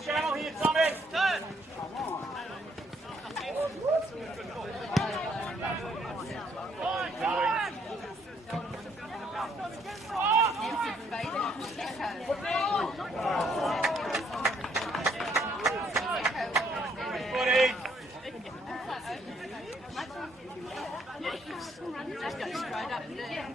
Channel here, Tommy. Turn. Just go straight up there.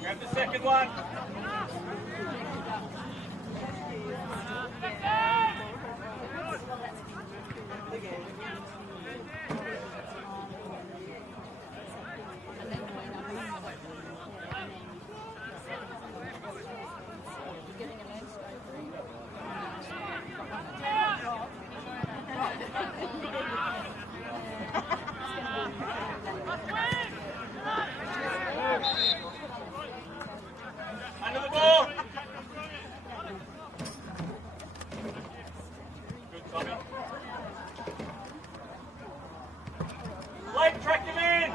Grab the second one. Under the ball. Good, Tommy. Blake, track him in.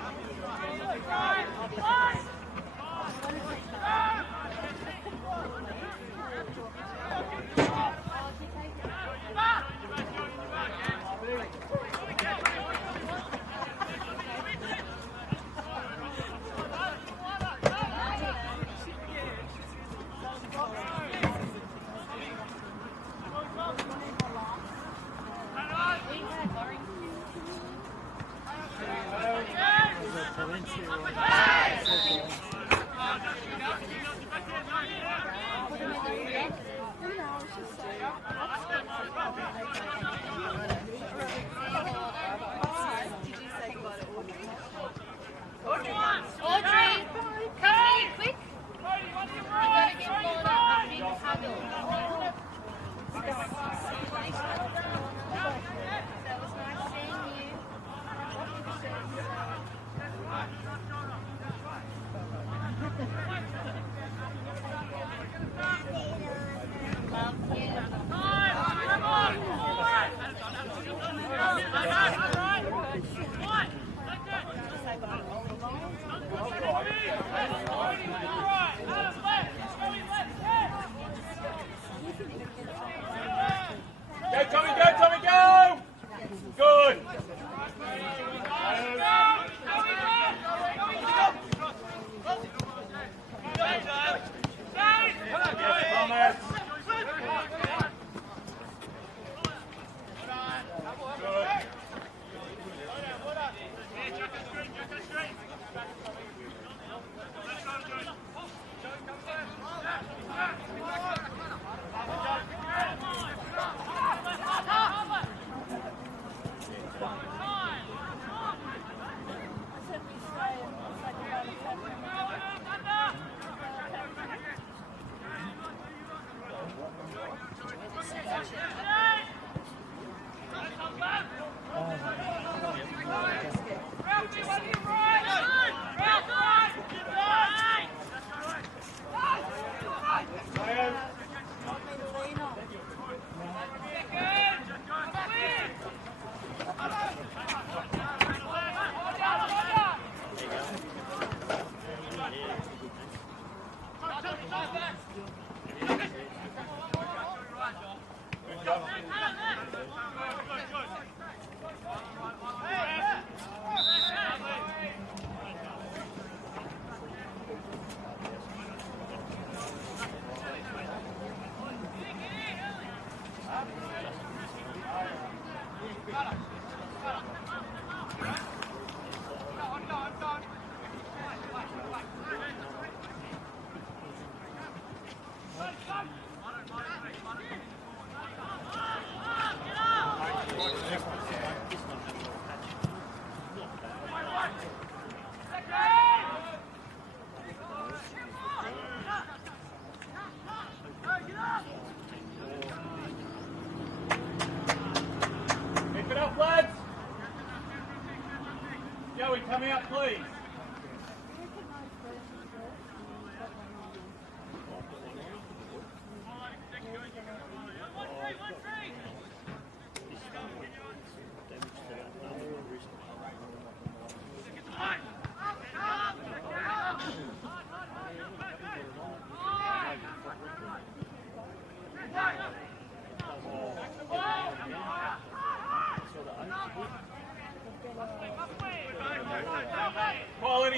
Love you.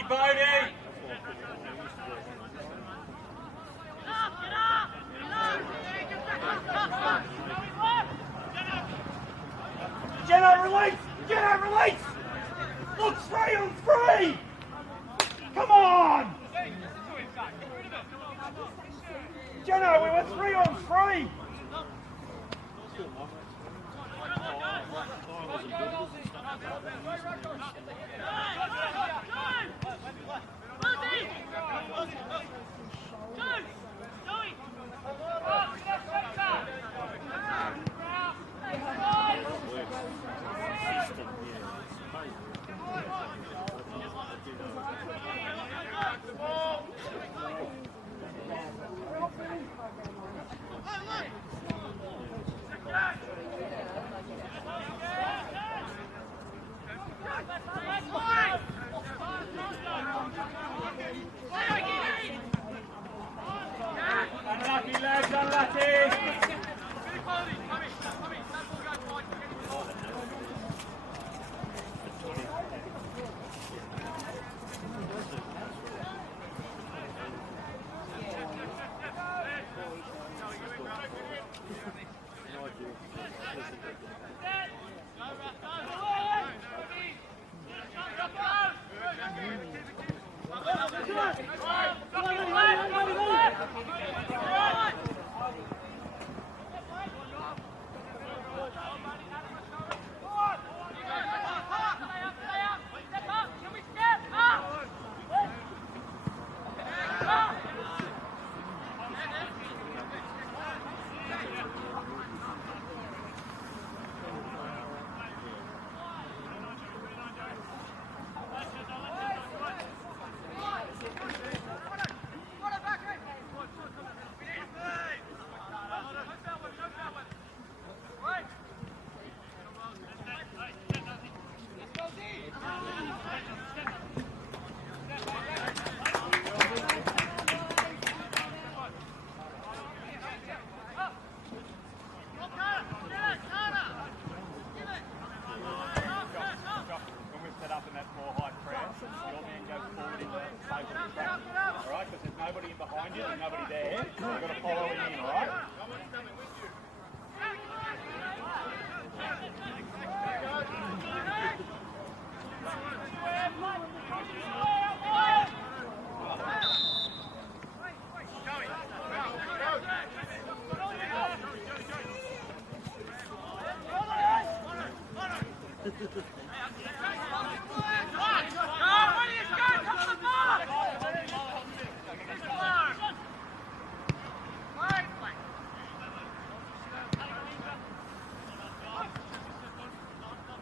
Bodie! Jenna, release! Jenna, release! Look, 3 on 3! Come on! Jenna, we were 3 on 3! Unlucky lads, unlucky!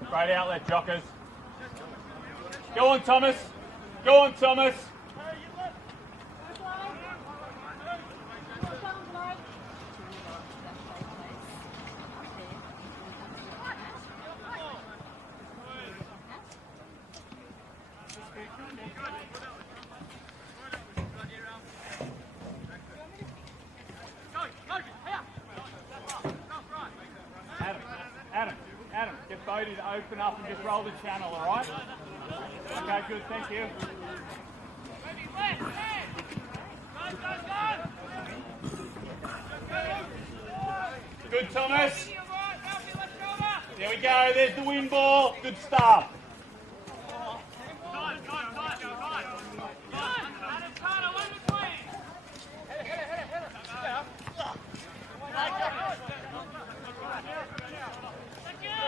Great outlet, Jockers. Go on, Thomas. Go on, Thomas. Adam, get Bodie to open up and just roll the channel, all right? Okay, good, thank you. Good, Thomas. There we go, there's the win ball. Good stuff.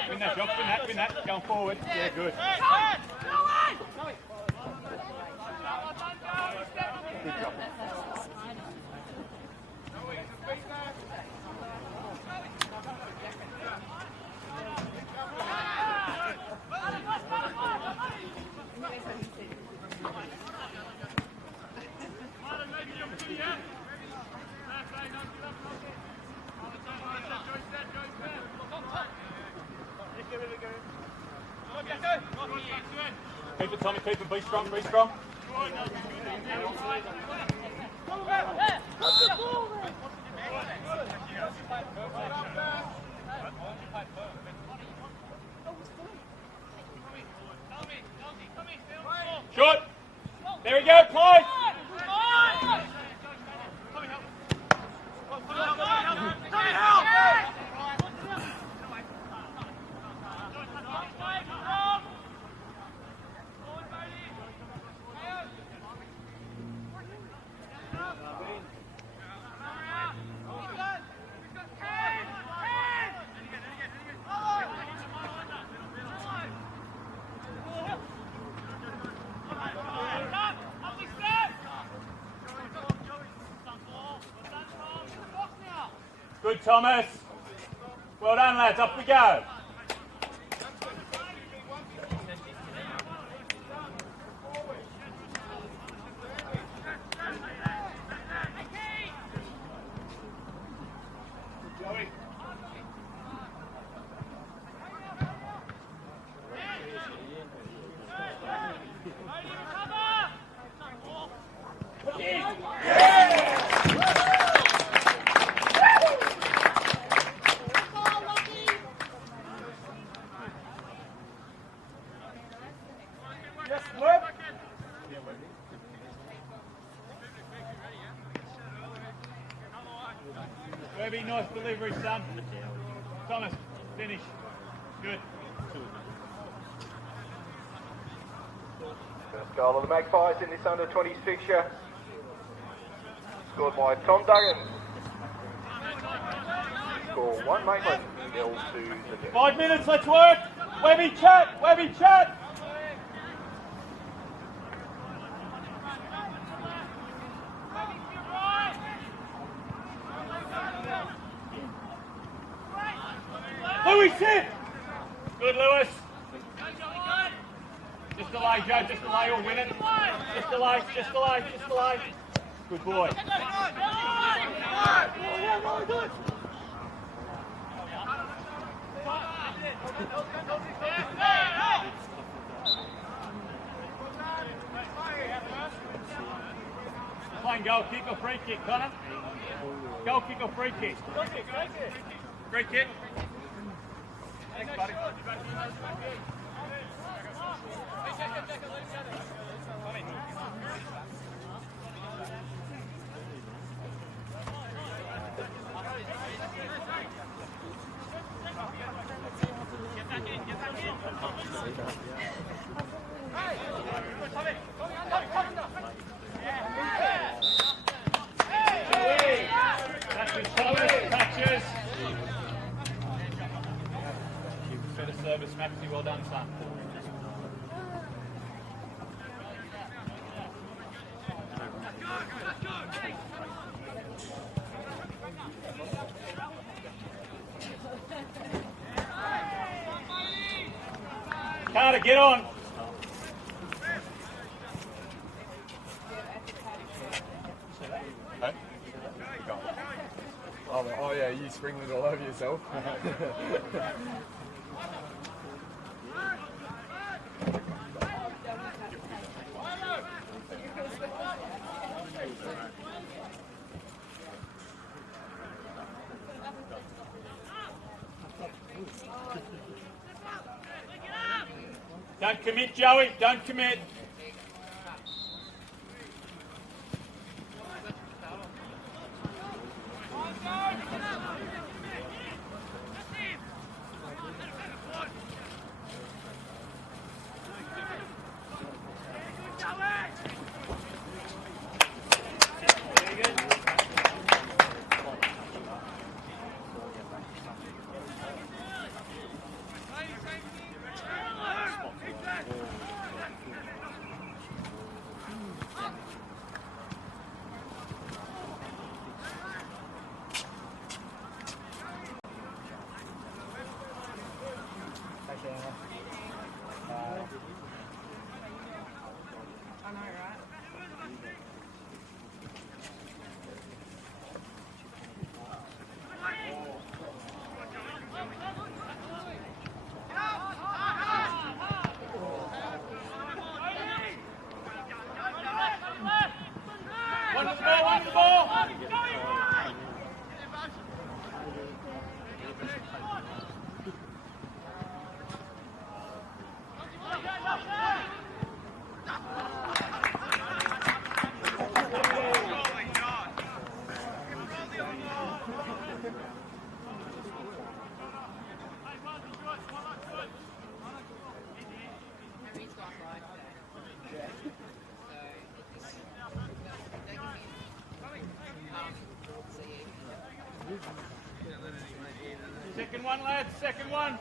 Win that, Jock, win that, going forward. Yeah, good. Good job. Keep it, Tommy, keep it, be strong, be strong. Short. Good, Thomas. Well done, lads. Up we go. Webby, nice delivery, son. Thomas, finish. Good. First goal of the Magpies in this under-20s fixture. Scored by Tom Duggan. Score 1 Maitland, 0 to the 5 minutes, let's work. Webby, chat. Webby, chat. Louis, sit! Good, Lewis. Just delay, Joe, just delay, or win it. Just delay, just delay, just delay. Good boy. Playing goal kick or free kick, Connor? Goal kick or free kick? Free kick. Thanks, buddy. Touches. Better service, Maxie. Well done, son. Carter, get on. Oh yeah, you sprinkled all over yourself. Don't commit, Joey. Don't commit. One to the ball. Second one, lads, second one.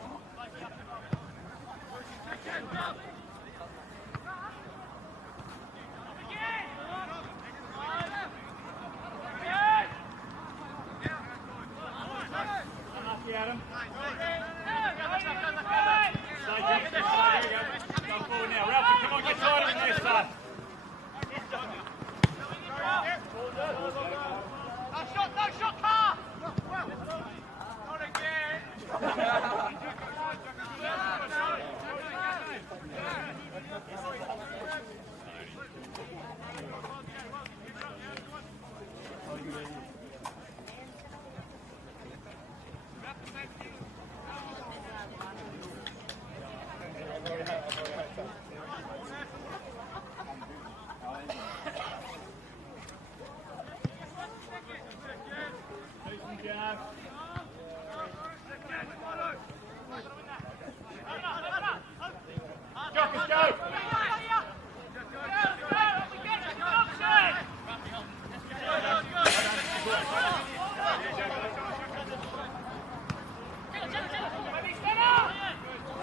Jockers, go!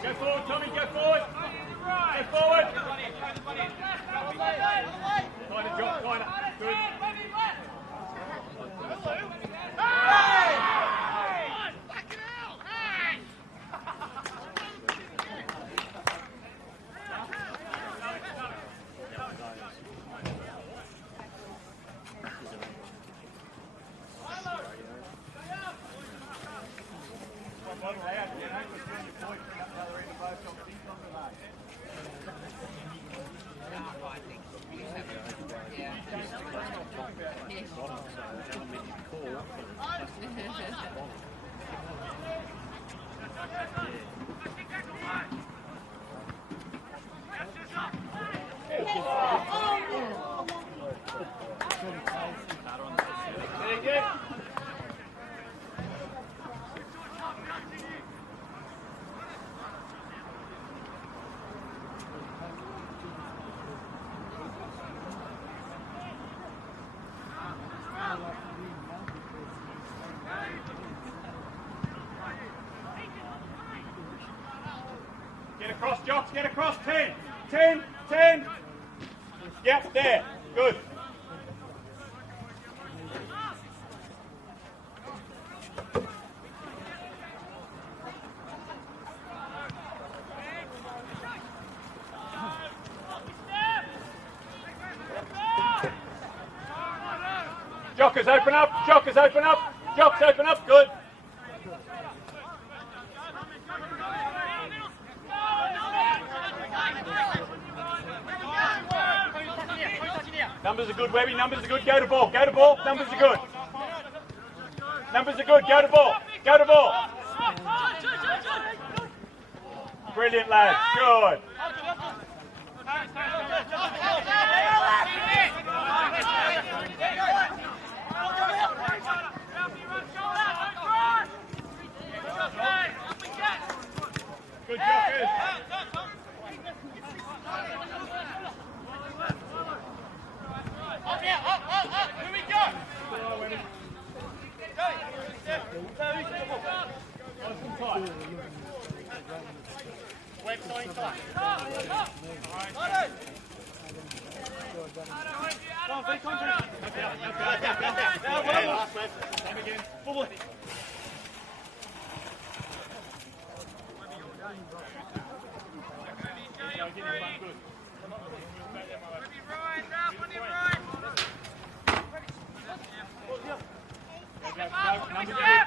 Go forward, Tommy, go forward! Go forward! Kind of drop, kind of. Good. Get across, Jocks, get across, 10, 10, 10. Yep, there, good. Jockers, open up, Jockers, open up, Jocks, open up, good. Numbers are good, Webby, numbers are good, go to ball, numbers are good. Numbers are good, go to ball. Brilliant, lads, good. Good Jockers. Here we go.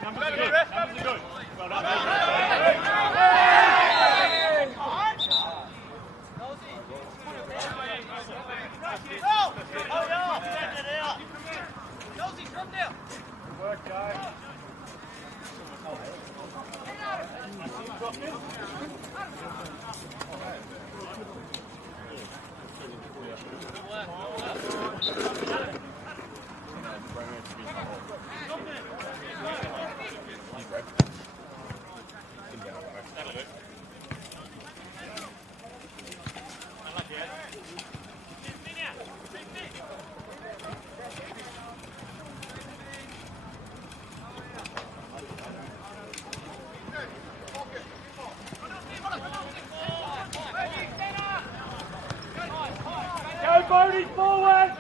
Numbers are good. Well done, good work, guys. Bodie, forward!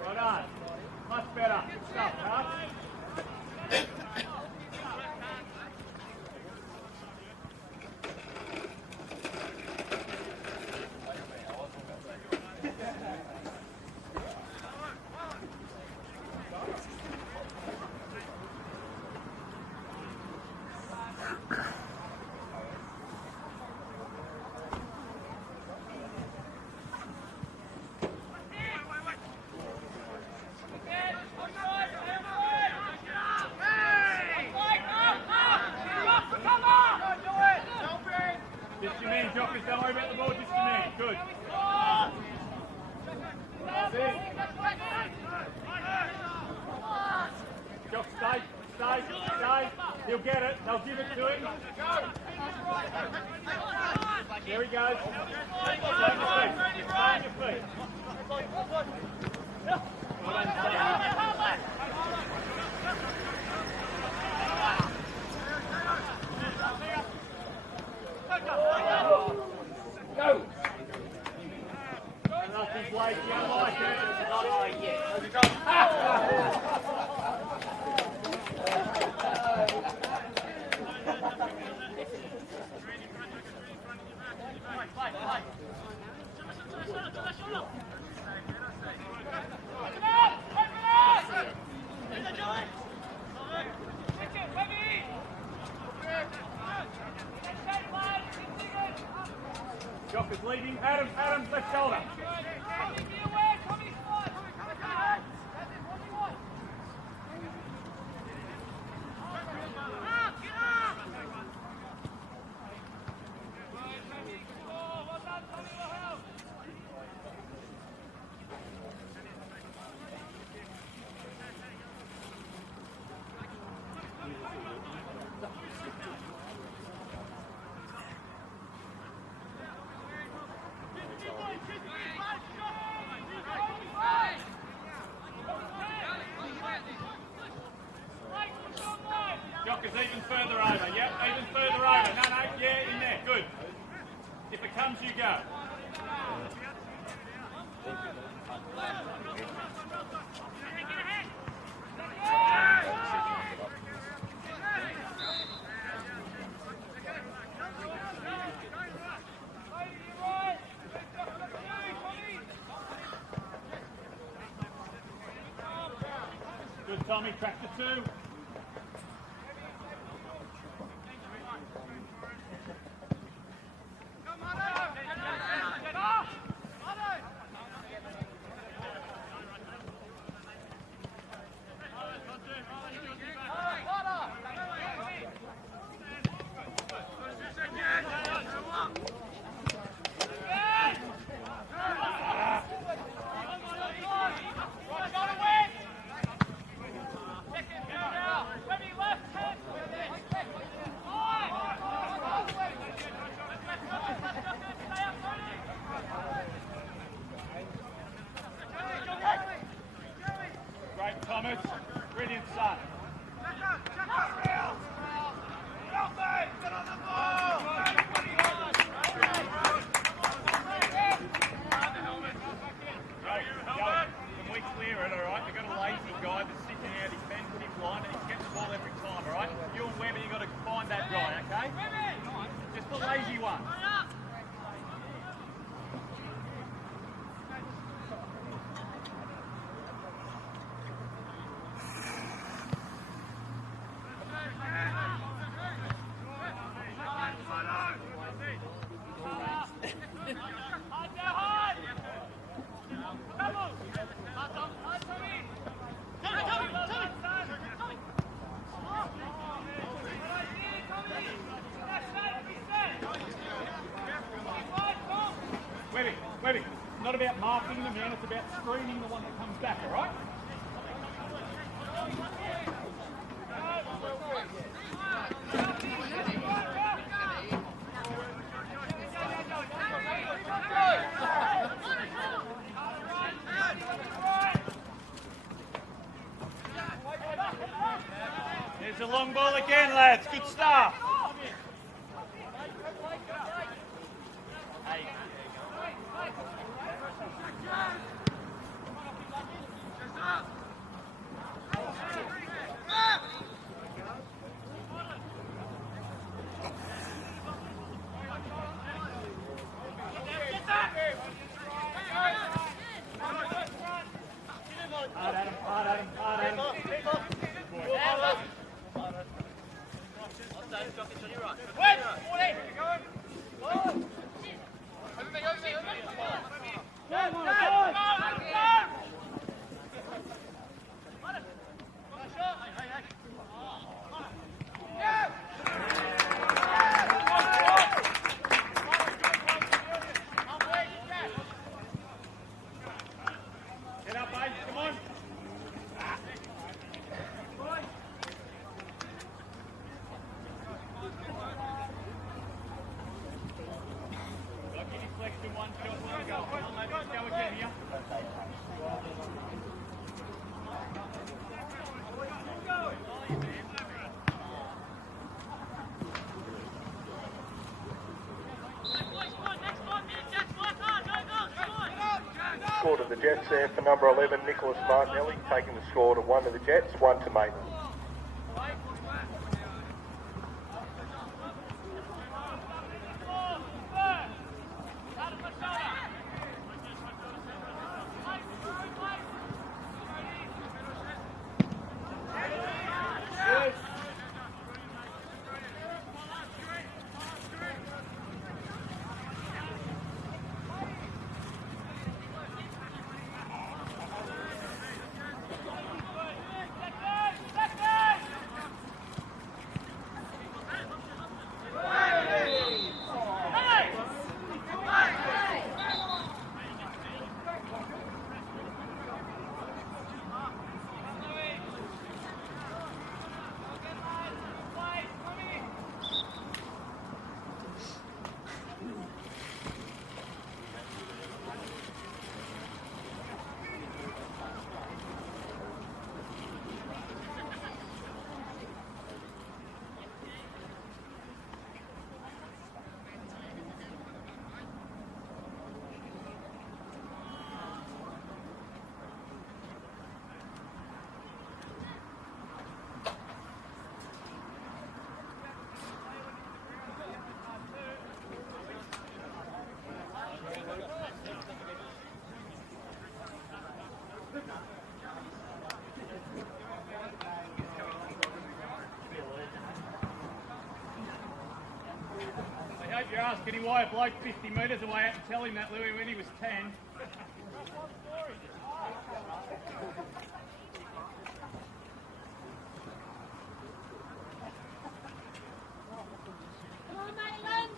Well done. Much better. Good stuff, huh? Just your man, Jockers, don't worry about the ball, just your man. good. Jock, stay. He'll get it. They'll give it to him. There he goes. Stay on your feet. Go! Nothing's late, you don't like it. Jock is leading. Adam, left shoulder. Jock is even further over. Yep, even further over. No, yeah, in there. Good. If it comes, you go. Good, Tommy. Tractor 2. Brilliant, son. Can we clear it, all right? We've got a lazy guy that's sitting out his defensive line and he's getting the ball every time, all right? You and Webber, you've got to find that guy, okay? Just the lazy one. Webby, it's not about marking the man, it's about screening the one that comes back, all right? There's a long ball again, lads. Good stuff. score to the Jets there for number 11, Nicholas Martinelli, taking the score to 1 to the Jets, 1 to Maitland. You're asking him why a bloke 50 metres away had to tell him that, Louis, when he was 10. Come on, Maitland!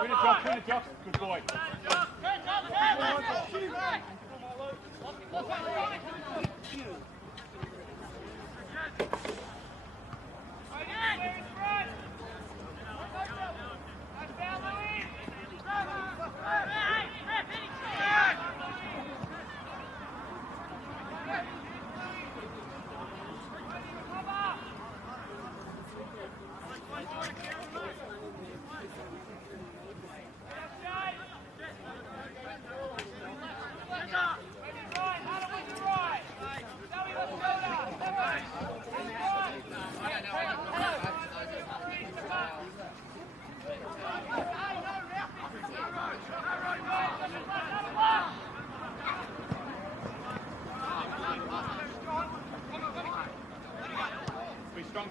Win it, Jock. Good boy.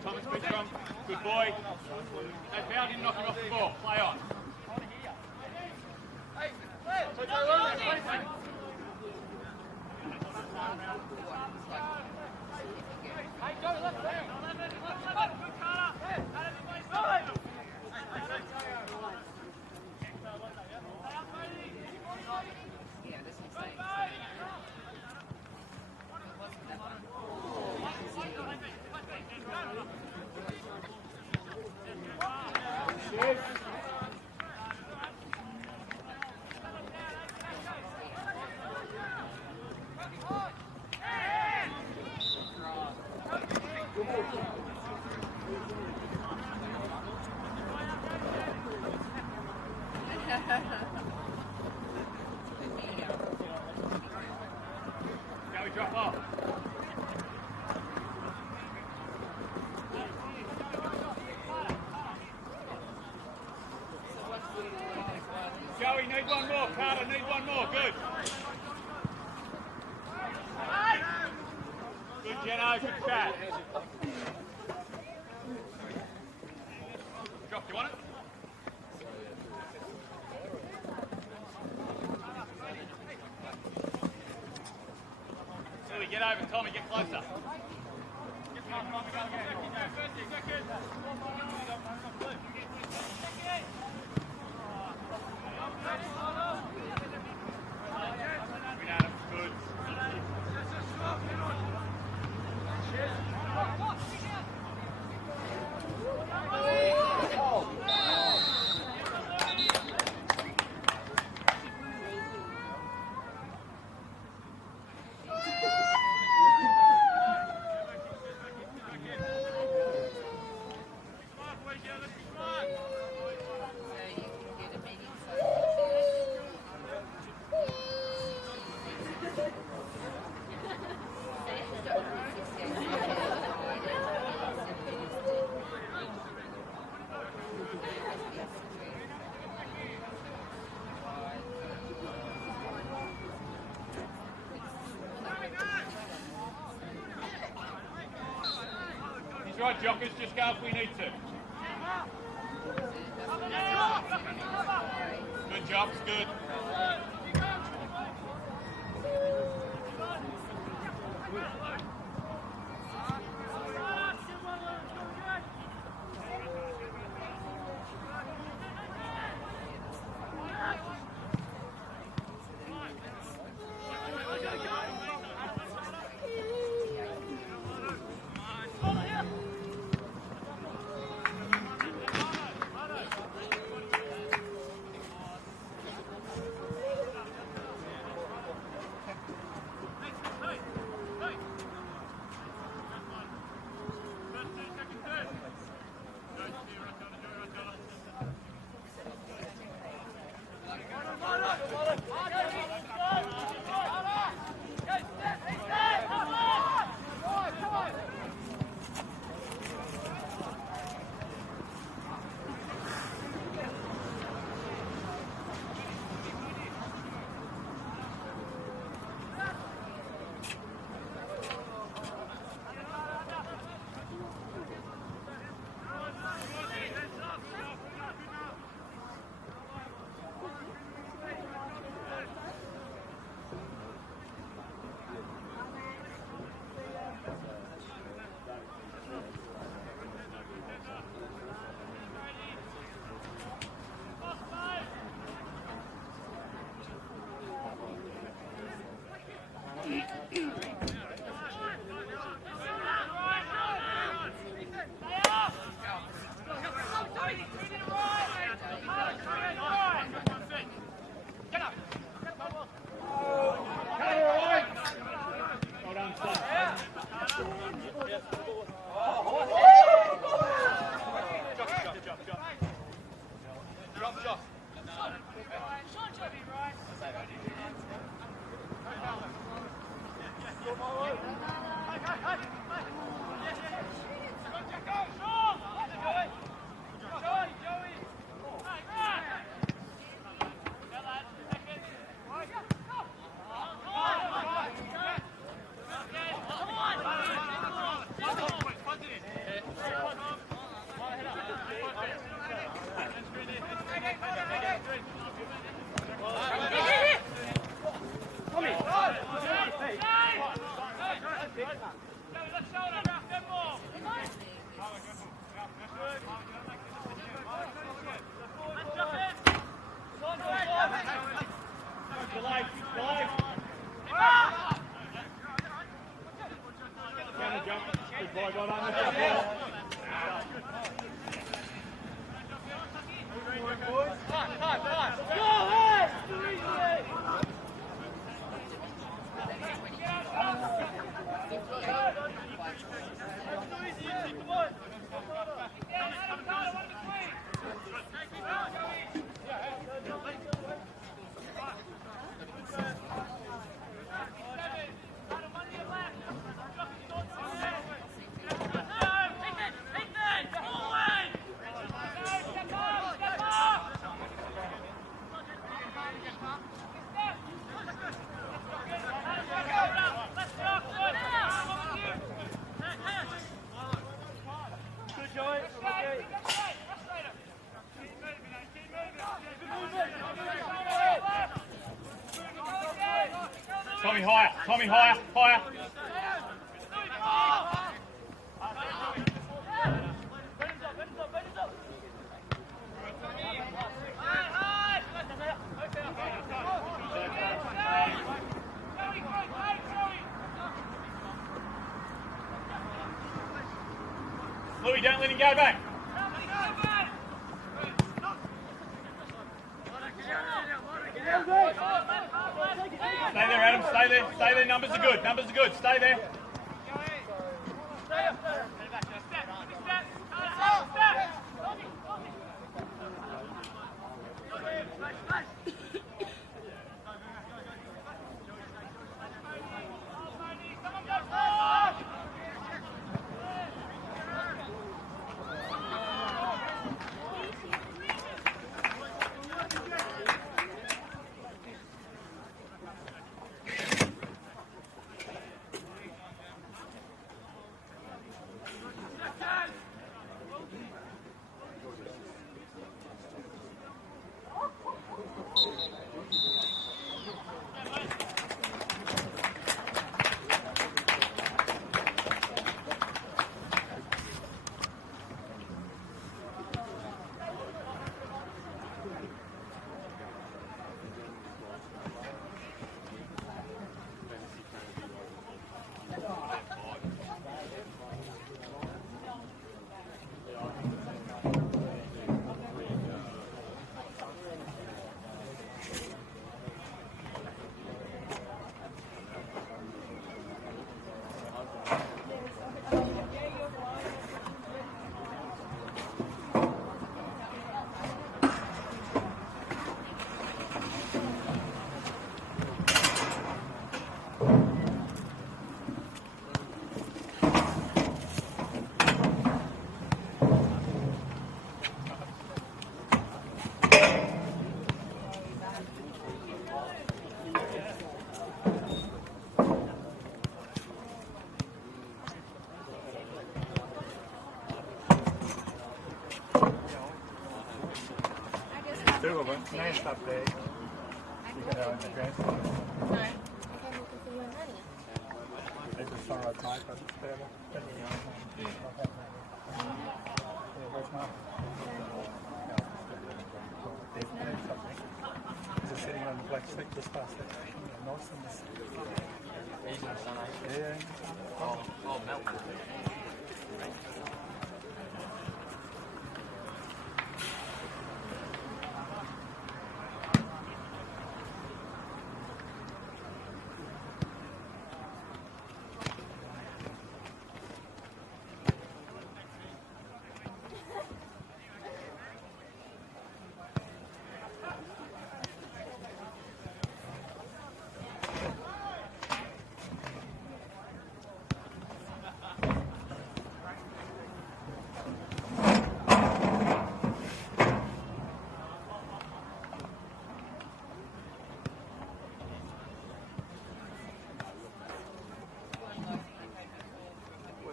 Thomas, be strong. Good boy. That foul didn't knock him off the ball. Play on. Now we drop off. Joey, need one more. Carter, need one more. Good. Good, Jeno. Good chat. Drop, do you want it? Louis, get over. Tommy, get closer. Come on, we go again. Good. right, Jockers, just go if we need to. Good jobs, good. Tommy, higher. Tommy, higher. Higher. Louis, don't let him go back. Stay there, Adam. Stay there. Stay there. Numbers are good. Numbers are good. Stay there. Nest up there. You can go in the grand. No. It's a sorrow mate, but it's better. Yeah, where's Mark? He's sitting on the black stick just past it. Nice in this. He's my son, eh? Yeah. Oh, Maitland.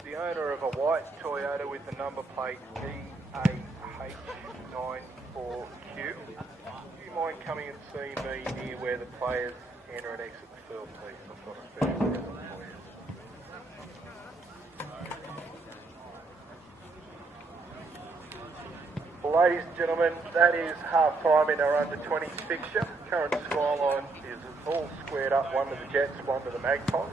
The owner of a white Toyota with the number plate EAH94Q. Do you mind coming and seeing me near where the players enter and exit the field, please? I've got a special present for you. Ladies and gentlemen, that is half time in our under-20s fixture. Current scoreline is all squared up, one to the Jets, one to the Magpies.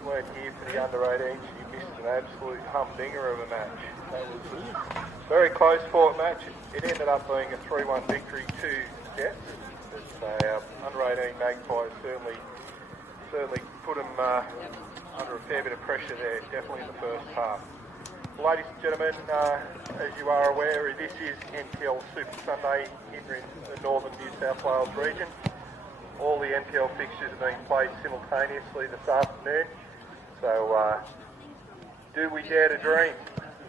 You weren't here for the under-18s, you missed an absolute humdinger of a match. That was a very close fought match. It ended up being a 3-1 victory to the Jets. But our under-18 Magpies certainly put them under a fair bit of pressure there, definitely in the first half. Ladies and gentlemen, as you are aware, this is NPL Super Sunday here in the northern New South Wales region. All the NPL fixtures are being played simultaneously this afternoon. So, do we dare to dream?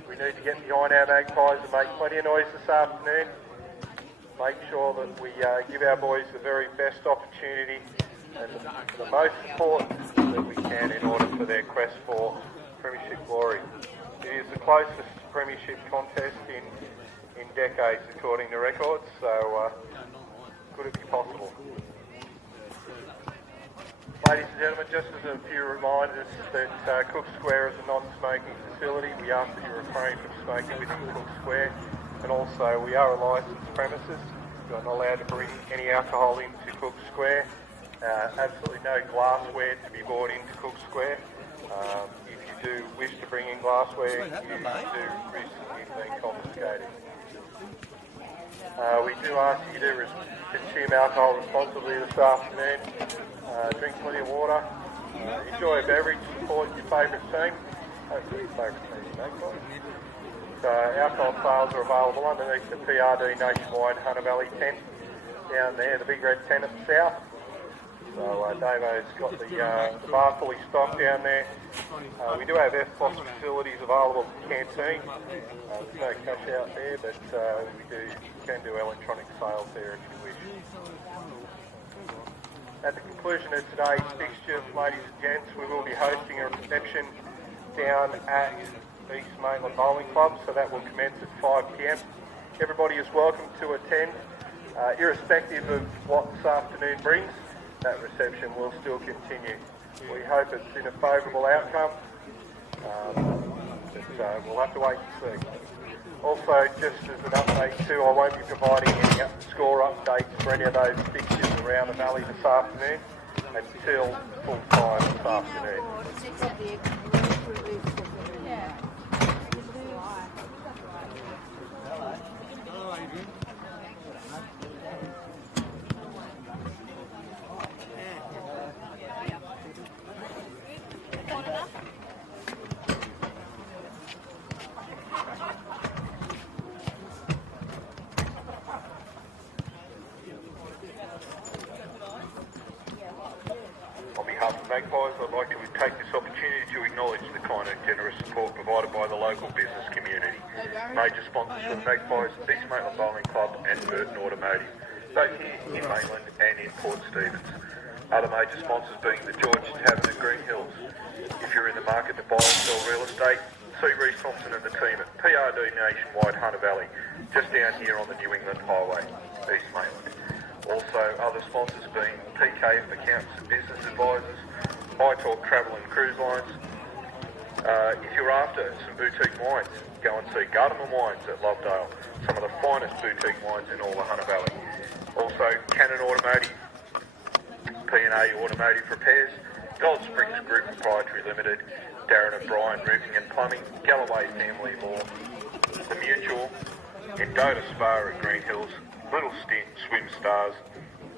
We need to get behind our Magpies and make plenty of noise this afternoon. Make sure that we give our boys the very best opportunity and the most support that we can in order for their quest for premiership glory. It is the closest premiership contest in decades, according to records, so could it be possible? Ladies and gentlemen, just as a few reminders that Cook Square is a non-smoking facility. We ask that you refrain from smoking within Cook Square, and also we are a licensed premises. You are not allowed to bring any alcohol into Cook Square. Absolutely no glassware to be brought into Cook Square. If you do wish to bring in glassware, you do risk it being confiscated. We do ask you to consume alcohol responsibly this afternoon. Drink plenty of water. Enjoy a beverage. Support your favourite team. Hopefully your favourite team, Magpies. Alcohol sales are available underneath the PRD Nationwide Hunter Valley tent down there, the big red tent at the south. So Davo's got the bar fully stocked down there. We do have FPOS facilities available at the canteen. There's no cash out there, but you can do electronic sales there if you wish. At the conclusion of today's fixture, ladies and gents, we will be hosting a reception down at East Maitland Bowling Club, so that will commence at 5 p.m. Everybody is welcome to attend, irrespective of what this afternoon brings. That reception will still continue. We hope it's in a favourable outcome, but we'll have to wait and see. Also, just as an update too, I won't be providing any score updates for any of those fixtures around the valley this afternoon until full time this afternoon. Magpies, I'd like to take this opportunity to acknowledge the kind and generous support provided by the local business community. Major sponsors for the Magpies, East Maitland Bowling Club and Burton Automotive, both here in Maitland and in Port Stephens. Other major sponsors being the George Tavern at Green Hills. If you're in the market to buy and sell real estate, see Reece Thompson and the team at PRD Nationwide Hunter Valley, just down here on the New England Highway. East Maitland. Also, other sponsors being PK Accounts and Business Advisors, High Talk Travel and Cruise Lines. If you're after some boutique wines, go and see Gardner Wines at Lovedale, some of the finest boutique wines in all the Hunter Valley. Also, Cannon Automotive, P&A Automotive Repairs, Gold Springs Group Proprietary Limited, Darren and Brian Roofing and Plumbing, Galloway Family Law, The Mutual, Endota Spa at Green Hills, Little Stint Swim Stars,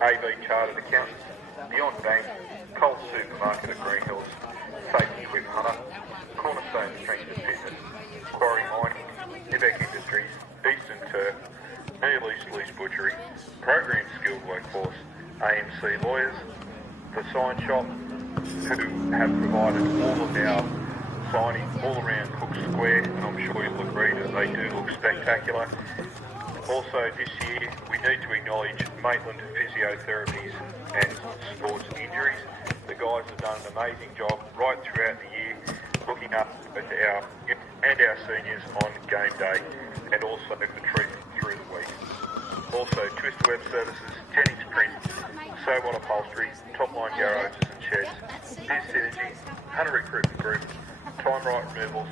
AV Chartered Accountants, Beyond Bank, Coles Supermarket at Green Hills, Safety Whip Hunter, Cornerstone Strength and Fitness, Quarry Mining, Nivek Industries, Eastern Turf, Neil East Lease Butchery, Program Skilled Workforce, AMC Lawyers, The Sign Shop, who have provided all of our signage all around Cook Square, and I'm sure you'll agree that they do look spectacular. Also this year we need to acknowledge Maitland Physiotherapies and Sports Injuries. The guys have done an amazing job right throughout the year, looking up at our seniors on game day and also the treatment through the week. Also Twist Web Services, Jennings Print, So What Upholstery, Top Line Garages and Sheds, Biz Synergy, Hunter Recruitment Group, Time Right Removals,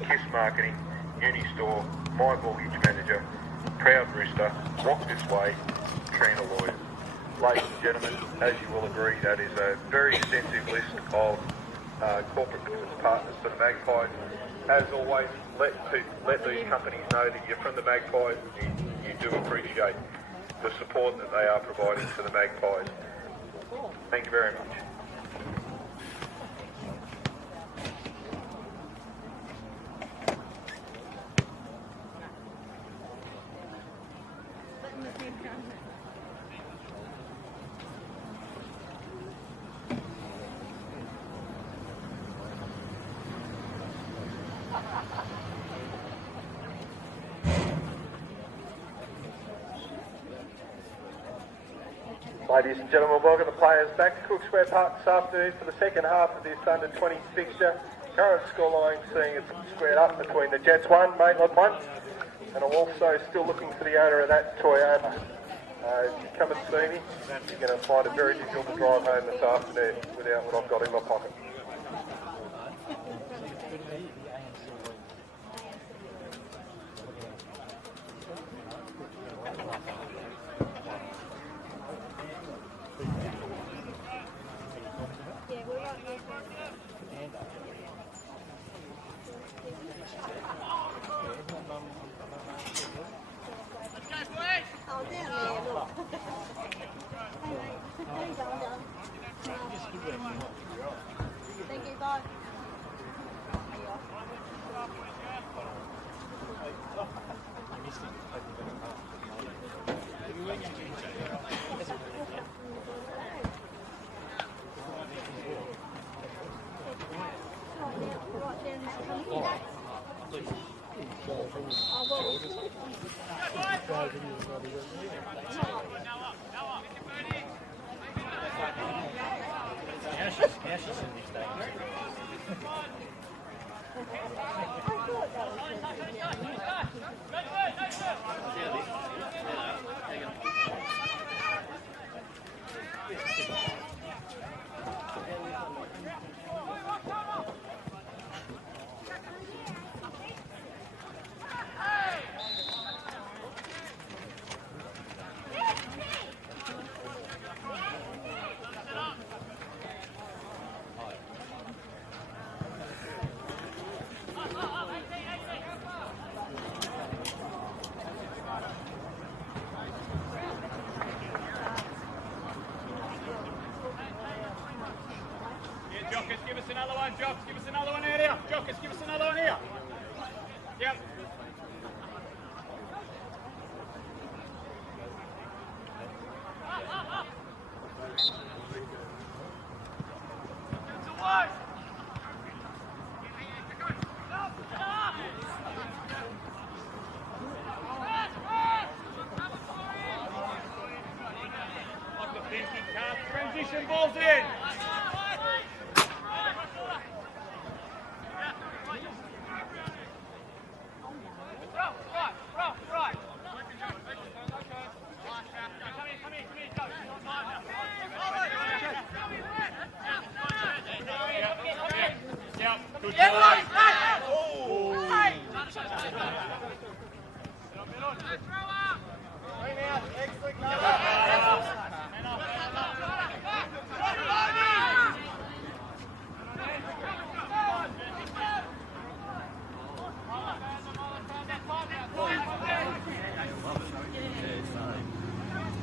KISS Marketing, Unistore, My Mortgage Manager, Proud Rooster, Walk This Way, Trina Lawyers. Ladies and gentlemen, as you will agree, that is a very extensive list of corporate business partners for the Magpies. As always, let these companies know that you're from the Magpies. You do appreciate the support that they are providing to the Magpies. Thank you very much. Ladies and gentlemen, welcome the players back to Cook Square Park this afternoon for the second half of this under-20s fixture. Current scoreline seeing it squared up between the Jets 1, Maitland 1, and I'm also still looking for the owner of that Toyota. Come and see me. You're going to find it very difficult to drive home this afternoon without what I've got in my pocket. Thank you, bye. Give us another one, Jocks. Give us another one out here. Jocks, give us another one here. Yep. Like the thinking card. Transition balls in. Yep, good boy.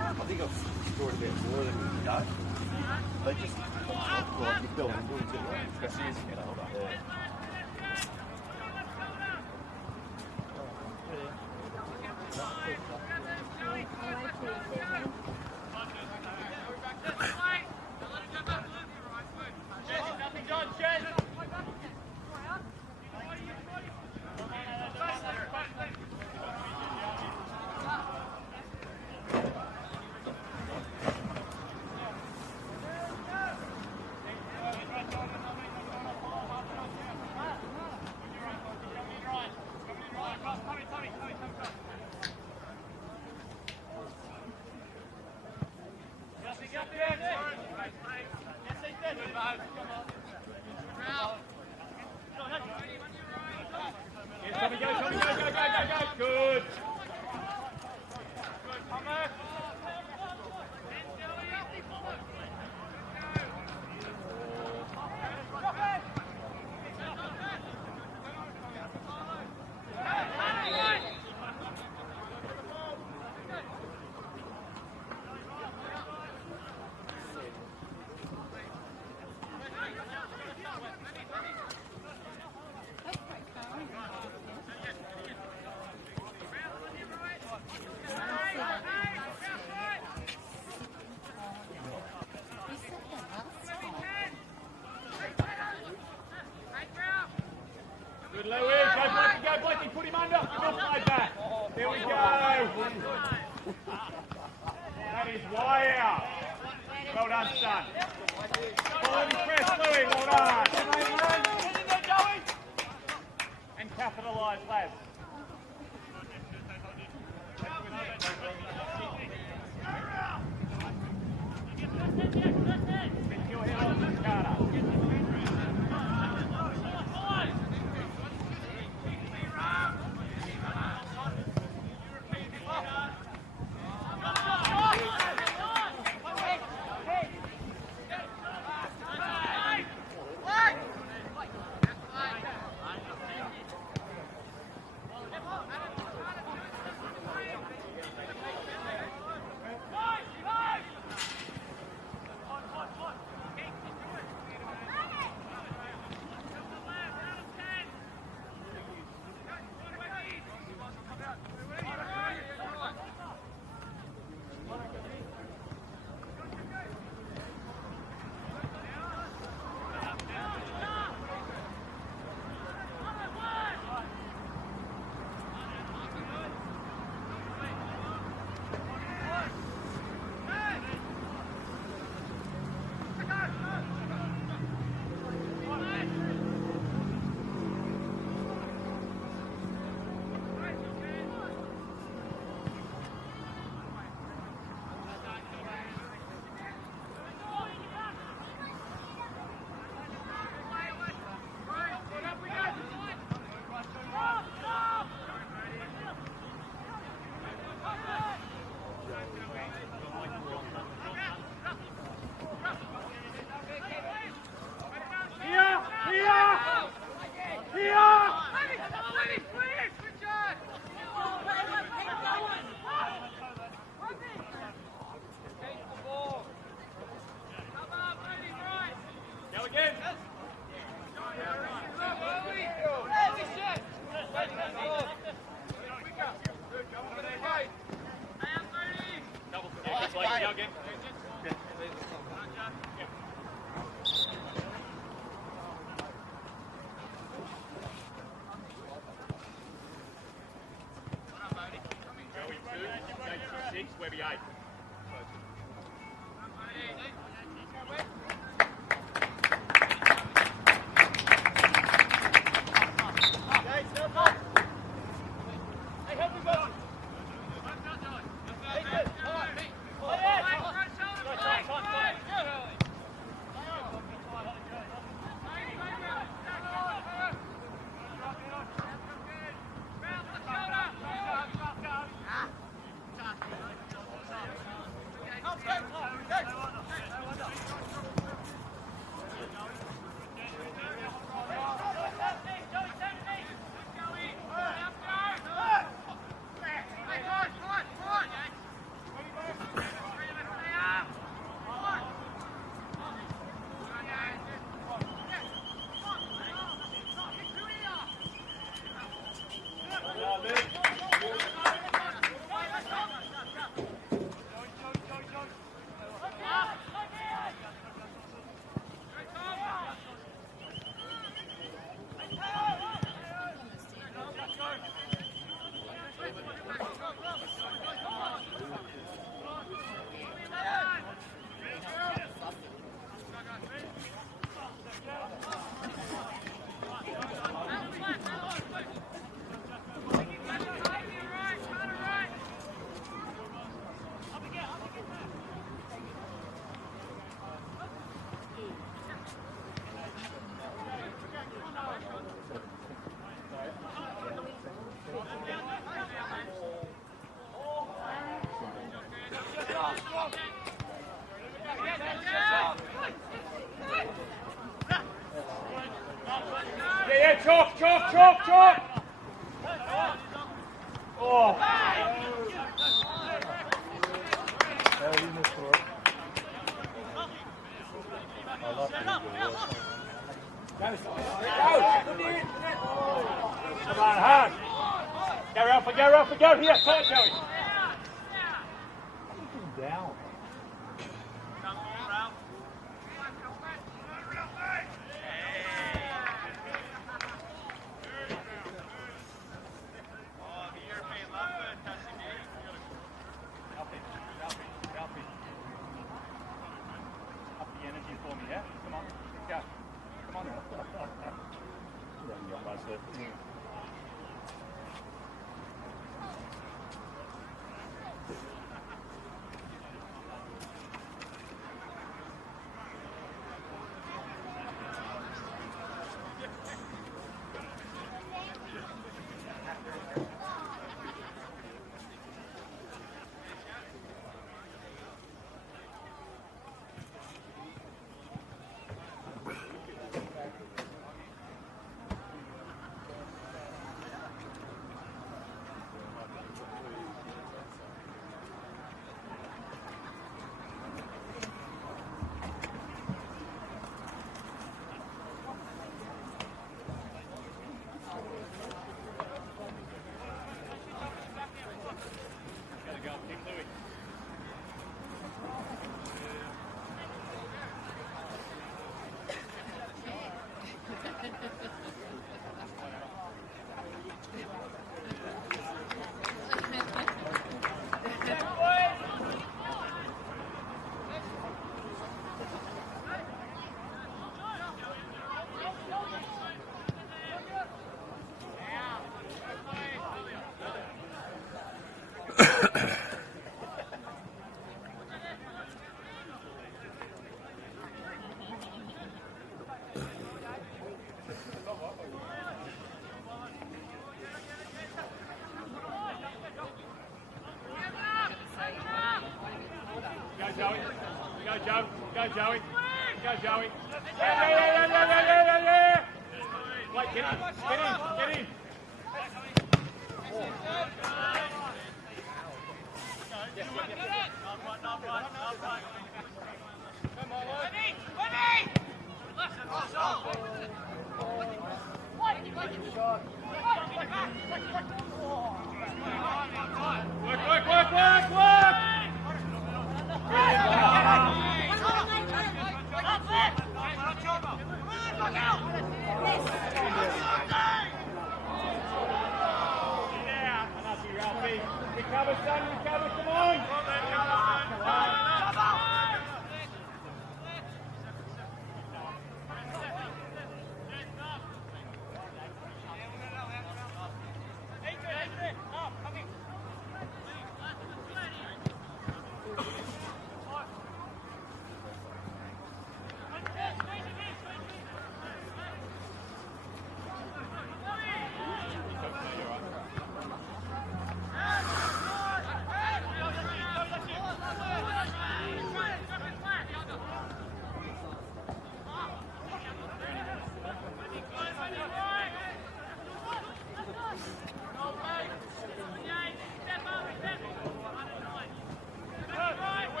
I think I've scored a bit more than you know. They just like you fell into it too late, especially as you get older. Good. Good, Louis. Go, Blakey, put him under. Good play back. There we go. That is way out. Well done, son. Follow the press, Louis. Well done. And capitalise, lads. Get your head on this, Carter. Webby 8. chop, chop, chop, chop! Oh! Come on, hard! Go, Ralphie, go, Ralphie, go! Here, tight, Joey! Down. Joe. Go, Joey. Go, Joey. Yeah. Wait, get in. Work! Recover, son, come on!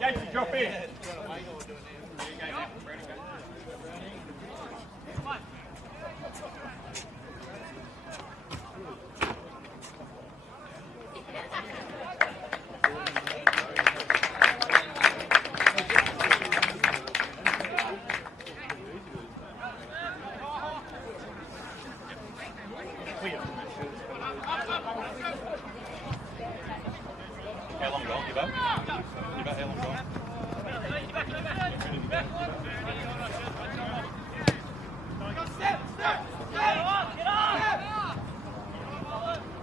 Gates, drop in. How long gone? Give up? Give up, how long gone?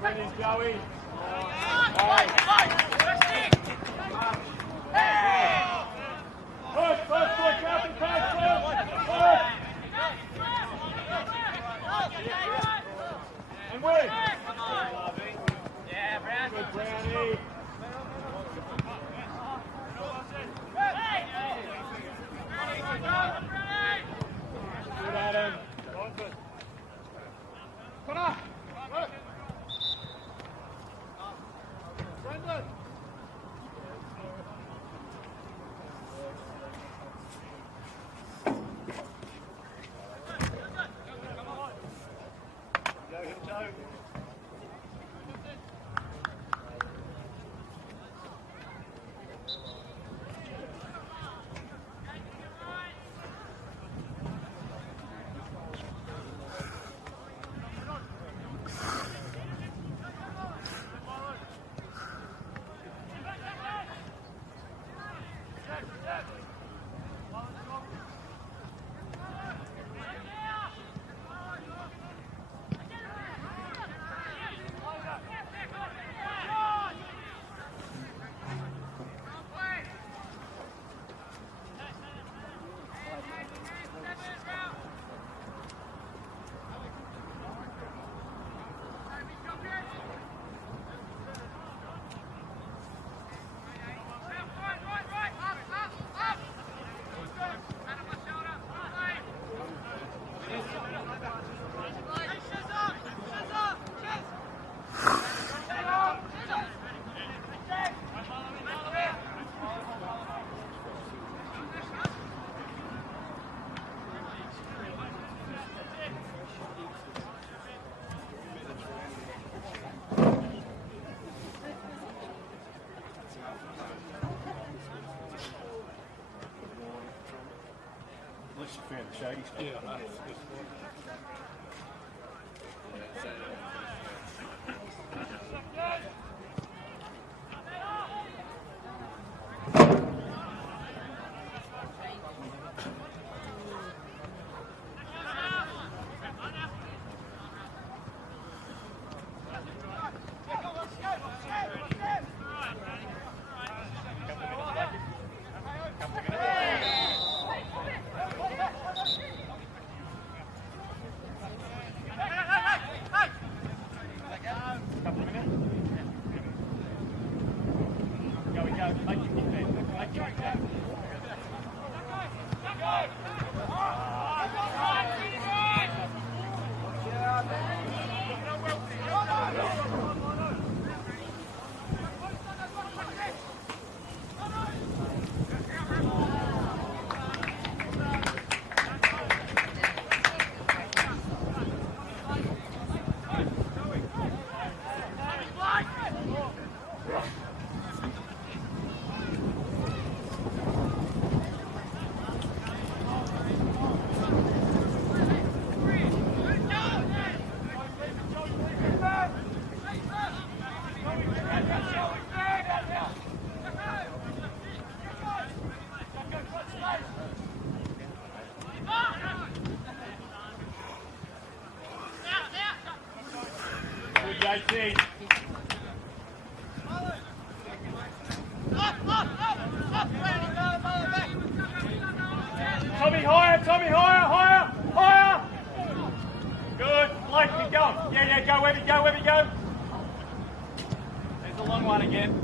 Ready, Joey. And win. Yeah, Brownie. Good, Brownie. Good, Adam. Connor. Brendan. Unless you found the shady stuff. Yeah, no, it's just JT. Tommy, higher, Tommy, higher, higher, higher. Good. Blake, keep going. Yeah, go, Webby, go, Webby, go. There's a long one again.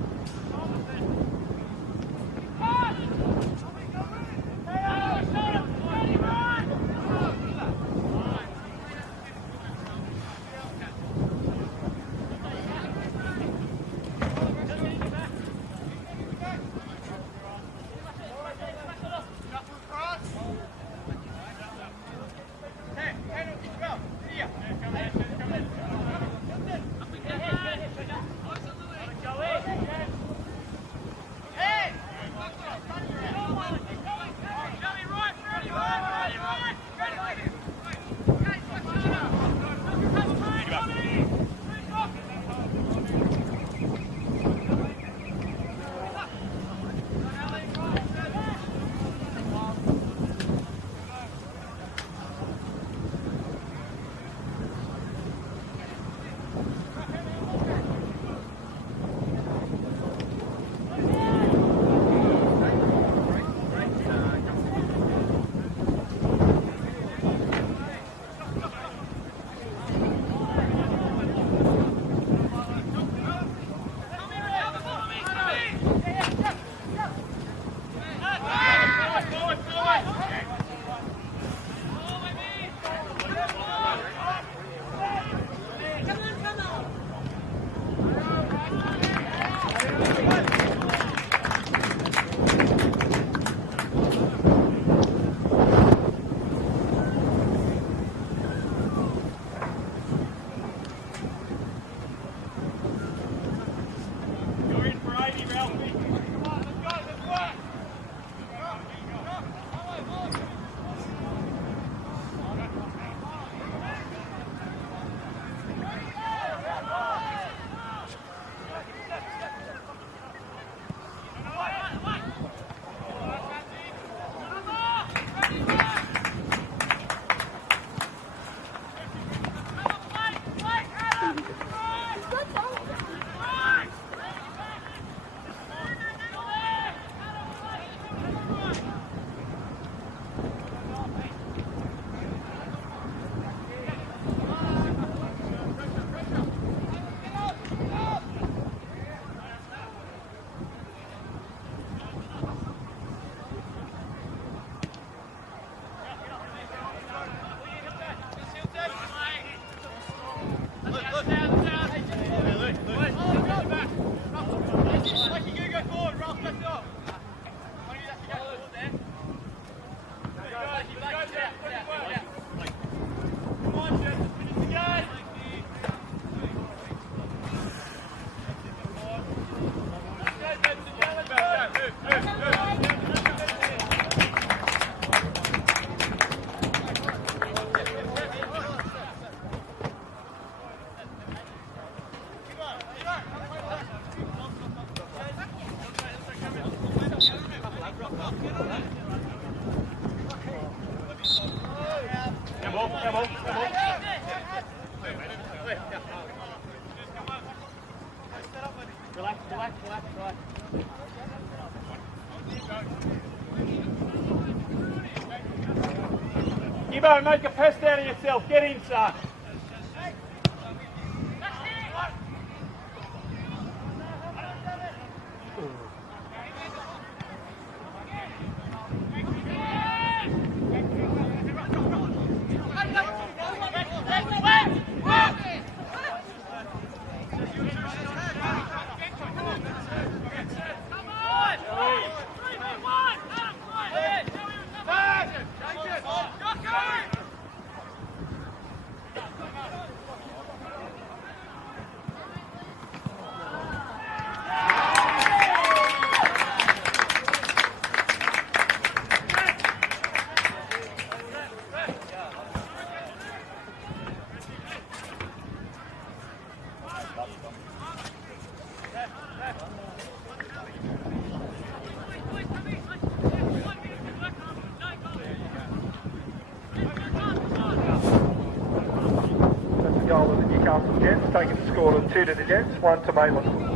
Gibbo, make a pest out of yourself. Get in, son. Goal of the Newcastle Jets, taking the score of 2 to the Jets, 1 to Maitland.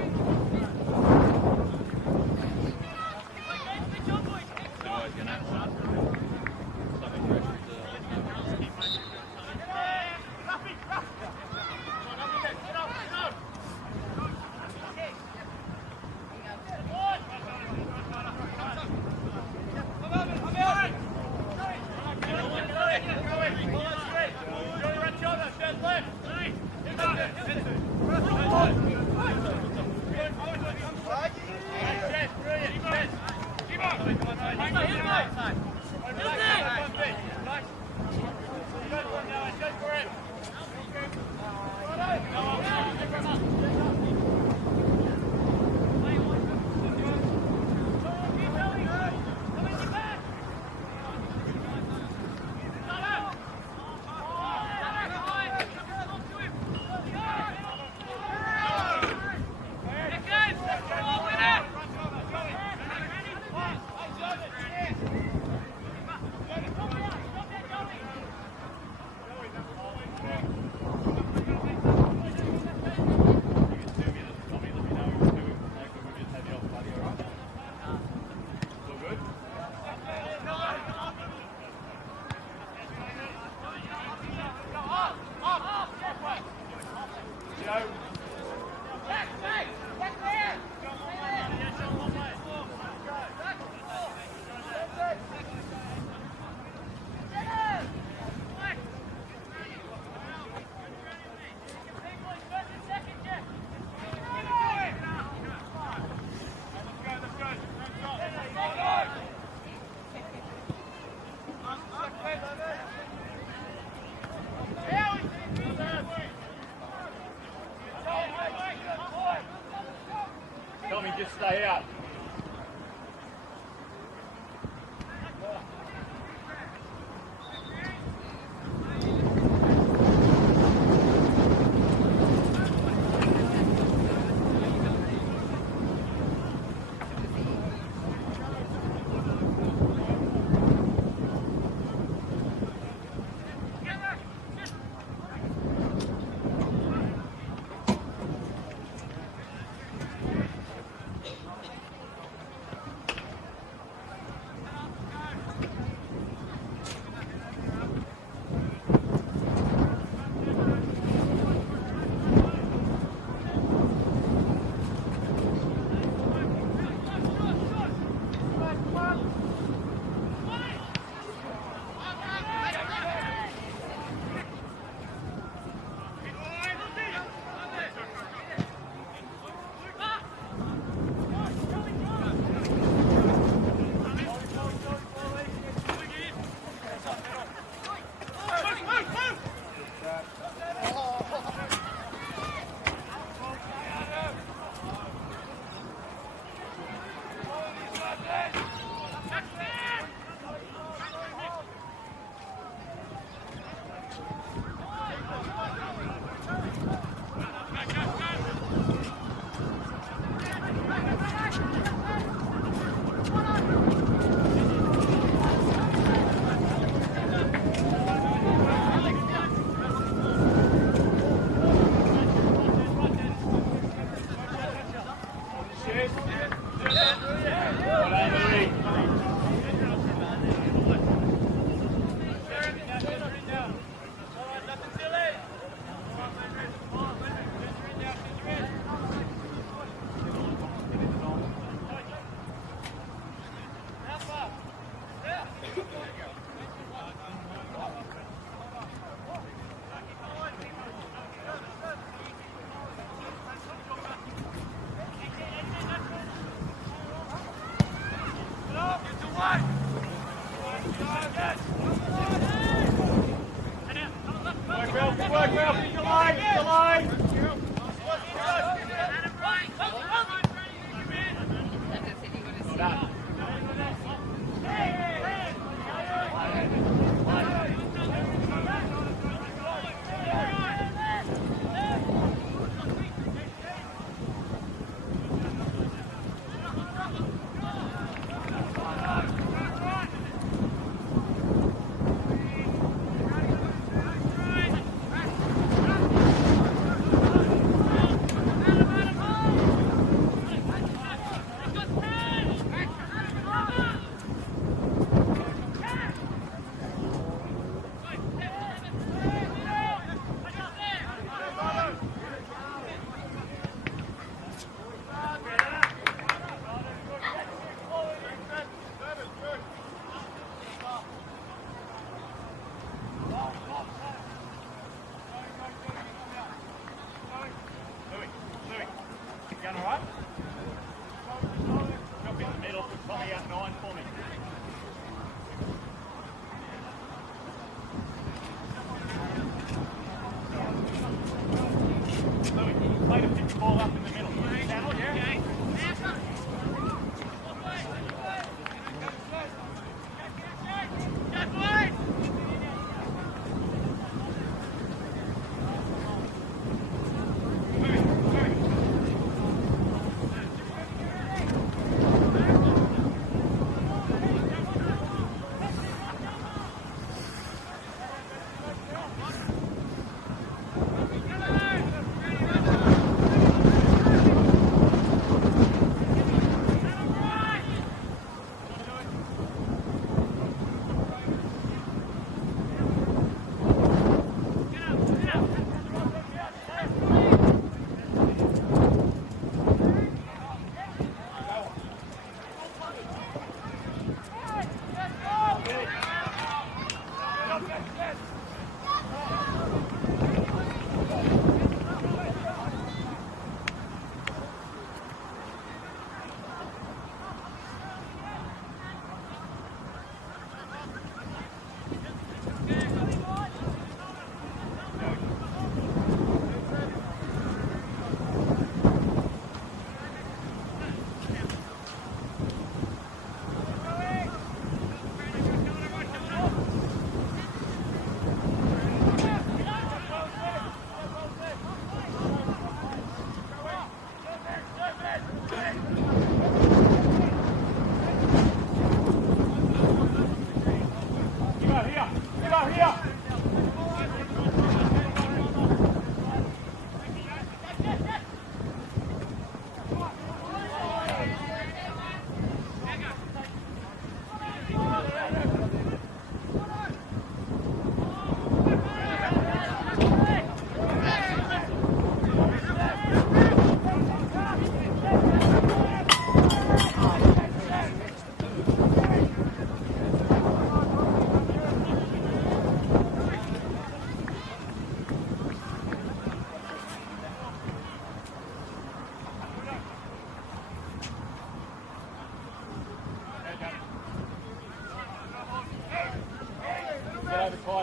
just stay out.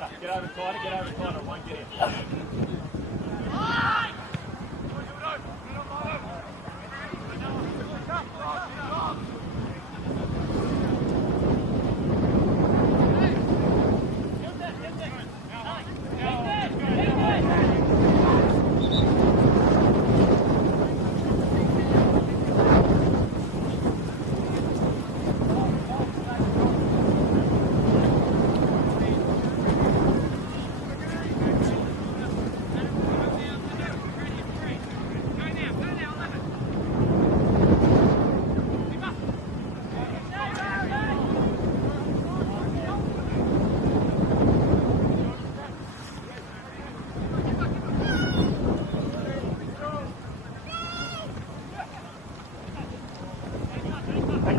tighter. Get over tighter. Get over tighter. It won't get in.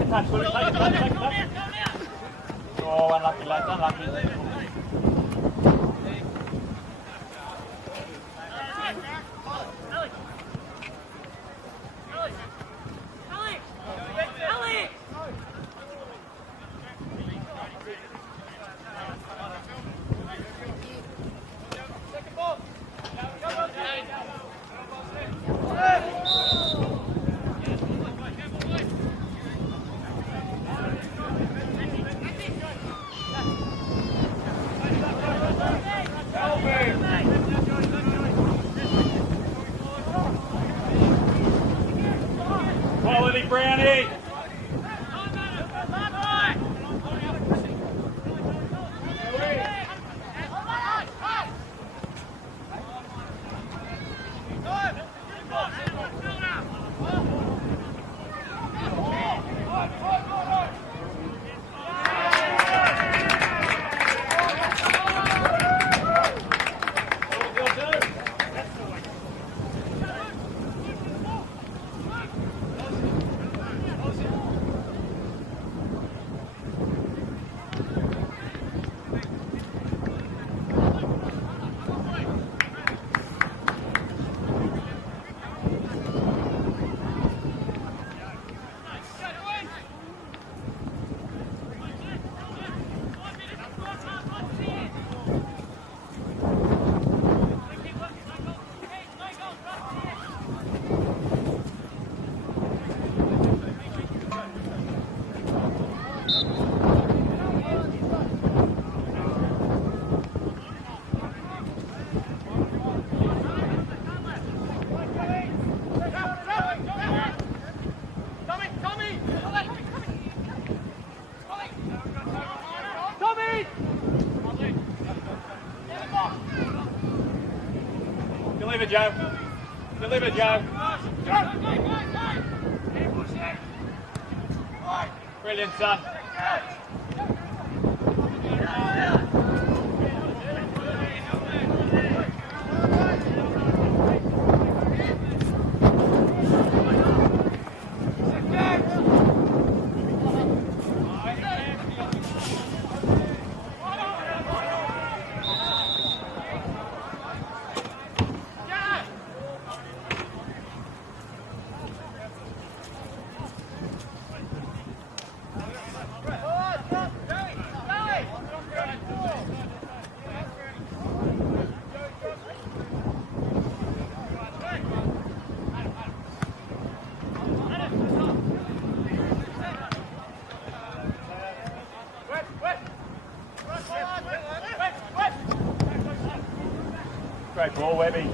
Touch, take a touch. Oh, unlucky lads, unlucky. Quality Brownie! Deliver, Joe. Deliver, Joe. Brilliant, son. Great ball, Webby.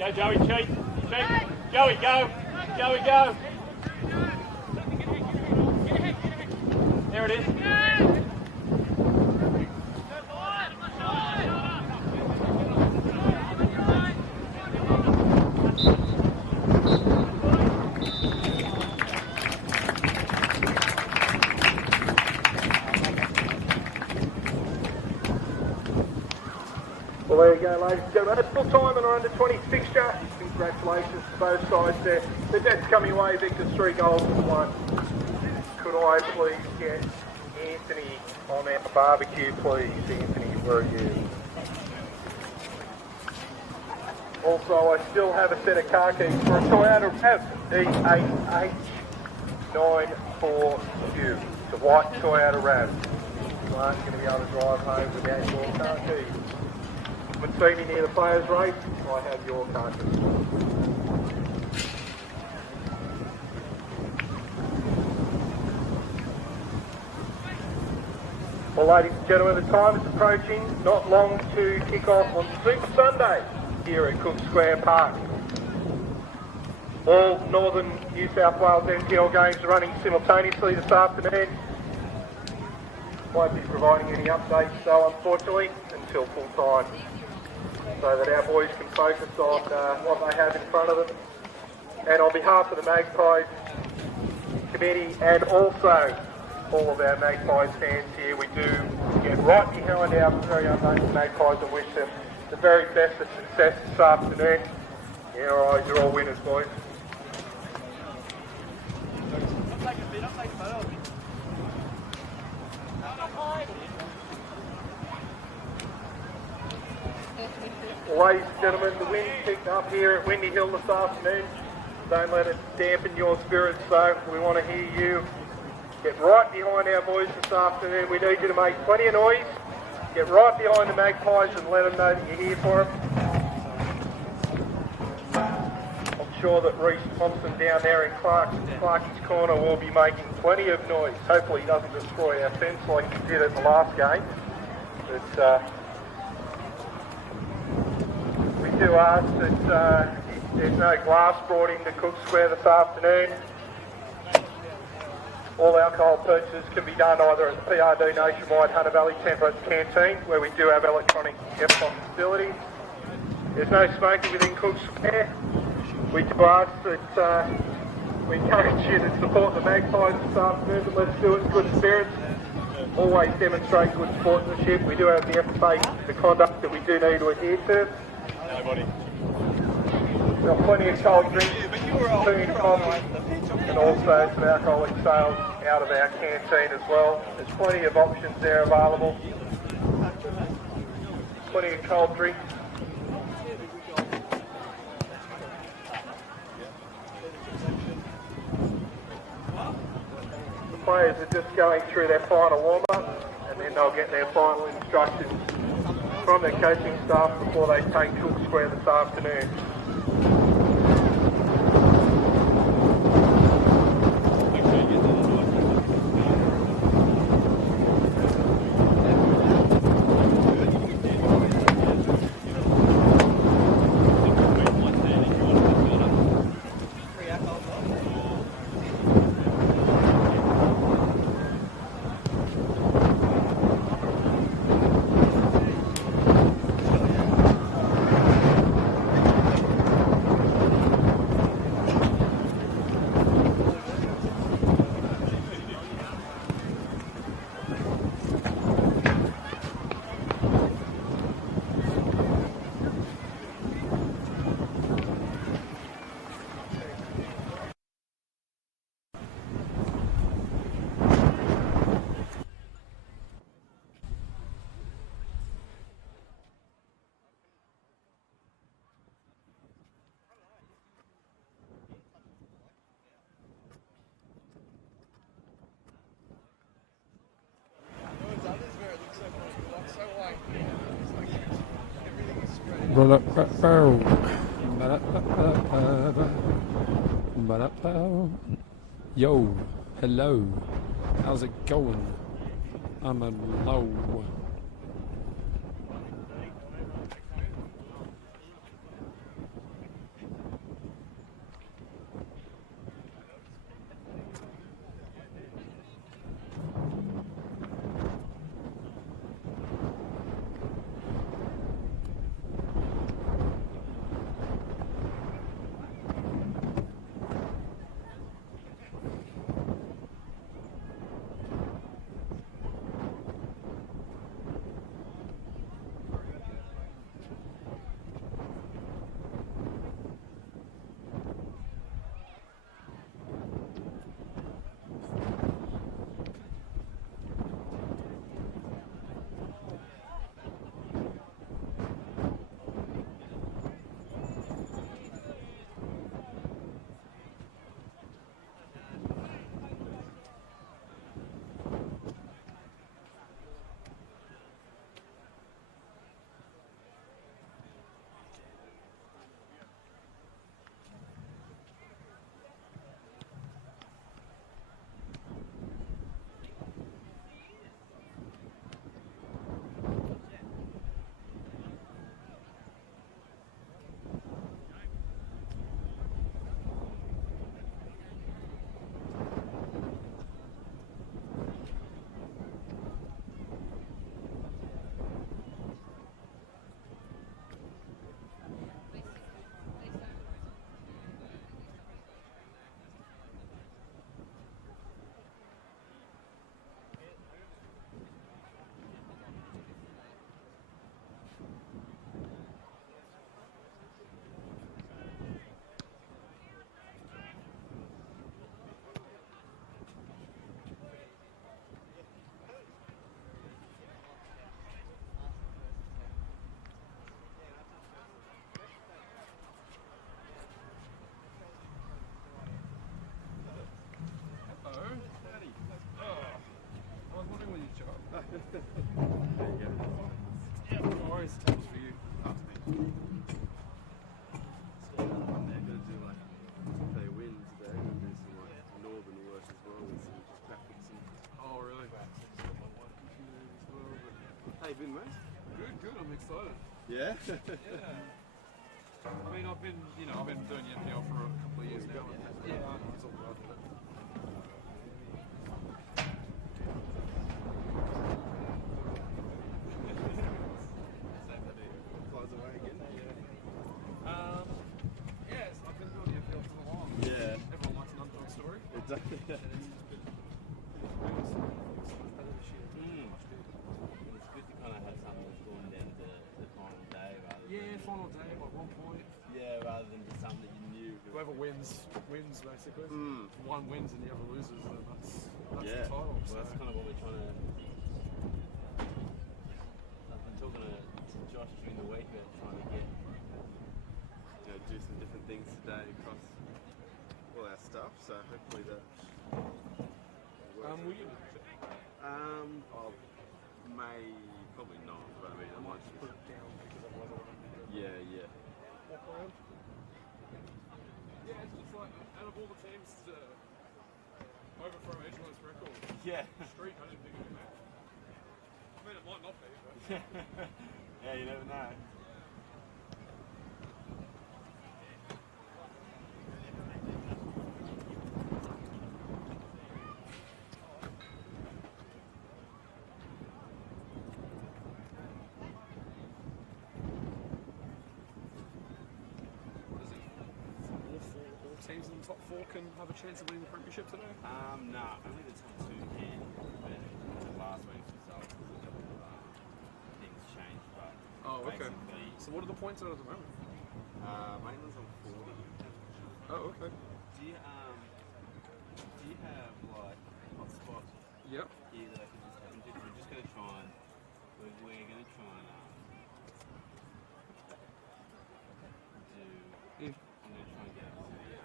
Go, Joey, cheat. Cheat. Joey, go. Joey, go. There it is. Well, there you go, ladies and gentlemen. It's full time in our under-20s fixture. Congratulations to both sides there. The Jets coming away victors 3 goals to 1. Could I please get Anthony on our barbecue, please? Anthony, where are you? Also, I still have a set of car keys for a Toyota RAV D8H94Q. It's a white Toyota RAV. You aren't going to be able to drive home without your car keys. When see me near the players' race, I have your car keys. Well, ladies and gentlemen, the time is approaching. Not long to kick off on Super Sunday here at Cook Square Park. All Northern New South Wales NPL games are running simultaneously this afternoon. Won't be providing any updates though, unfortunately, until full time, so that our boys can focus on what they have in front of them. And on behalf of the Magpies committee and also all of our Magpies fans here, we do get right behind our very own Magpies and wish them the very best of success this afternoon. Yeah, alright, you're all winners, boys. Ladies and gentlemen, the wind picked up here at Windy Hill this afternoon. Don't let it dampen your spirits though. We want to hear you. Get right behind our boys this afternoon. We need you to make plenty of noise. Get right behind the Magpies and let them know that you're here for them. I'm sure that Reece Thompson down there in Clarkie's corner will be making plenty of noise. Hopefully he doesn't destroy our fence like he did at the last game. But we do ask that there's no glass brought into Cook Square this afternoon. All alcohol purchases can be done either at the PRD Nationwide Hunter Valley Temperance Canteen, where we do have electronic F-bomb facilities. There's no smoking within Cook Square. We do ask that we encourage you to support the Magpies this afternoon, but let's do it in good spirits. Always demonstrate good sportsmanship. We do have the FFA, the conduct that we do need to adhere to. Nobody. We've got plenty of cold drinks, food, coffee, and also some alcoholic sales out of our canteen as well. There's plenty of options there available. Plenty of cold drinks. The players are just going through their final warm-up, and then they'll get their final instructions from their coaching staff before they take Cook Square this afternoon. Yo, hello, how's it going? I'm a low. Yeah, no worries. Tables for you. They win today and do some like northern work as well with some just graphics and Oh, really? community as well. But, how you been, mate? Good. I'm excited. Yeah? I mean, I've been doing NPL for a couple of years now. And, yeah, it's all right. Flies away again. Yes, I've been doing NPL for a while. Yeah. Everyone likes an underdog story. It does. It's good to kind of have something that's going down to the final day rather than... Final day, like 1 point. Yeah, rather than just something that you knew. Whoever wins basically. One wins and the other loses, and that's Yeah. the title. Well, So. that's kind of what we're trying to... I've been talking to Josh during the week about trying to get... Do some different things today across all our stuff, so hopefully that Will you? I may, probably not, but I mean, I might just Put it down because otherwise I wouldn't yeah. walk around. Yeah, it's like out of all the teams to overthrow Edgeworth's record, Yeah. streak, I didn't think it would match. I mean, it might not be, but Yeah, you never know. all teams in the top 4 can have a chance of winning the premiership today. No, only the top 2 can. But last week's results, things changed. But Oh, okay. basically, So what are the points at the moment? Maitland's on 40. Oh, okay. do you have like hot spot Yep. here that I can just have? We're just going to try and we're going to try and do. Yeah. I'm going to try and get up to the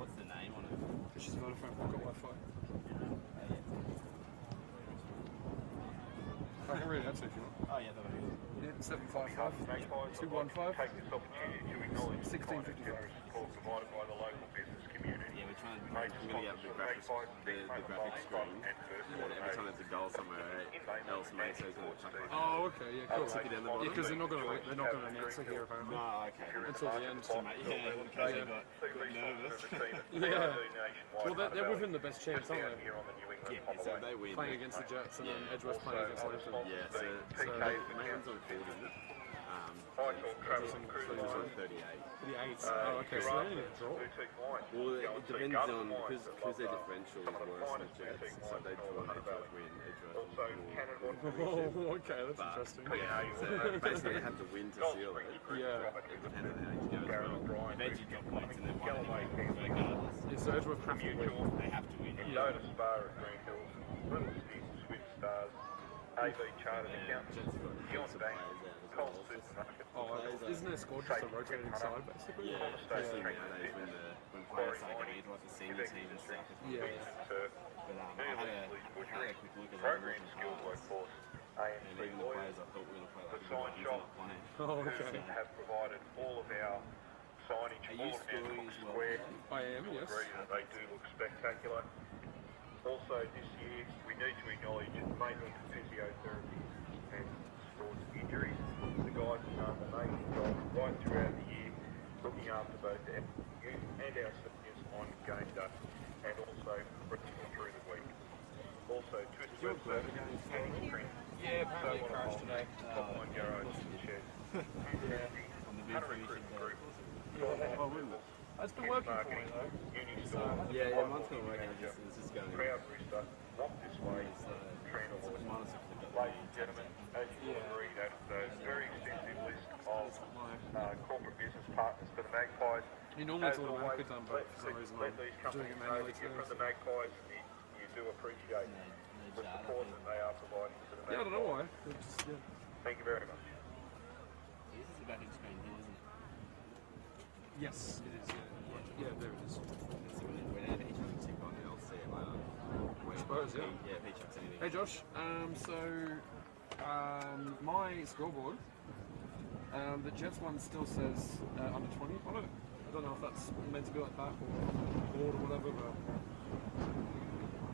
what's the name on it? She's Vodafone Pocket Wi-Fi. I can read it out to you if you want. Oh yeah, that was Yeah, 755 215 Take this opportunity to acknowledge the 1655. generous support provided by the local business community. Yeah, we're trying to. I'm going to get the graphics, the graphics screen. Every time there's a goal somewhere else, mate, so he's going to chuck like Oh, okay, yeah, cool. stick it down the bottom. Yeah, because they're not going to announce it here apparently. No, okay. Until the end. Yeah, in case I got nervous. Yeah. Well, they're within the best chance, aren't they? Yeah, So they win. Playing against the Jets and then Edgeworth playing against Maitland. Yeah, so Maitland's on 40. Travelling Cruise is on 38. The 8. Oh, okay, so they're in a draw. Well, it depends on, because their differential is worse than the Jets, so they draw Edgeworth win, Edgeworth Oh, okay, that's interesting. Yeah, so basically they have to win to seal it. Yeah. It depends on how you go as well. If Edgy got points and then won regardless, Yeah, so Edgeworth have to win. they have to win. Dota Spa at Green Hills, Little Sticks, Swift Stars, AV Chartered Accountants, Jets have got Beyond some Bank, players out as Coles well. Supermarket, Oh, isn't their squad just a rotating side, basically? Yeah, especially nowadays when players like it, like the senior team and stuff. Yeah. Turf, But I had a quick look at Program the Skilled Workforce, and AMC even the Lawyers, players I thought we were going to play The like Sign he's Shop, not playing. Oh, who okay. have provided all of our signage, Are all you of our scoring Cook as well? Square. I am, yes. Agree that they do look spectacular. Also, this year, we need to acknowledge Maitland physiotherapy and sports injuries. The guys have done an amazing job right throughout the year, looking after both our youth and our seniors on game day, and also through the week. Also, Twist Web Service and Print. Yeah, apparently it crashed today. Top Line Garage and Shed. Hunter Recruitment Group. Oh, really? It's been working for me, though. Uni Store. Yeah, mine's going to work out. This is going. Proud Rooster. Walk This Way. Trend Awards. Ladies and gentlemen, as you will read at the very extensive list of corporate business partners for the Magpies. You normally it's As automatically always, done, but for some reason let I'm these doing companies it know manually that you're today. from the Magpies and you do appreciate the support that they are providing to the Magpies. Yeah, I don't know why. It's just, yeah. Thank you very much. This is the back end screen here, isn't it? Yes, it is, yeah. Yeah, there it is. So whenever he tries to tick on it, I'll see it later. I suppose, yeah. Yeah, if he chucks anything Hey Josh, my scoreboard, the Jets one still says under 20 on it. I don't know if that's meant to be like that or board or whatever, but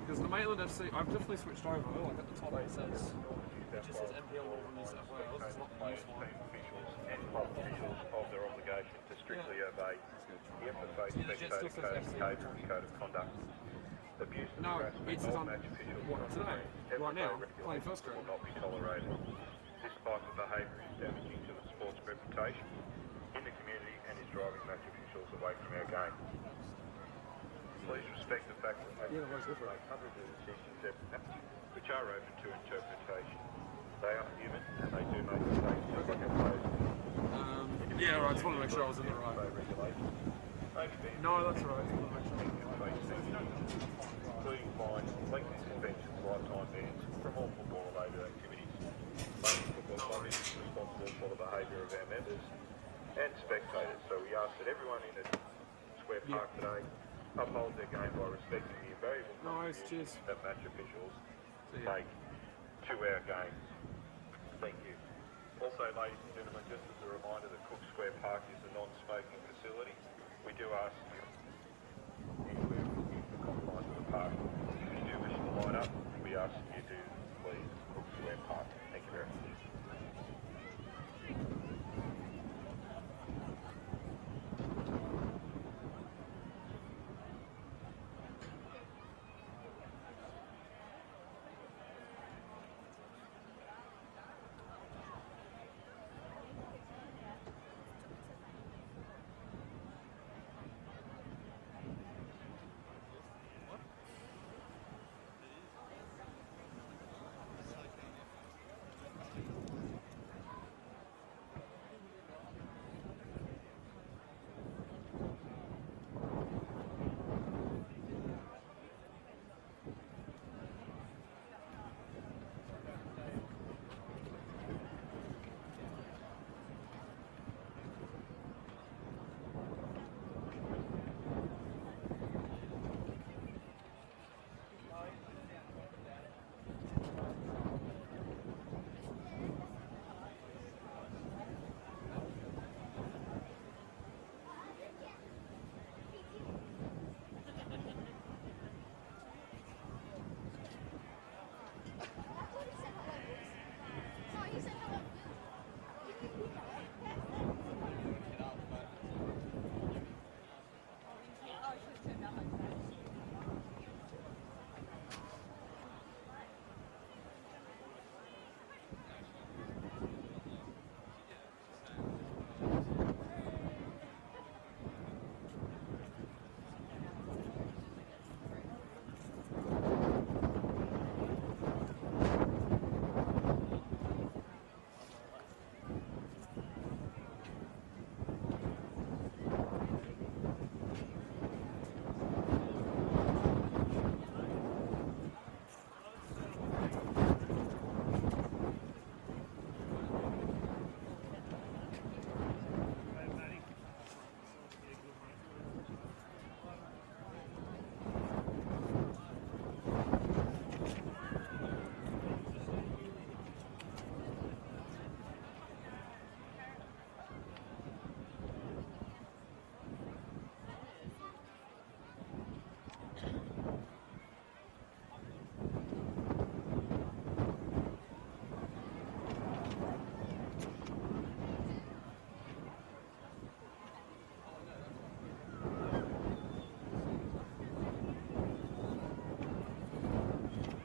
because the Maitland FC, I've definitely switched over. Like at the top it says, it just says NPL or New South Wales. It's not the news one. Officials and club officials of their obligation to strictly obey the emphasise spectator code of behaviour and code of conduct. Abuse and No, harassment it says of on match officials what today, right now, playing first grade. will not be tolerated. This type of behaviour is damaging to the sport's reputation in the community and is driving match officials away from our game. Please respect the fact that match officials make hundreds of decisions every match, which are open to interpretation. They are human and they do make mistakes just like our players do. Yeah, right. I just wanted to make sure I was in the right. No, that's right. Including fines, lengthy suspensions, lifetime bans from all football-related activities. Most football club is responsible for the behaviour of our members and spectators, so we ask that everyone in the Square Park today uphold their game by respecting the invariable contributions that match officials make to our game. Thank you. Also, ladies and gentlemen, just as a reminder that Cook Square Park is a non-smoking facility, we do ask you anywhere within the confines of the park. If you do wish to line up, we ask you to leave Cook Square Park. Thank you very much.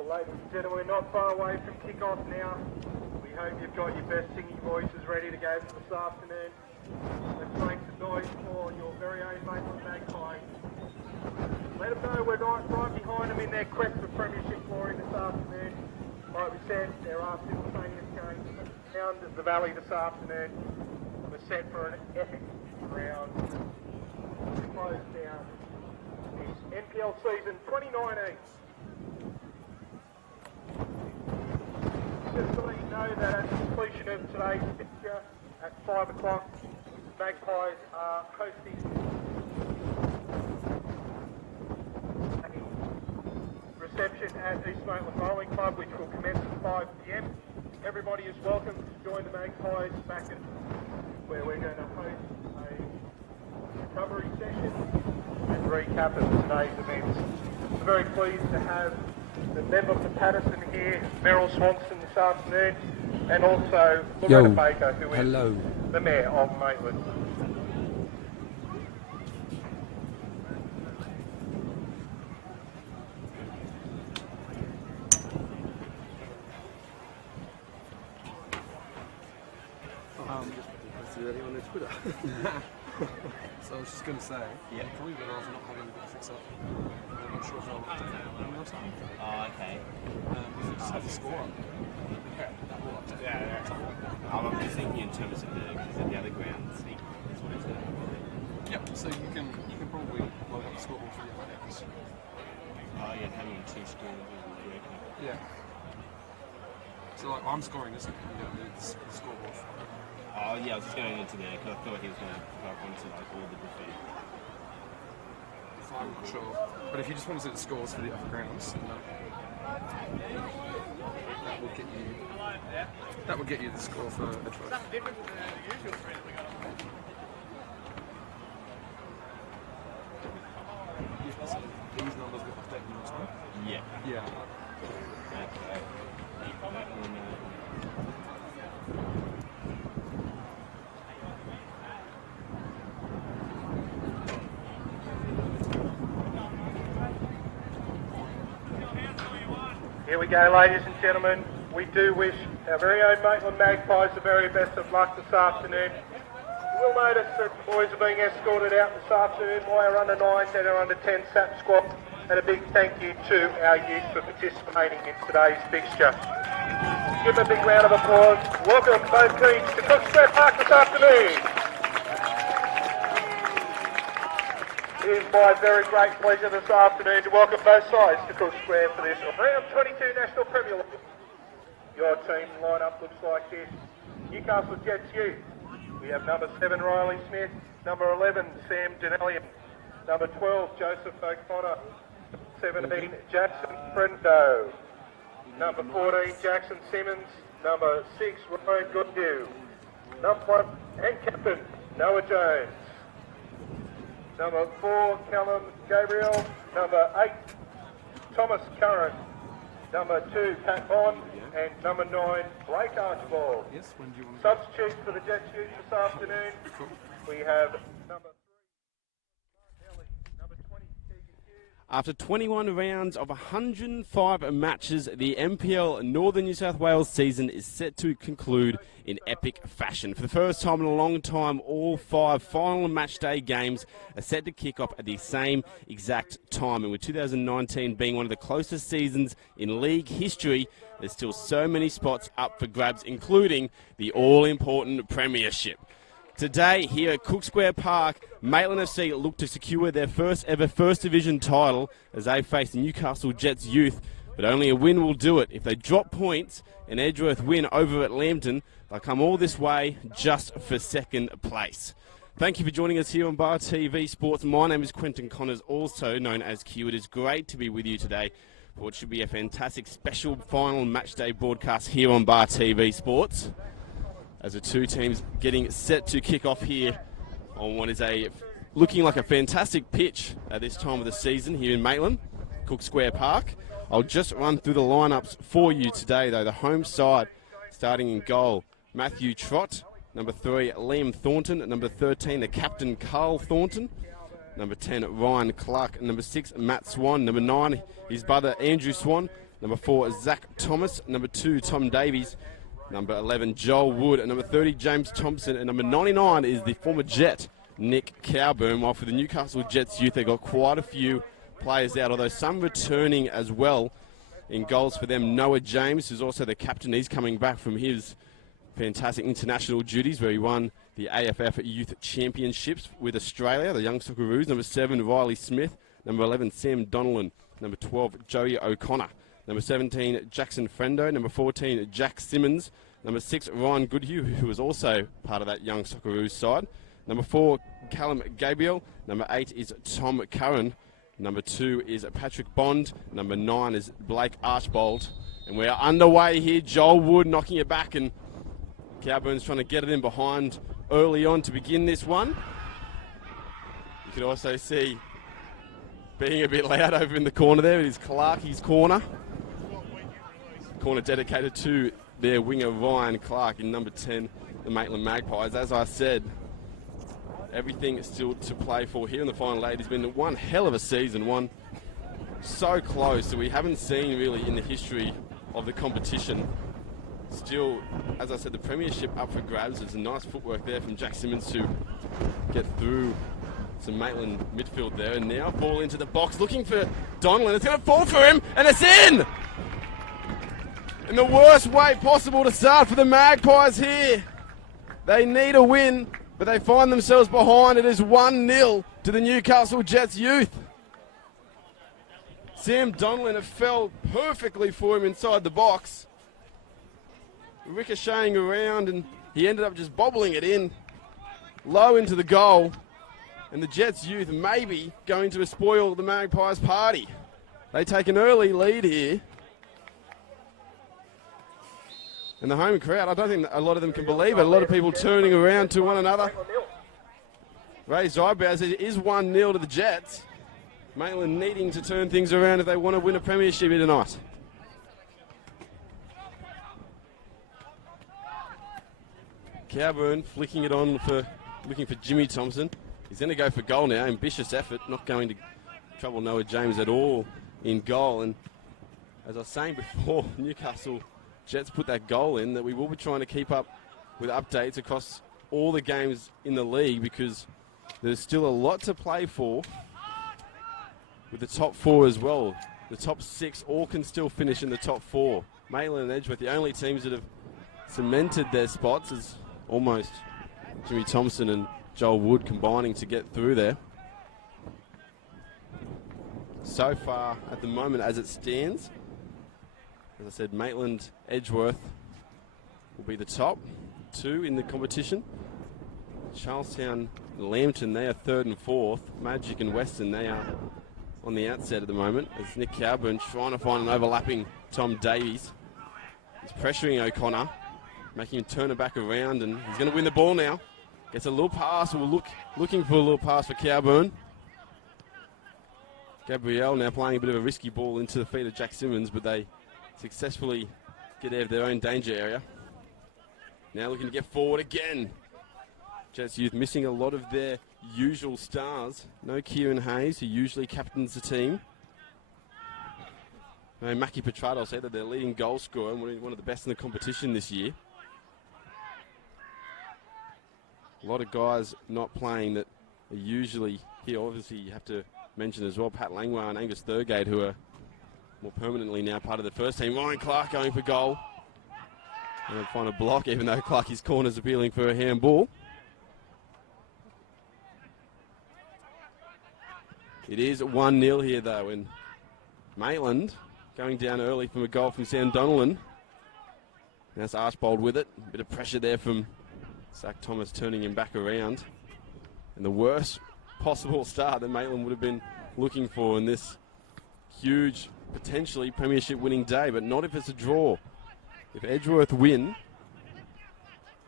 Ladies and gentlemen, we're not far away from kick-off now. We hope you've got your best singing voices ready to go for this afternoon. Let's make some noise for your very own Maitland Magpies. Let them know we're right behind them in their quest for premiership glory this afternoon. Like we said, there are simultaneous games around the valley this afternoon. We're set for an epic round to close down this NPL season 2019. Just to let you know that at the completion of today's fixture at 5 o'clock, Magpies are hosting a reception at East Maitland Bowling Club, which will commence at 5 p.m. Everybody is welcome to join the Magpies back at where we're going to host a recovery session and recap of today's events. We're very pleased to have the member for Patterson here, Meryl Swanson, this afternoon, and also Loretta Baker, who is the Mayor of Maitland. So I was just going to say, probably better off not having a fix up. I'm not sure if I'll have to or something. Oh, okay. Just have the score up. I'm just thinking in terms of the other grounds. That's what it's Yep. So you can probably load up the scoreboard for the other games. Oh yeah, having two scores is working. Yeah. So like I'm scoring this, you don't need the scoreboard. Oh yeah, I was just going into there because I thought he was going to go onto like all the different. I'm not sure. But if you just want to see the scores for the upper grounds, that will get you the score for Edgeworth. Something different than the usual three that we got on. These numbers got updated last time. Yeah. Yeah. Okay. That one. Here we go, ladies and gentlemen. We do wish our very own Maitland Magpies the very best of luck this afternoon. You will notice that the boys are being escorted out this afternoon by our under-9s and our under-10 SAP squad. And a big thank you to our youth for participating in today's fixture. Give them a big round of applause. Welcome both teams to Cook Square Park this afternoon. It is my very great pleasure this afternoon to welcome both sides to Cook Square for this round 22 National Premier League. Your team lineup looks like this. Newcastle Jets Youth. We have number 7 Riley Smith, number 11 Sam Janellian, number 12 Joseph O'Connor, 17 Jackson Frendo, number 14 Jackson Simmons, number 6 Ryan Goodhue, number 1 and captain Noah Jones. Number 4, Callum Gabriel. Number 8, Thomas Curran. Number 2, Pat Bond. And number 9, Blake Archibald. Yes, when do you want to Substitutes for the Jets youth this afternoon. We have number 3, Mark Ellie. Number 20, Keegan Hughes. After 21 rounds of 105 matches, the NPL Northern New South Wales season is set to conclude in epic fashion. For the first time in a long time, all 5 final match day games are set to kick off at the same exact time. And with 2019 being one of the closest seasons in league history, there's still so many spots up for grabs, including the all-important premiership. Today, here at Cook Square Park, Maitland FC look to secure their first ever First Division title as they face the Newcastle Jets Youth. But only a win will do it. If they drop points and Edgeworth win over at Lambton, they'll come all this way just for second place. Thank you for joining us here on Bar TV Sports. My name is Quentin Connors, also known as Q. It is great to be with you today for what should be a fantastic special final match day broadcast here on Bar TV Sports, as the two teams getting set to kick off here on what is looking like a fantastic pitch at this time of the season here in Maitland, Cook Square Park. I'll just run through the lineups for you today, though. The home side starting in goal, Matthew Trott. Number 3, Liam Thornton. Number 13, the captain, Carl Thornton. Number 10, Ryan Clark. Number 6, Matt Swan. Number 9, his brother, Andrew Swan. Number 4, Zach Thomas. Number 2, Tom Davies. Number 11, Joel Wood. And number 30, James Thompson. And number 99 is the former Jet, Nick Cowburn. While for the Newcastle Jets youth, they've got quite a few players out, although some returning as well. In goals for them, Noah James, who's also the captain. He's coming back from his fantastic international duties where he won the AFF Youth Championships with Australia, the Young Socceroos. Number 7, Riley Smith. Number 11, Sam Donnellan. Number 12, Joey O'Connor. Number 17, Jackson Frendo. Number 14, Jack Simmons. Number 6, Ryan Goodhue, who was also part of that Young Socceroos side. Number 4, Callum Gabriel. Number 8 is Tom Curran. Number 2 is Patrick Bond. Number 9 is Blake Archbold. And we're underway here. Joel Wood knocking it back, and Cowburn's trying to get it in behind early on to begin this one. You can also see being a bit loud over in the corner there. It is Clarkie's corner. Corner dedicated to their winger Ryan Clark in number 10, the Maitland Magpies. As I said, everything is still to play for here in the final 8. It's been one hell of a season, one so close that we haven't seen really in the history of the competition. Still, as I said, the premiership up for grabs. There's a nice footwork there from Jack Simmons to get through some Maitland midfield there. And now ball into the box, looking for Donlan. It's going to fall for him, and it's in! In the worst way possible to start for the Magpies here. They need a win, but they find themselves behind. It is 1-0 to the Newcastle Jets youth. Sam Donlan fell perfectly for him inside the box. Ricocheting around, and he ended up just bobbling it in low into the goal. And the Jets youth maybe going to spoil the Magpies party. They take an early lead here. And the home crowd, I don't think a lot of them can believe it. A lot of people turning around to one another. Raised eyebrows. It is 1-0 to the Jets. Maitland needing to turn things around if they want to win a premiership here tonight. Cowburn flicking it on for looking for Jimmy Thompson. He's going to go for goal now. Ambitious effort, not going to trouble Noah James at all in goal. And as I was saying before, Newcastle Jets put that goal in, that we will be trying to keep up with updates across all the games in the league, because there's still a lot to play for with the top 4 as well. The top 6 all can still finish in the top 4. Maitland and Edgeworth, the only teams that have cemented their spots, is almost Jimmy Thompson and Joel Wood combining to get through there. So far, at the moment, as it stands, as I said, Maitland, Edgeworth will be the top 2 in the competition. Charlestown and Lambton, they are 3rd and 4th. Magic and Western, they are on the outset at the moment, as Nick Cowburn trying to find an overlapping Tom Davies. He's pressuring O'Connor, making him turn it back around, and he's going to win the ball now. Gets a little pass, looking for a little pass for Cowburn. Gabrielle now playing a bit of a risky ball into the feet of Jack Simmons, but they successfully get out of their own danger area. Now looking to get forward again. Jets youth missing a lot of their usual stars. No Kieran Hayes, who usually captains the team. No Mackie Petrato said that they're leading goal scorer and one of the best in the competition this year. A lot of guys not playing that are usually here. Obviously, you have to mention as well Pat Langway and Angus Thurgate, who are more permanently now part of the first team. Ryan Clark going for goal. And they'll find a block, even though Clarkie's corner's appealing for a handball. It is 1-0 here, though, and Maitland going down early from a goal from Sam Donnellan. That's Archbold with it. A bit of pressure there from Zach Thomas, turning him back around. And the worst possible start that Maitland would have been looking for in this huge, potentially premiership winning day, but not if it's a draw. If Edgeworth win,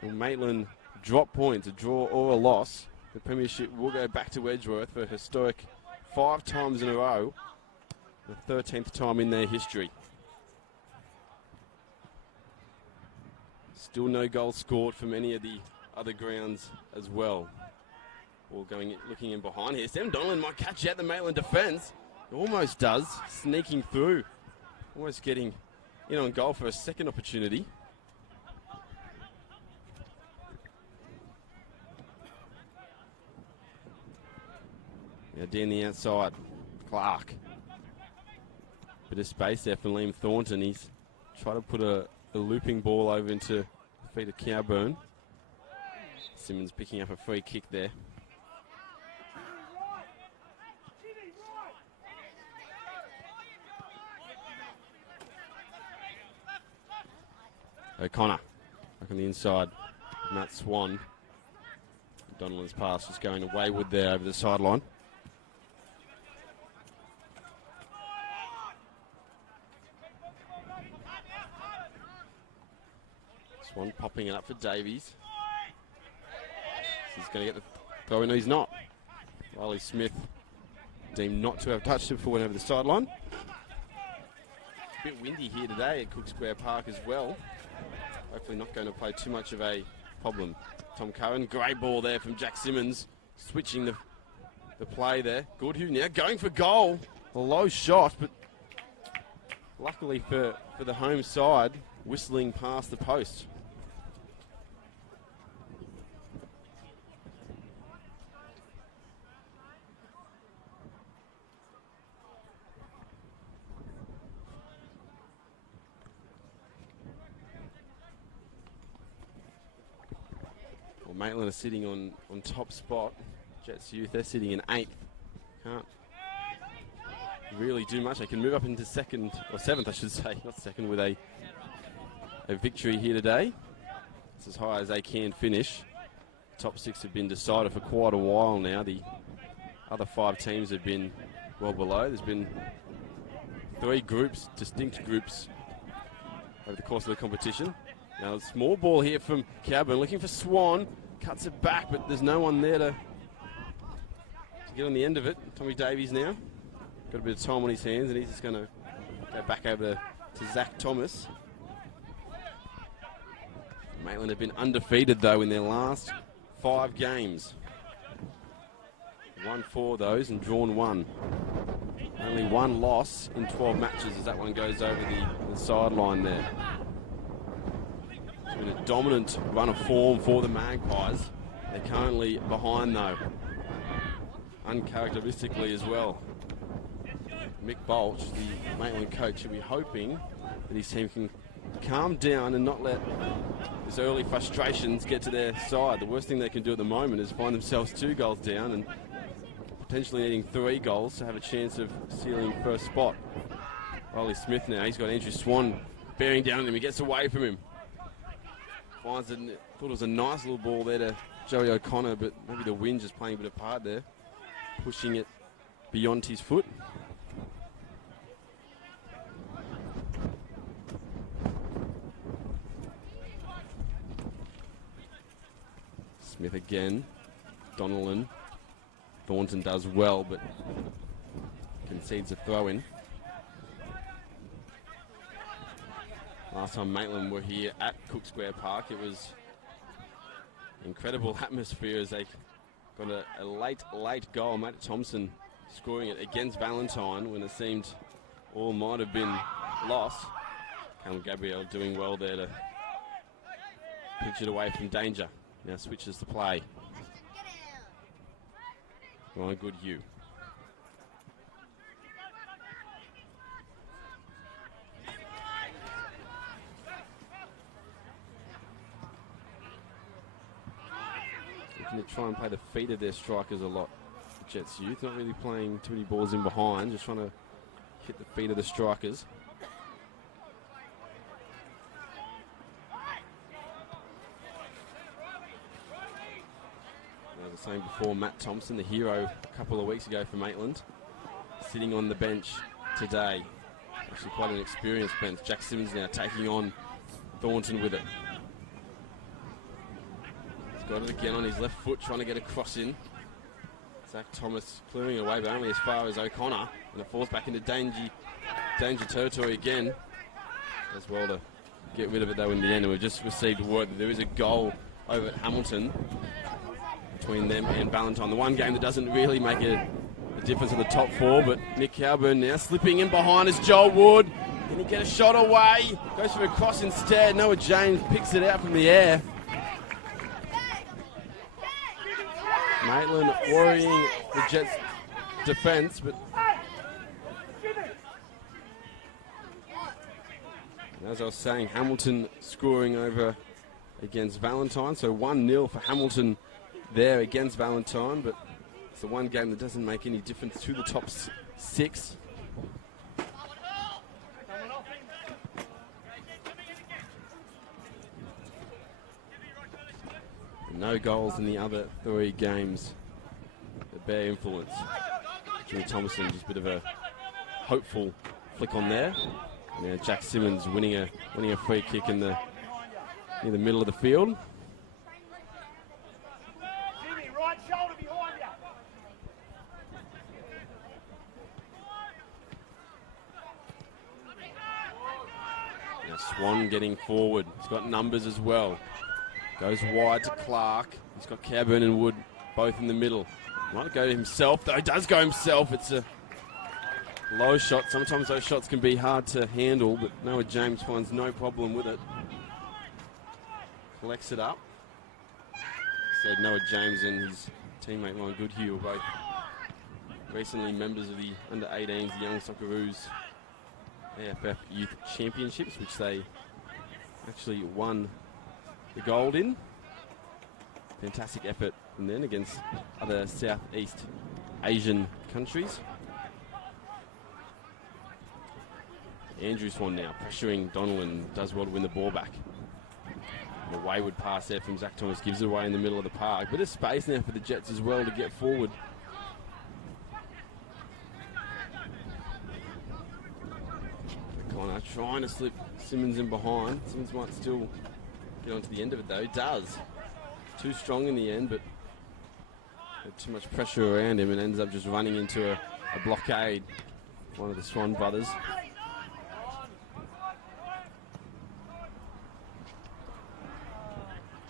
and Maitland drop points, a draw or a loss, the premiership will go back to Edgeworth for a historic 5 times in a row, the 13th time in their history. Still no goals scored from any of the other grounds as well. Ball looking in behind here. Sam Donlan might catch out the Maitland defence. Almost does, sneaking through. Almost getting in on goal for a second opportunity. Now down the outside, Clark. Bit of space there for Liam Thornton. He's tried to put a looping ball over into the feet of Cowburn. Simmons picking up a free kick there. O'Connor back on the inside. Matt Swan. Donlan's pass just going to Wayward there over the sideline. Swan popping it up for Davies. He's going to get the throw in. No, he's not. Riley Smith deemed not to have touched it before went over the sideline. A bit windy here today at Cook Square Park as well. Hopefully not going to play too much of a problem. Tom Cohen, great ball there from Jack Simmons. Switching the play there. Goodhue now going for goal. A low shot, but luckily for the home side, whistling past the post. Well, Maitland are sitting on top spot. Jets Youth, they're sitting in 8th. Can't really do much. They can move up into 2nd, or 7th I should say, not 2nd, with a victory here today. It's as high as they can finish. Top 6 have been decided for quite a while now. The other 5 teams have been well below. There's been 3 groups, distinct groups, over the course of the competition. Now a small ball here from Cowburn, looking for Swan. Cuts it back, but there's no one there to get on the end of it. Tommy Davies now. Got a bit of time on his hands, and he's just going to go back over to Zach Thomas. Maitland have been undefeated, though, in their last 5 games. Won 4 of those and drawn 1. Only 1 loss in 12 matches as that one goes over the sideline there. It's been a dominant run of form for the Magpies. They're currently behind, though. Uncharacteristically as well. Mick Bolch, the Maitland coach, should be hoping that his team can calm down and not let these early frustrations get to their side. The worst thing they can do at the moment is find themselves 2 goals down and potentially needing 3 goals to have a chance of sealing first spot. Riley Smith now, he's got Andrew Swan bearing down on him. He gets away from him. Finds it, thought it was a nice little ball there to Joey O'Connor, but maybe the wind just playing a bit of part there, pushing it beyond his foot. Smith again. Donnellan. Thornton does well, but concedes a throw-in. Last time Maitland were here at Cook Square Park, it was incredible atmosphere as they got a late goal. Matt Thompson scoring it against Valentine when it seemed all might have been lost. Callum Gabriel doing well there to pitch it away from danger. Now switches to play. Well, good you. Looking to try and play the feet of their strikers a lot. Jets Youth not really playing too many balls in behind, just trying to hit the feet of the strikers. As I was saying before, Matt Thompson, the hero a couple of weeks ago for Maitland, sitting on the bench today. Actually quite an experienced bench. Jack Simmons now taking on Thornton with it. He's got it again on his left foot, trying to get a cross in. Zach Thomas clearing away, but only as far as O'Connor, and it falls back into danger territory again. As well to get rid of it though in the end, and we've just received word that there is a goal over at Hamilton between them and Valentine. The one game that doesn't really make a difference in the top 4, but Nick Cowburn now slipping in behind is Joel Wood. Can he get a shot away? Goes for a cross instead. Noah James picks it out from the air. Maitland worrying the Jets' defence, but as I was saying, Hamilton scoring over against Valentine, so 1-0 for Hamilton there against Valentine, but it's the one game that doesn't make any difference to the top 6. No goals in the other 3 games that bear influence. Jimmy Thompson, just a bit of a hopeful flick on there. Now Jack Simmons winning a free kick in the near the middle of the field. Jimmy, right shoulder behind you. Now Swan getting forward. He's got numbers as well. Goes wide to Clark. He's got Coburn and Wood both in the middle. Might go himself, though. Does go himself. It's a low shot. Sometimes those shots can be hard to handle, but Noah James finds no problem with it. Collects it up. Said Noah James and his teammate Ryan Goodhue were both recently members of the under-18s, the Young Socceroos AFF Youth Championships, which they actually won the gold in. Fantastic effort from then against other Southeast Asian countries. Andrew Swan now pressuring Donnellan, does well to win the ball back. And a wayward pass there from Zach Thomas gives it away in the middle of the park. Bit of space now for the Jets as well to get forward. Connor trying to slip Simmons in behind. Simmons might still get onto the end of it though. He does. Too strong in the end, but had too much pressure around him and ends up just running into a blockade. One of the Swan brothers.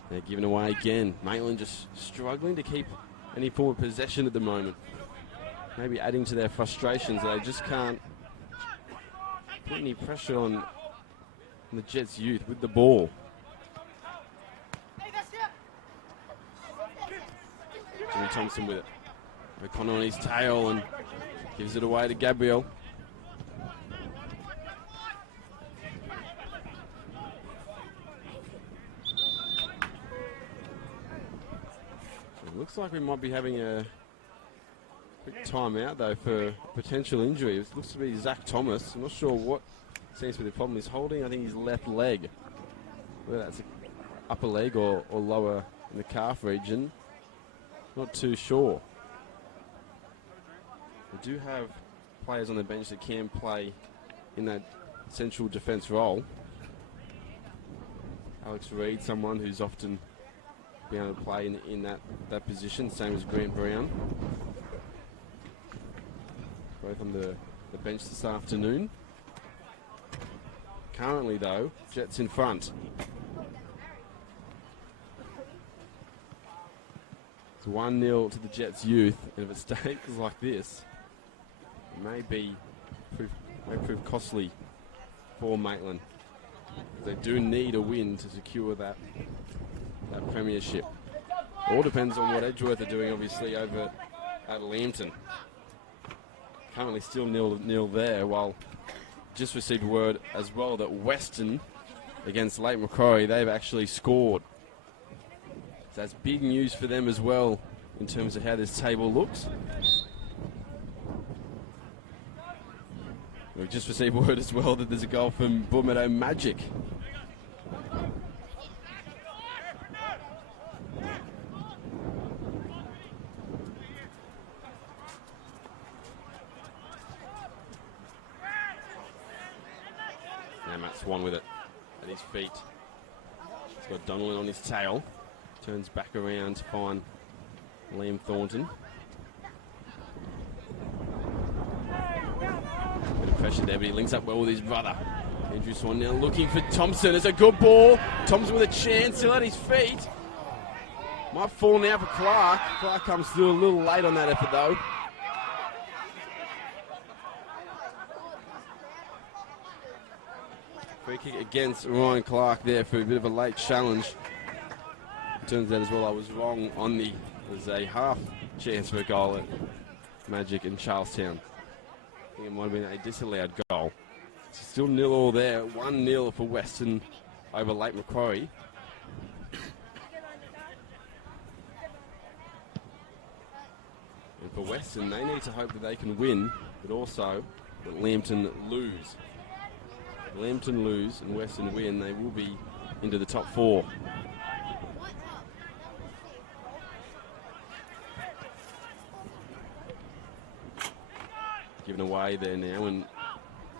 They're giving away again. Maitland just struggling to keep any form of possession at the moment. Maybe adding to their frustrations. They just can't put any pressure on the Jets youth with the ball. Jimmy Thompson with it. O'Connor on his tail and gives it away to Gabriel. It looks like we might be having a quick timeout though for potential injury. It looks to be Zach Thomas. I'm not sure what seems to be the problem. He's holding, I think, his left leg. Whether that's upper leg or lower in the calf region. Not too sure. We do have players on the bench that can play in that central defence role. Alex Reid, someone who's often been able to play in that position, same as Grant Brown. Both on the bench this afternoon. Currently though, Jets in front. It's 1-0 to the Jets youth, and if it stays like this, it may prove costly for Maitland. They do need a win to secure that premiership. All depends on what Edgeworth are doing, obviously, over at Lambton. Currently still 0-0 there, while just received word as well that Western against Lake Macquarie, they've actually scored. So that's big news for them as well in terms of how this table looks. We've just received word as well that there's a goal from Bullmeadow Magic. Now Matt Swan with it at his feet. He's got Donnellan on his tail. Turns back around to find Liam Thornton. Bit of pressure there, but he links up well with his brother. Andrew Swan now looking for Thompson. It's a good ball. Thompson with a chance, still at his feet. Might fall now for Clark. Clark comes through a little late on that effort though. Free kick against Ryan Clark there for a bit of a late challenge. Turns out as well I was wrong on there's a half chance for a goal at Magic in Charlestown. I think it might have been a disallowed goal. Still 0-0 there, 1-0 for Western over Lake Macquarie. And for Western, they need to hope that they can win, but also that Lambton lose. If Lambton lose and Western win, they will be into the top 4. Given away there now, and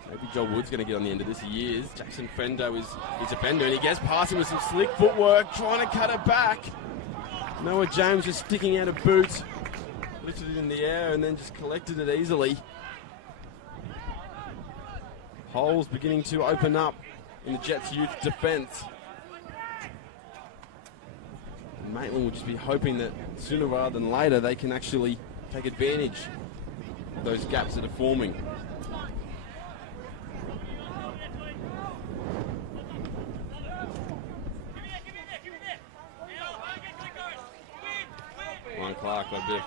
Maybe Joel Wood's going to get on the end of this. He is. Jackson Frendo is a bender, and he gets past him with some slick footwork, trying to cut it back. Noah James just sticking out a boot, lifted it in the air, and then just collected it easily. Holes beginning to open up in the Jets youth defence. Maitland will just be hoping that sooner rather than later they can actually take advantage of those gaps that are forming. Ryan Clark got a bit of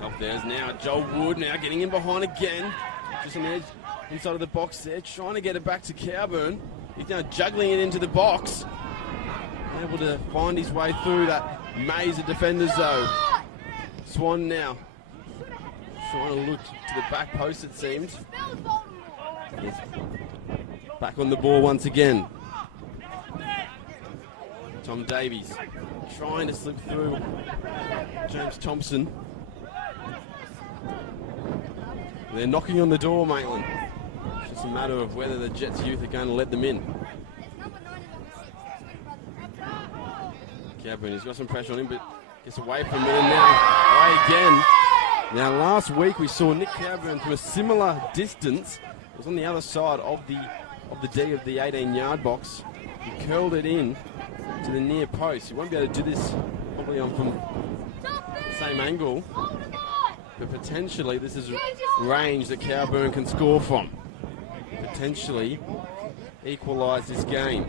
help. There's now Joel Wood now getting in behind again. Just on the edge inside of the box there, trying to get it back to Cowburn. He's now juggling it into the box. Able to find his way through that maze of defenders though. Swan now trying to look to the back post, it seems. He's back on the ball once again. Tom Davies trying to slip through James Thompson. They're knocking on the door, Maitland. It's just a matter of whether the Jets youth are going to let them in. Cowburn, he's got some pressure on him, but gets away from it, and now away again. Now, last week we saw Nick Cowburn from a similar distance. It was on the other side of the D of the 18-yard box. He curled it in to the near post. He won't be able to do this probably on from the same angle, but potentially this is range that Cowburn can score from. Potentially equalise this game.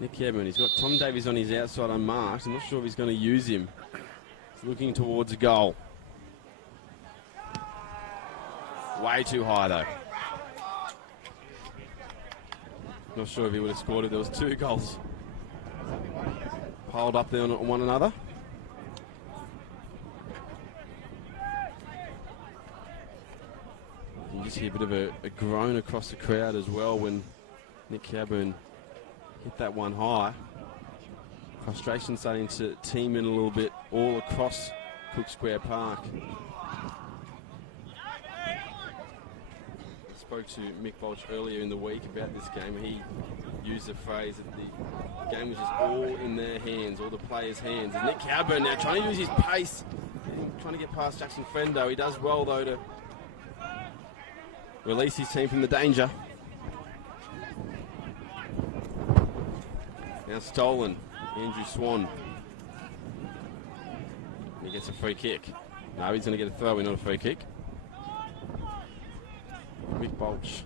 Nick Cowburn, he's got Tom Davies on his outside unmarked. I'm not sure if he's going to use him. He's looking towards a goal. Way too high though. Not sure if he would have scored if there was two goals piled up there on one another. You can just hear a bit of a groan across the crowd as well when Nick Cowburn hit that one high. Frustration starting to team in a little bit all across Cook Square Park. Spoke to Mick Bolch earlier in the week about this game. He used the phrase that the game was just all in their hands, all the players' hands. And Nick Cowburn now trying to use his pace, trying to get past Jackson Frendo. He does well though to release his team from the danger. Now stolen, Andrew Swan. He gets a free kick. No, he's going to get a throw in, not a free kick. Mick Bolch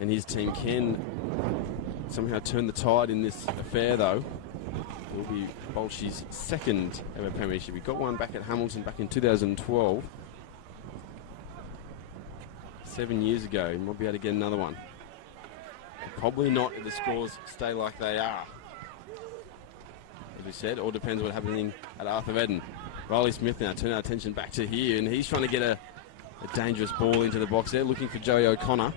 and his team can somehow turn the tide in this affair though. It will be Bolch's second ever premiership. He got one back at Hamilton back in 2012. 7 years ago. He might be able to get another one. Probably not if the scores stay like they are. As we said, all depends on what's happening at Arthur Eden. Riley Smith now turning our attention back to here, and he's trying to get a dangerous ball into the box there, looking for Joey O'Connor.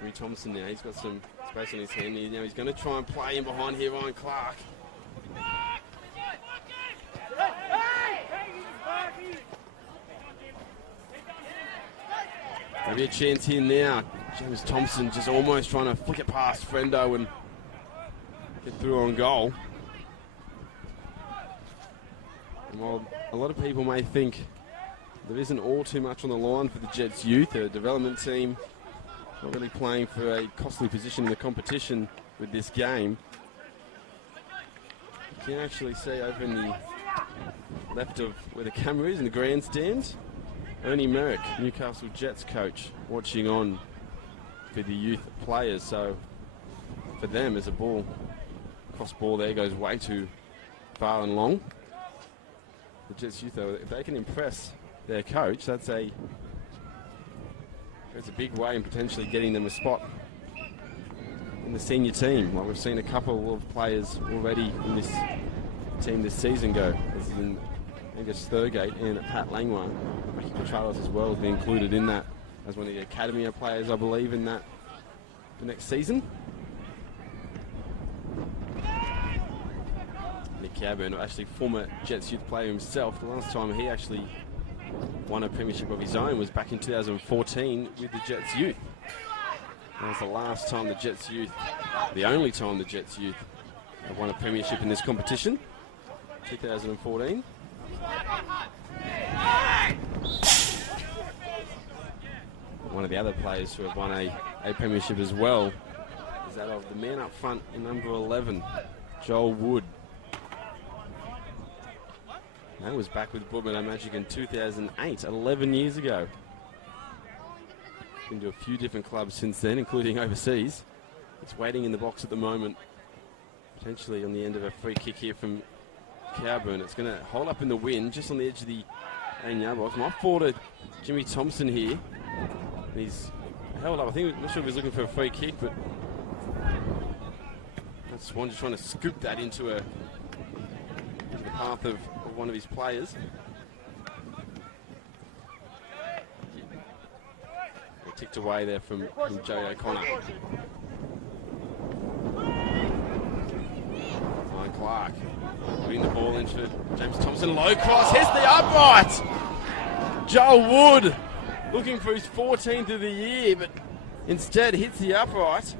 Jimmy Thompson now, he's got some space on his hand. Now he's going to try and play in behind here, Ryan Clark. Maybe a chance here now. James Thompson just almost trying to flick it past Frendo and get through on goal. And while a lot of people may think there isn't all too much on the line for the Jets youth, a development team not really playing for a costly position in the competition with this game, you can actually see over in the left of where the camera is in the grandstand, Ernie Merrick, Newcastle Jets coach, watching on for the youth players. So for them, as a ball, cross ball there goes way too far and long. The Jets youth, though, if they can impress their coach, that's a big way in potentially getting them a spot in the senior team. Like we've seen a couple of players already in this team this season go. This is in Angus Thurgate and Pat Langwa. Ricky Petralis as well has been included in that as one of the academy players, I believe, in that for next season. Nick Cowburn, actually former Jets youth player himself. The last time he actually won a premiership of his own was back in 2014 with the Jets youth. That was the last time the Jets youth, the only time the Jets youth have won a premiership in this competition, 2014. One of the other players who have won a premiership as well is that of the man up front in number 11, Joel Wood. That was back with Broadmeadow Magic in 2008, 11 years ago. Been to a few different clubs since then, including overseas. It's waiting in the box at the moment, potentially on the end of a free kick here from Cowburn. It's going to hold up in the wind, just on the edge of the 8-yard box. Might fall to Jimmy Thompson here. He's held up. I'm not sure if he's looking for a free kick, but that's Swan just trying to scoop that into the path of one of his players. He ticked away there from Joey O'Connor. Ryan Clark putting the ball into James Thompson. Low cross, hits the upright. Joel Wood looking for his 14th of the year, but instead hits the upright.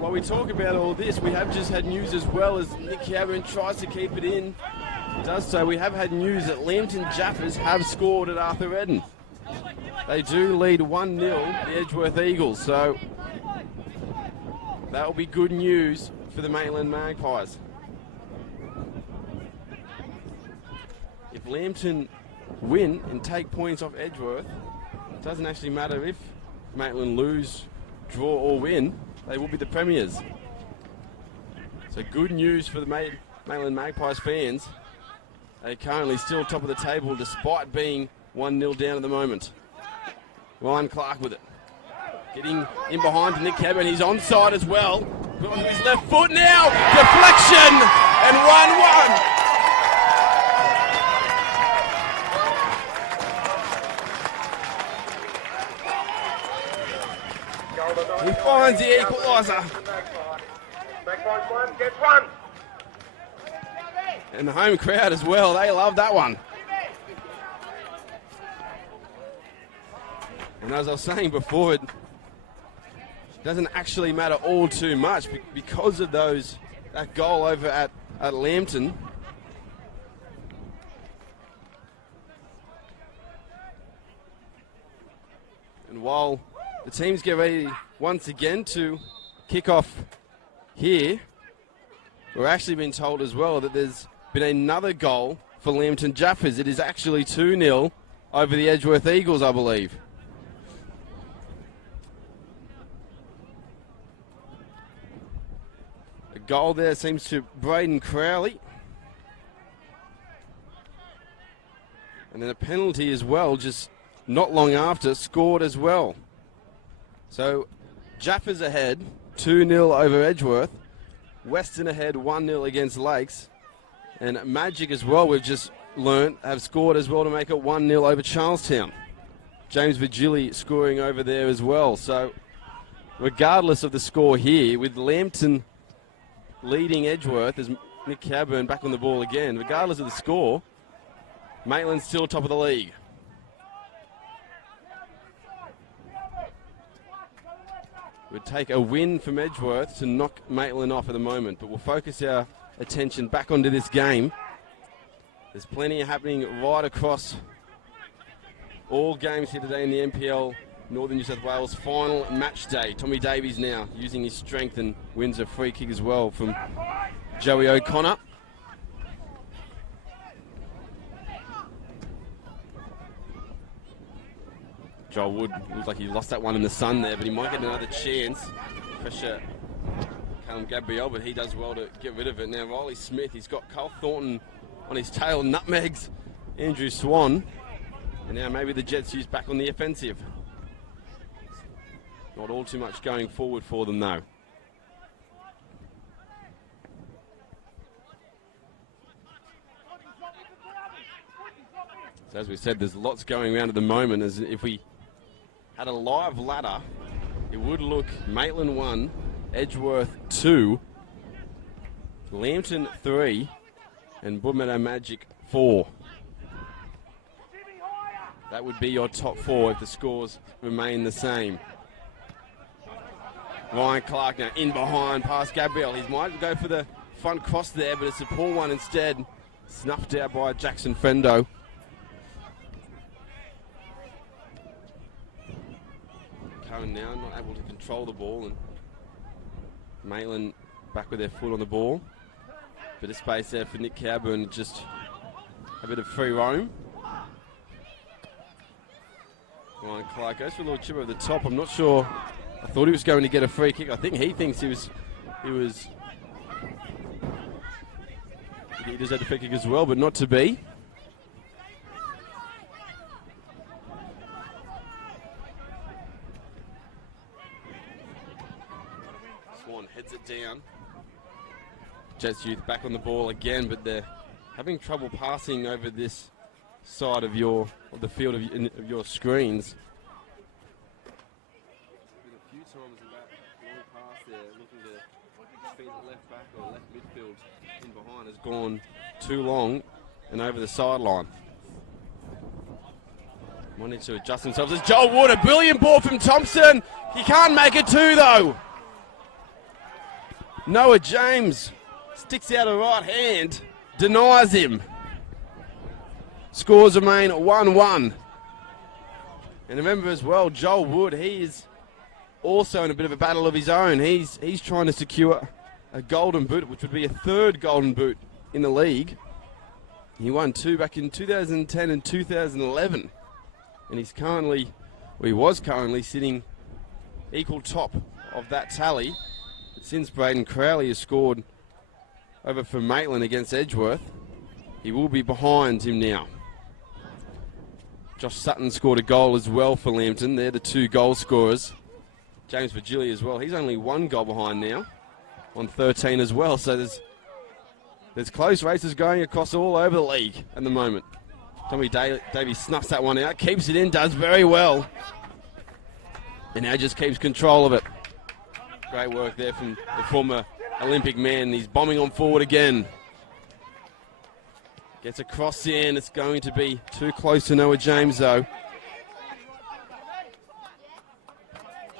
While we talk about all this, we have just had news as well as Nick Cowburn tries to keep it in. Does so. We have had news that Lambton Jaffers have scored at Arthur Eden. They do lead 1-0 the Edgeworth Eagles, so that will be good news for the Maitland Magpies. If Lambton win and take points off Edgeworth, it doesn't actually matter if Maitland lose, draw or win. They will be the premiers. So good news for the Maitland Magpies fans. They're currently still top of the table despite being 1-0 down at the moment. Ryan Clark with it. Getting in behind Nick Cowburn. He's onside as well. Put onto his left foot now. Deflection and 1-1. He finds the equaliser. Magpies one, gets one. And the home crowd as well, they love that one. And as I was saying before, it doesn't actually matter all too much because of that goal over at Lambton. And while the teams get ready once again to kick off here, we're actually been told as well that there's been another goal for Lambton Jaffers. It is actually 2-0 over the Edgeworth Eagles, I believe. A goal there seems to Braden Crowley. And then a penalty as well, just not long after, scored as well. So Jaffers ahead, 2-0 over Edgeworth. Western ahead, 1-0 against Lakes. And Magic as well, we've just learnt, have scored as well to make it 1-0 over Charlestown. James Vigili scoring over there as well. So regardless of the score here, with Lambton leading Edgeworth, as Nick Cowburn back on the ball again, regardless of the score, Maitland's still top of the league. Would take a win from Edgeworth to knock Maitland off at the moment, but we'll focus our attention back onto this game. There's plenty happening right across all games here today in the NPL Northern New South Wales final match day. Tommy Davies now using his strength and wins a free kick as well from Joey O'Connor. Joel Wood looks like he lost that one in the sun there, but he might get another chance. Pressure Callum Gabriel, but he does well to get rid of it. Now Riley Smith, he's got Cole Thornton on his tail, nutmegs Andrew Swan. And now maybe the Jets use back on the offensive. Not all too much going forward for them though. So as we said, there's lots going around at the moment. As if we had a live ladder, it would look Maitland 1, Edgeworth 2, Lambton 3, and Woodmeadow Magic 4. That would be your top 4 if the scores remain the same. Ryan Clark now in behind past Gabriel. He might go for the front cross there, but it's a poor one instead. Snuffed out by Jackson Fendo. Curran now not able to control the ball, and Maitland back with their foot on the ball. Bit of space there for Nick Cowburn, just a bit of free roam. Ryan Clark goes for a little chip over the top. I'm not sure. I thought he was going to get a free kick. I think he thinks he does have a free kick as well, but not to be. Swan heads it down. Jets Youth back on the ball again, but they're having trouble passing over this side of the field of your screens. A few times in that long pass there, looking to feed the left back or left midfield in behind has gone too long and over the sideline. Wanting to adjust themselves as Joel Wood, a brilliant ball from Thompson. He can't make it two though. Noah James sticks out a right hand, denies him. Scores remain 1-1. And remember as well, Joel Wood, he is also in a bit of a battle of his own. He's trying to secure a golden boot, which would be a third golden boot in the league. He won 2 back in 2010 and 2011. And he was currently sitting equal top of that tally. But since Braden Crowley has scored over for Maitland against Edgeworth, he will be behind him now. Josh Sutton scored a goal as well for Lambton. They're the 2 goal scorers. James Virgili as well. He's only 1 goal behind now on 13 as well. So there's close races going across all over the league at the moment. Tommy Davies snuffs that one out, keeps it in, does very well. And now just keeps control of it. Great work there from the former Olympic man. He's bombing on forward again. Gets a cross in. It's going to be too close to Noah James, though.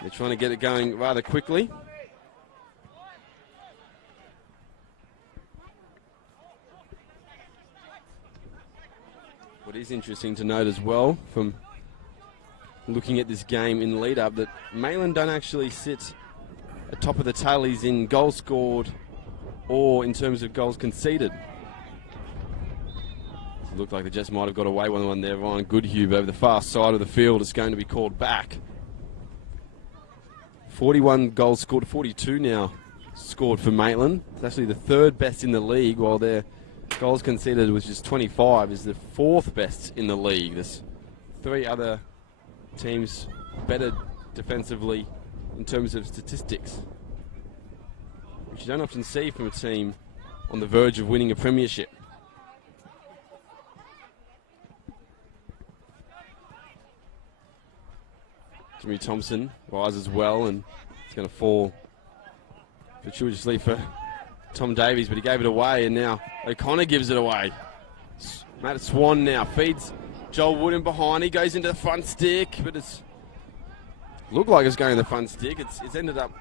They're trying to get it going rather quickly. What is interesting to note as well, from looking at this game in the lead-up, that Maitland don't actually sit atop of the tallies in goals scored or in terms of goals conceded. It looked like the Jets might have got away with one there. Ryan Goodhue over the far side of the field is going to be called back. 41 goals scored, 42 now scored for Maitland. It's actually the 3rd best in the league, while their goals conceded, which is 25, is the 4th best in the league. There's 3 other teams better defensively in terms of statistics, which you don't often see from a team on the verge of winning a premiership. Jimmy Thompson rises well, and it's going to fall fortuitously for Tom Davies, but he gave it away, and now O'Connor gives it away. Matt Swan now feeds Joel Wood in behind. He goes into the front stick, but it's looked like it's going in the front stick. It's ended up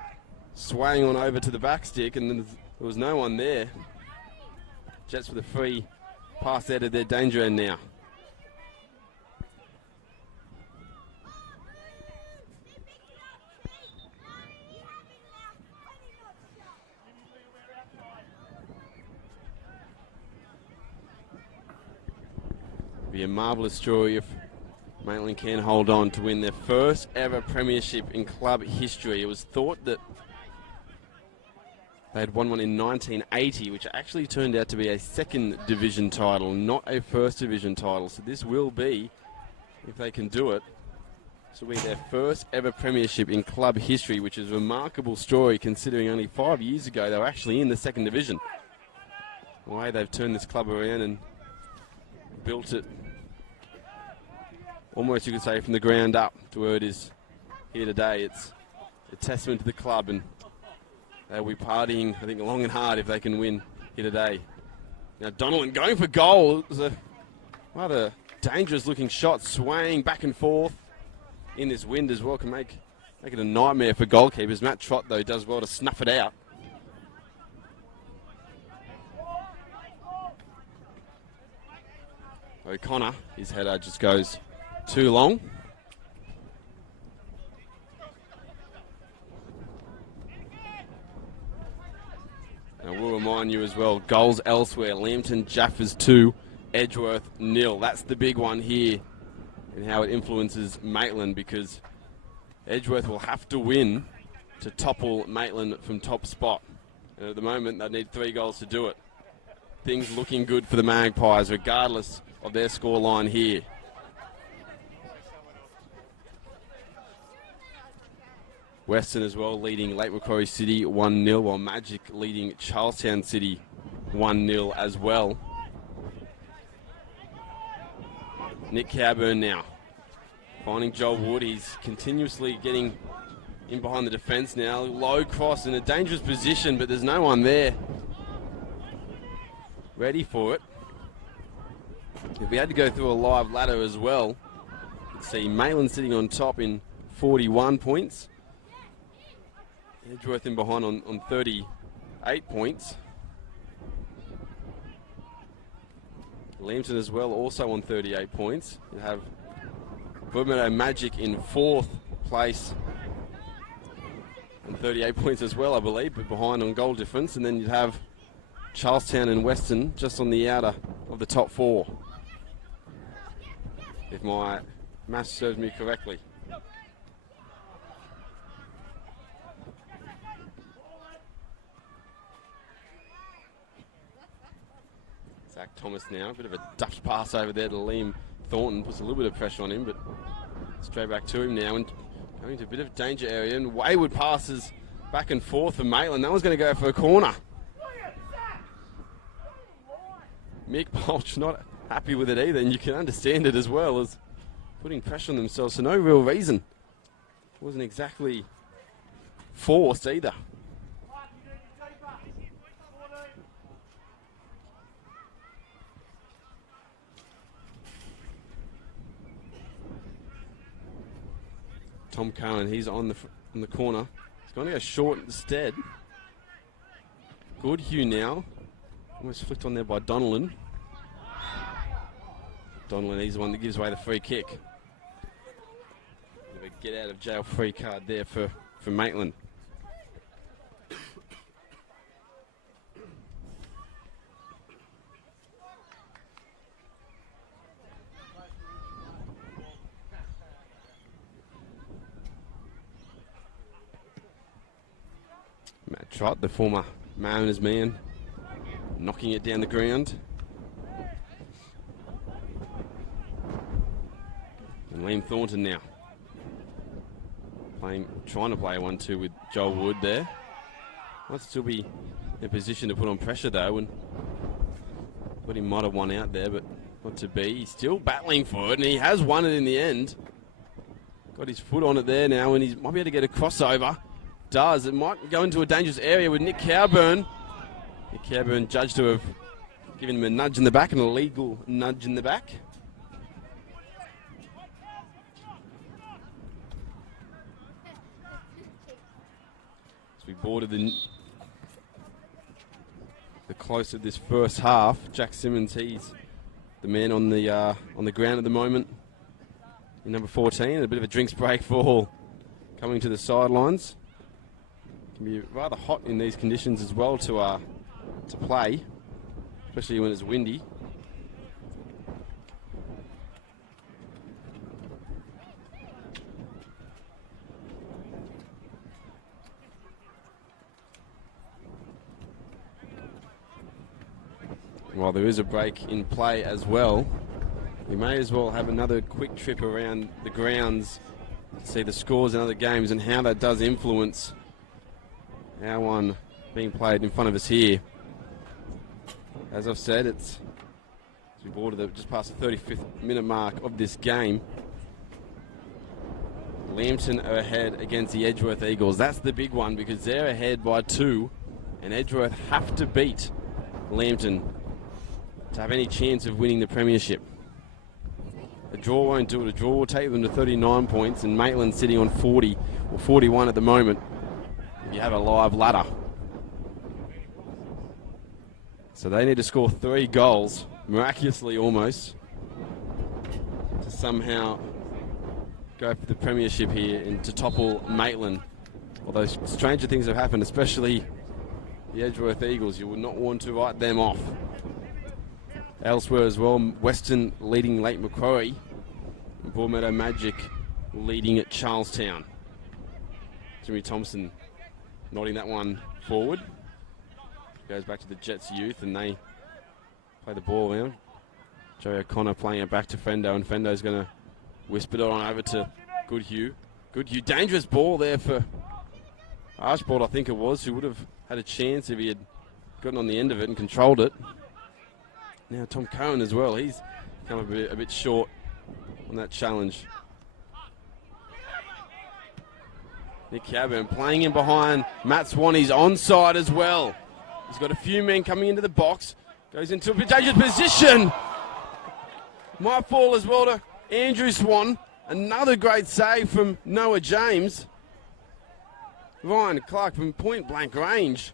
swaying on over to the back stick, and then there was no one there. Jets with a free pass out of their danger end now. Be a marvellous story if Maitland can hold on to win their first ever premiership in club history. It was thought that they had won one in 1980, which actually turned out to be a 2nd division title, not a 1st division title. So this will be, if they can do it, this will be their first ever premiership in club history, which is a remarkable story considering only 5 years ago they were actually in the 2nd division. The way they've turned this club around and built it almost you could say from the ground up to where it is here today. It's a testament to the club, and they'll be partying, I think, long and hard if they can win here today. Now Donnellan going for goal. It was a rather dangerous looking shot, swaying back and forth in this wind as well. Can make it a nightmare for goalkeepers. Matt Trott, though, does well to snuff it out. O'Connor, his header just goes too long. And we'll remind you as well, goals elsewhere. Lambton Jaffers 2, Edgeworth 0. That's the big one here and how it influences Maitland, because Edgeworth will have to win to topple Maitland from top spot. And at the moment, they need 3 goals to do it. Things looking good for the Magpies, regardless of their scoreline here. Western as well leading Lake Macquarie City 1-0, while Magic leading Charlestown City 1-0 as well. Nick Cowburn now finding Joel Wood. He's continuously getting in behind the defence now. Low cross in a dangerous position, but there's no one there ready for it. If we had to go through a live ladder as well, you'd see Maitland sitting on top in 41 points. Edgeworth in behind on 38 points. Lambton as well, also on 38 points. You have Broadmeadow Magic in 4th place on 38 points as well, I believe, but behind on goal difference. And then you'd have Charlestown and Western just on the outer of the top 4, if my math serves me correctly. Zach Thomas now, a bit of a ducked pass over there to Liam Thornton, puts a little bit of pressure on him, but straight back to him now and going to a bit of danger area, and wayward passes back and forth for Maitland. That one's going to go for a corner. Mick Bolch not happy with it either, and you can understand it as well, as putting pressure on themselves for no real reason. Wasn't exactly forced either. Tom Cohen, he's on the corner. He's going to go short instead. Goodhue now. Almost flicked on there by Donnellan. Donnellan, he's the one that gives away the free kick. Bit of a get out of jail free card there for Maitland. Matt Trott, the former Mariners man, knocking it down the ground. And Liam Thornton now trying to play 1-2 with Joel Wood there. Might still be in a position to put on pressure though, and thought he might have won out there, but not to be. He's still battling for it, and he has won it in the end. Got his foot on it there now, and he might be able to get a crossover. Does. It might go into a dangerous area with Nick Cowburn. Nick Cowburn judged to have given him a nudge in the back, an illegal nudge in the back. As we boarded the close of this first half, Jack Simmons, he's the man on the ground at the moment in number 14. A bit of a drinks break for all coming to the sidelines. Can be rather hot in these conditions as well to play, especially when it's windy. While there is a break in play as well, we may as well have another quick trip around the grounds to see the scores in other games and how that does influence our one being played in front of us here. As I've said, we boarded just past the 35th minute mark of this game. Lambton are ahead against the Edgeworth Eagles. That's the big one because they're ahead by 2, and Edgeworth have to beat Lambton to have any chance of winning the premiership. A draw won't do it. A draw will take them to 39 points, and Maitland sitting on 40 or 41 at the moment if you have a live ladder. So they need to score 3 goals, miraculously almost, to somehow go for the premiership here and to topple Maitland. Although stranger things have happened, especially the Edgeworth Eagles. You would not want to write them off. Elsewhere as well, Western leading Lake Macquarie, and Broadmeadow Magic leading at Charlestown. Jimmy Thompson nodding that one forward. Goes back to the Jets youth, and they play the ball around. Joey O'Connor playing it back to Fendo, and Fendo's going to whisper it on over to Goodhue. Goodhue, dangerous ball there for Archibald, I think it was, who would have had a chance if he had gotten on the end of it and controlled it. Now Tom Cohen as well, he's come a bit short on that challenge. Nick Cabburn playing in behind Matt Swan, he's onside as well. He's got a few men coming into the box, goes into a dangerous position. Might fall as well to Andrew Swan. Another great save from Noah James. Ryan Clark from point blank range.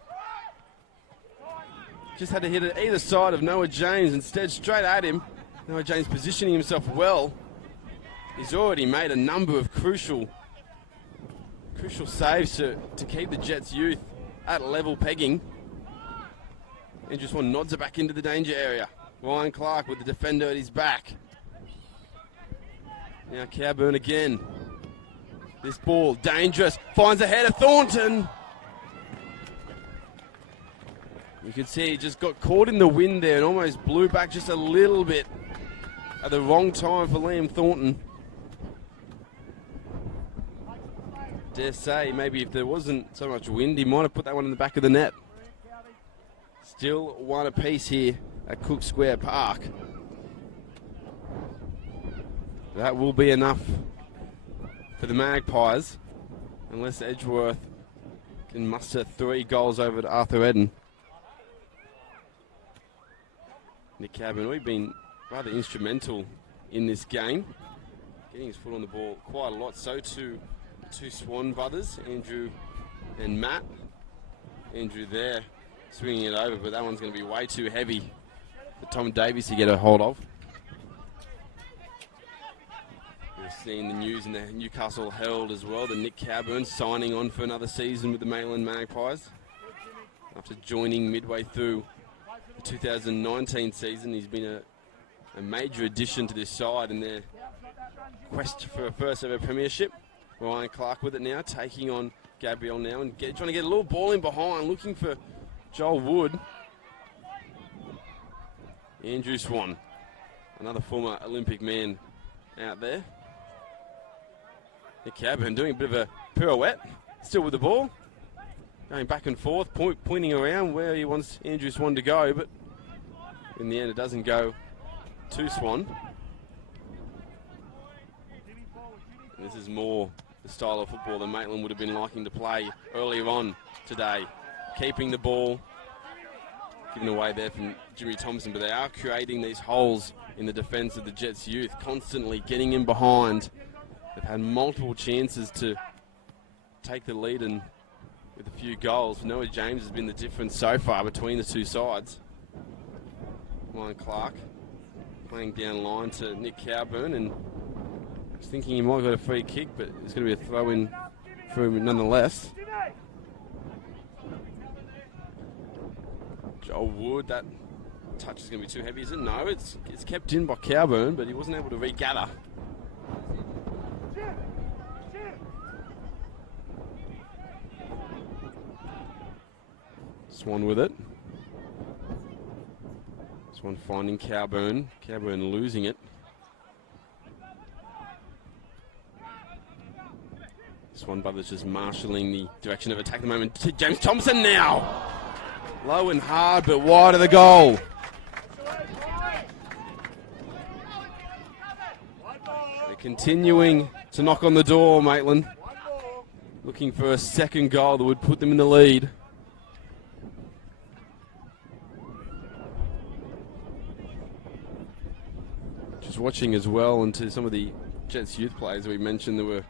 Just had to hit it either side of Noah James, instead straight at him. Noah James positioning himself well. He's already made a number of crucial saves to keep the Jets youth at level pegging. Andrew Swan nods it back into the danger area. Ryan Clark with the defender at his back. Now Cowburn again. This ball, dangerous. Finds a header, Thornton. You can see he just got caught in the wind there and almost blew back just a little bit at the wrong time for Liam Thornton. Dare say, maybe if there wasn't so much wind, he might have put that one in the back of the net. Still one apiece here at Cook Square Park. That will be enough for the Magpies, unless Edgeworth can muster 3 goals over to Arthur Eden. Nick Cabin, we've been rather instrumental in this game, getting his foot on the ball quite a lot. So too the 2 Swan brothers, Andrew and Matt. Andrew there swinging it over, but that one's going to be way too heavy for Tom Davies to get a hold of. We've seen the news in the Newcastle Herald as well, that Nick Cowburn signing on for another season with the Maitland Magpies. After joining midway through the 2019 season, he's been a major addition to this side in their quest for a first ever premiership. Ryan Clark with it now, taking on Gabriel now and trying to get a little ball in behind, looking for Joel Wood. Andrew Swan, another former Olympic man out there. Nick Cabburn doing a bit of a pirouette, still with the ball. Going back and forth, pointing around where he wants Andrew Swan to go, but in the end it doesn't go to Swan. And this is more the style of football that Maitland would have been liking to play earlier on today. Keeping the ball, given away there from Jimmy Thompson, but they are creating these holes in the defence of the Jets youth, constantly getting in behind. They've had multiple chances to take the lead, and with a few goals, Noah James has been the difference so far between the two sides. Ryan Clark playing down line to Nick Cowburn, and I was thinking he might have got a free kick, but it's going to be a throw in for him nonetheless. Joel Wood, that touch is going to be too heavy, is it? No, it's kept in by Cowburn, but he wasn't able to regather. Swan with it. Swan finding Cowburn. Cowburn losing it. Swan brothers just marshalling the direction of attack at the moment. To James Thompson now. Low and hard, but wide of the goal. They're continuing to knock on the door, Maitland. Looking for a second goal that would put them in the lead. Just watching as well into some of the Jets youth players that we mentioned that were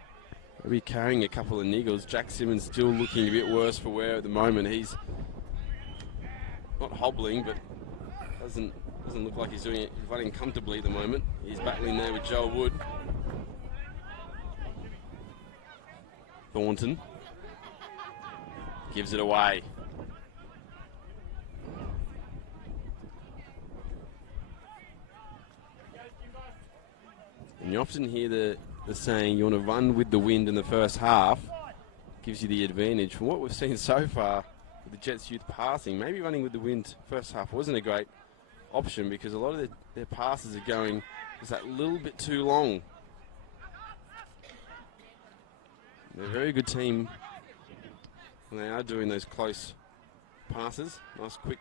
maybe carrying a couple of niggles. Jack Simmons still looking a bit worse for wear at the moment. He's not hobbling, but doesn't look like he's doing it running comfortably at the moment. He's battling there with Joel Wood. Thornton gives it away. And you often hear the saying you want to run with the wind in the first half, gives you the advantage. From what we've seen so far with the Jets youth passing, maybe running with the wind first half wasn't a great option because a lot of their passes are going just that little bit too long. They're a very good team when they are doing those close passes. Nice quick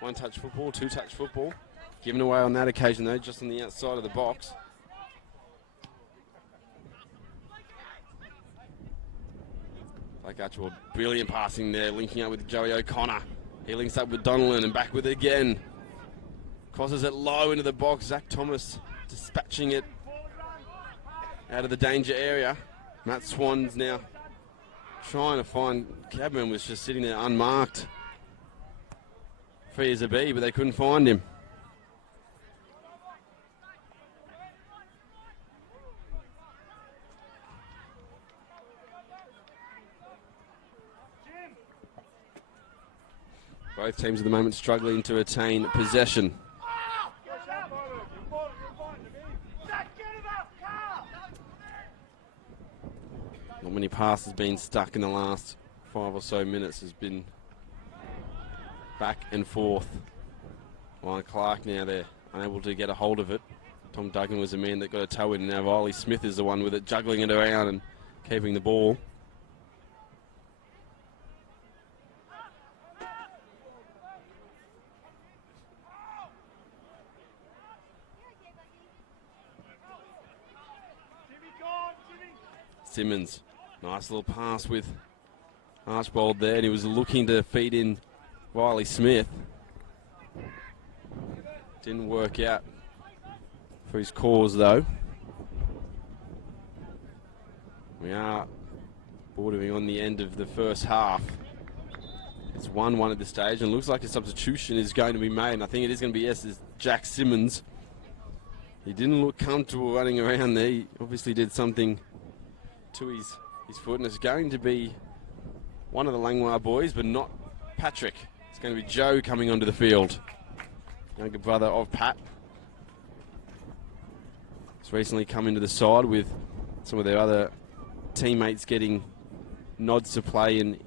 one-touch football, two-touch football. Given away on that occasion though, just on the outside of the box. Like Archibald, brilliant passing there, linking up with Joey O'Connor. He links up with Donnellan and back with it again. Crosses it low into the box. Zach Thomas dispatching it out of the danger area. Matt Swan's now trying to find, Cadman was just sitting there unmarked. Free as a bee, but they couldn't find him. Both teams at the moment struggling to retain possession. Not many passes being stuck in the last 5 or so minutes. Has been back and forth. Ryan Clark now they're unable to get a hold of it. Tom Duggan was the man that got a toe in. Now Riley Smith is the one with it, juggling it around and keeping the ball. Simmons, nice little pass with Archibald there, and he was looking to feed in Riley Smith. Didn't work out for his cause though. We are bordering on the end of the first half. It's 1-1 at this stage, and looks like a substitution is going to be made, and I think it is going to be, yes, it's Jack Simmons. He didn't look comfortable running around there. He obviously did something to his foot, and it's going to be one of the Langlois boys, but not Patrick. It's going to be Joe coming onto the field. Younger brother of Pat. He's recently come into the side with some of their other teammates getting nods to play in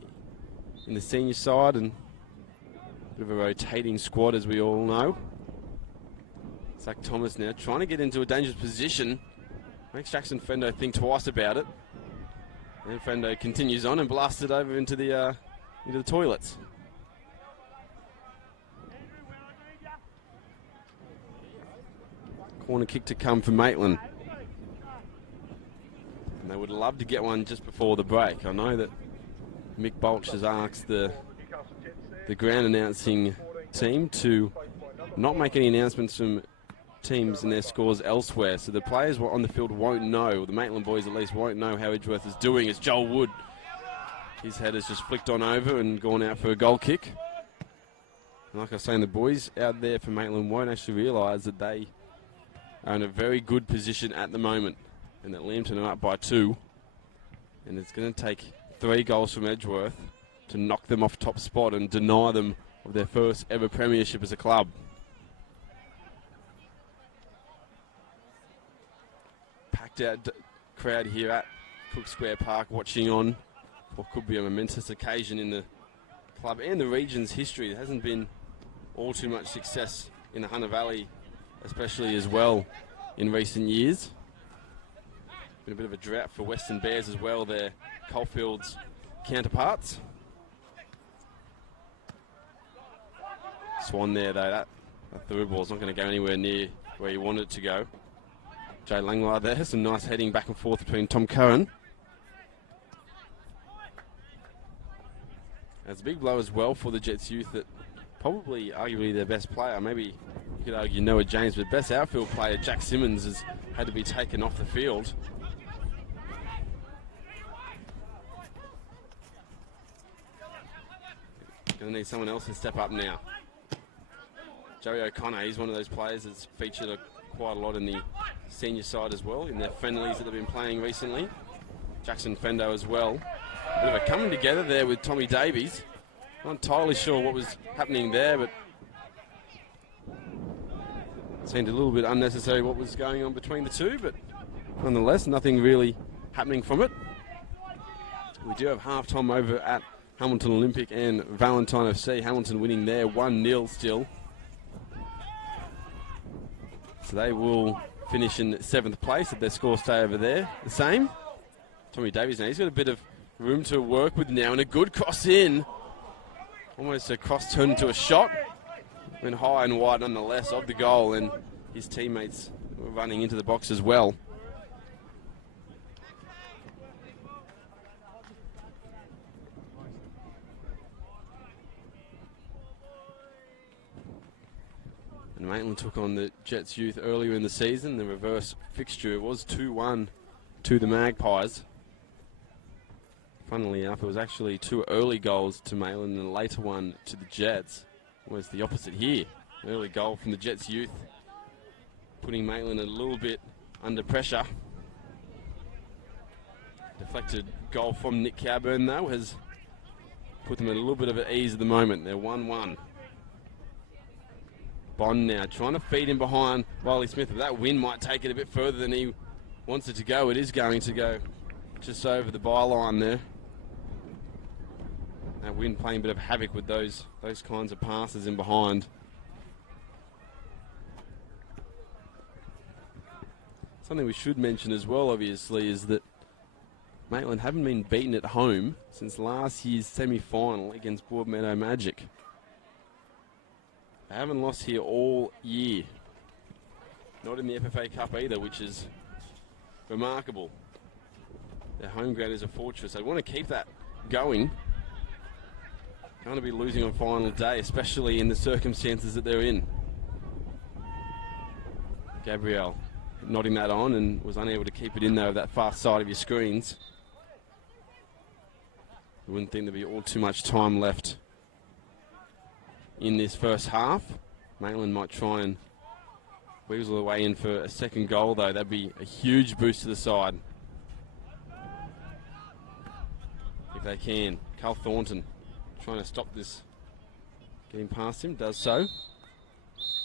the senior side, and a bit of a rotating squad as we all know. Zach Thomas now trying to get into a dangerous position. Makes Jackson Fendo think twice about it. And Fendo continues on and blasts it over into the toilets. Corner kick to come from Maitland. And they would love to get one just before the break. I know that Mick Bolch has asked the ground announcing team to not make any announcements from teams and their scores elsewhere, so the players on the field won't know, the Maitland boys at least won't know how Edgeworth is doing, as Joel Wood, his head has just flicked on over and gone out for a goal kick. And like I was saying, the boys out there for Maitland won't actually realise that they are in a very good position at the moment, and that Lambton are up by 2, and it's going to take 3 goals from Edgeworth to knock them off top spot and deny them of their first ever premiership as a club. Out crowd here at Cook Square Park watching on what could be a momentous occasion in the club and the region's history. There hasn't been all too much success in the Hunter Valley, especially as well in recent years. Been a bit of a drought for Western Bears as well, their Coalfields counterparts. Swan there though, that third ball's not going to go anywhere near where you want it to go. Jay Langlaw there. Some nice heading back and forth between Tom Curran. It's a big blow as well for the Jets youth that probably arguably their best player, maybe you could argue Noah James, but best outfield player Jack Simmons has had to be taken off the field. Going to need someone else to step up now. Joey O'Connor, he's one of those players that's featured quite a lot in the senior side as well, in their friendlies that have been playing recently. Jackson Fendo as well. Bit of a coming together there with Tommy Davies. Not entirely sure what was happening there, but it seemed a little bit unnecessary what was going on between the two, but nonetheless, nothing really happening from it. We do have half-time over at Hamilton Olympic and Valentine FC. Hamilton winning there 1-0 still. So they will finish in 7th place if their scores stay over there the same. Tommy Davies now, he's got a bit of room to work with now, and a good cross in. Almost a cross turned into a shot. Went high and wide nonetheless of the goal, and his teammates were running into the box as well. And Maitland took on the Jets youth earlier in the season. The reverse fixture was 2-1 to the Magpies. Funnily enough, it was actually 2 early goals to Maitland and a later one to the Jets. Almost the opposite here. An early goal from the Jets youth, putting Maitland a little bit under pressure. Deflected goal from Nick Cowburn, though, has put them at a little bit of at ease at the moment. They're 1-1. Bond now trying to feed him behind Riley Smith, but that wind might take it a bit further than he wants it to go. It is going to go just over the byline there. That wind playing a bit of havoc with those kinds of passes in behind. Something we should mention as well, obviously, is that Maitland haven't been beaten at home since last year's semi-final against Broadmeadow Magic. They haven't lost here all year. Not in the FFA Cup either, which is remarkable. Their home ground is a fortress. They want to keep that going. Don't want to be losing on final day, especially in the circumstances that they're in. Gabriel nodding that on and was unable to keep it in there with that far side of your screens. I wouldn't think there'd be all too much time left in this first half. Maitland might try and weasel their way in for a second goal, though. That'd be a huge boost to the side if they can. Carl Thornton trying to stop this getting past him, does so.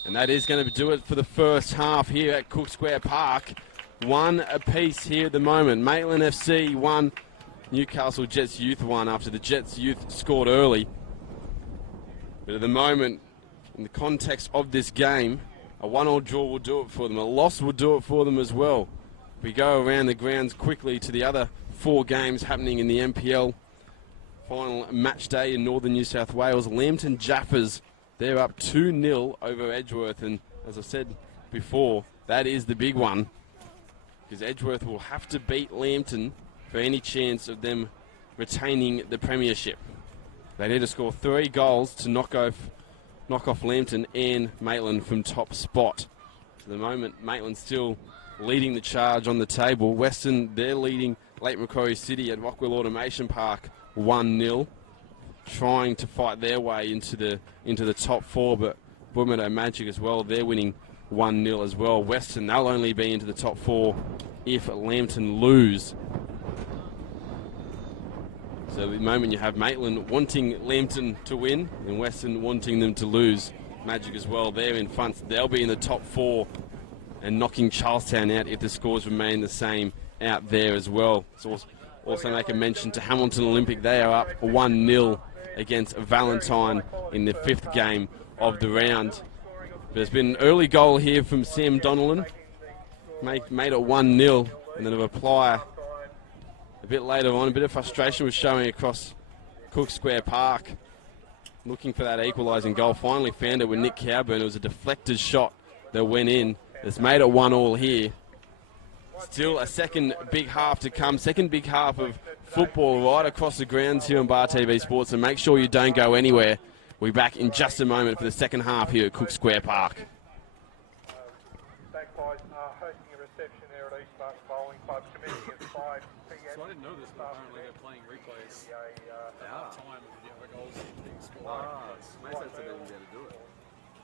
And that is going to do it for the first half here at Cook Square Park. 1 apiece here at the moment. Maitland FC 1, Newcastle Jets Youth 1 after the Jets Youth scored early. But at the moment, in the context of this game, a 1-1 draw will do it for them. A loss will do it for them as well. We go around the grounds quickly to the other 4 games happening in the NPL final match day in northern New South Wales. Lambton Jaffers, they're up 2-0 over Edgeworth. And as I said before, that is the big one, because Edgeworth will have to beat Lambton for any chance of them retaining the premiership. They need to score 3 goals to knock off Lambton and Maitland from top spot. At the moment, Maitland still leading the charge on the table. Western, they're leading Lake Macquarie City at Rockwell Automation Park 1-0, trying to fight their way into the top 4, but Broadmeadow Magic as well, they're winning 1-0 as well. Western, they'll only be into the top 4 if Lambton lose. So at the moment you have Maitland wanting Lambton to win and Western wanting them to lose. Magic as well, they're in front. They'll be in the top 4 and knocking Charlestown out if the scores remain the same out there as well. So also make a mention to Hamilton Olympic. They are up 1-0 against Valentine in the 5th game of the round. There's been an early goal here from Sam Donnellan. Made it 1-0, and then a reply a bit later on. A bit of frustration was showing across Cook Square Park, looking for that equalising goal. Finally found it with Nick Cowburn. It was a deflected shot that went in. It's made it 1-1 here. Still a second big half to come, second big half of football right across the grounds here on Bar TV Sports, and make sure you don't go anywhere. We'll be back in just a moment for the second half here at Cook Square Park. Magpies are hosting a reception there at East Martin Bowling Club, commencing at 5 p.m. So I didn't know this, but apparently they're playing replays time of the goals being scored. Maitland said they wouldn't be able to do it.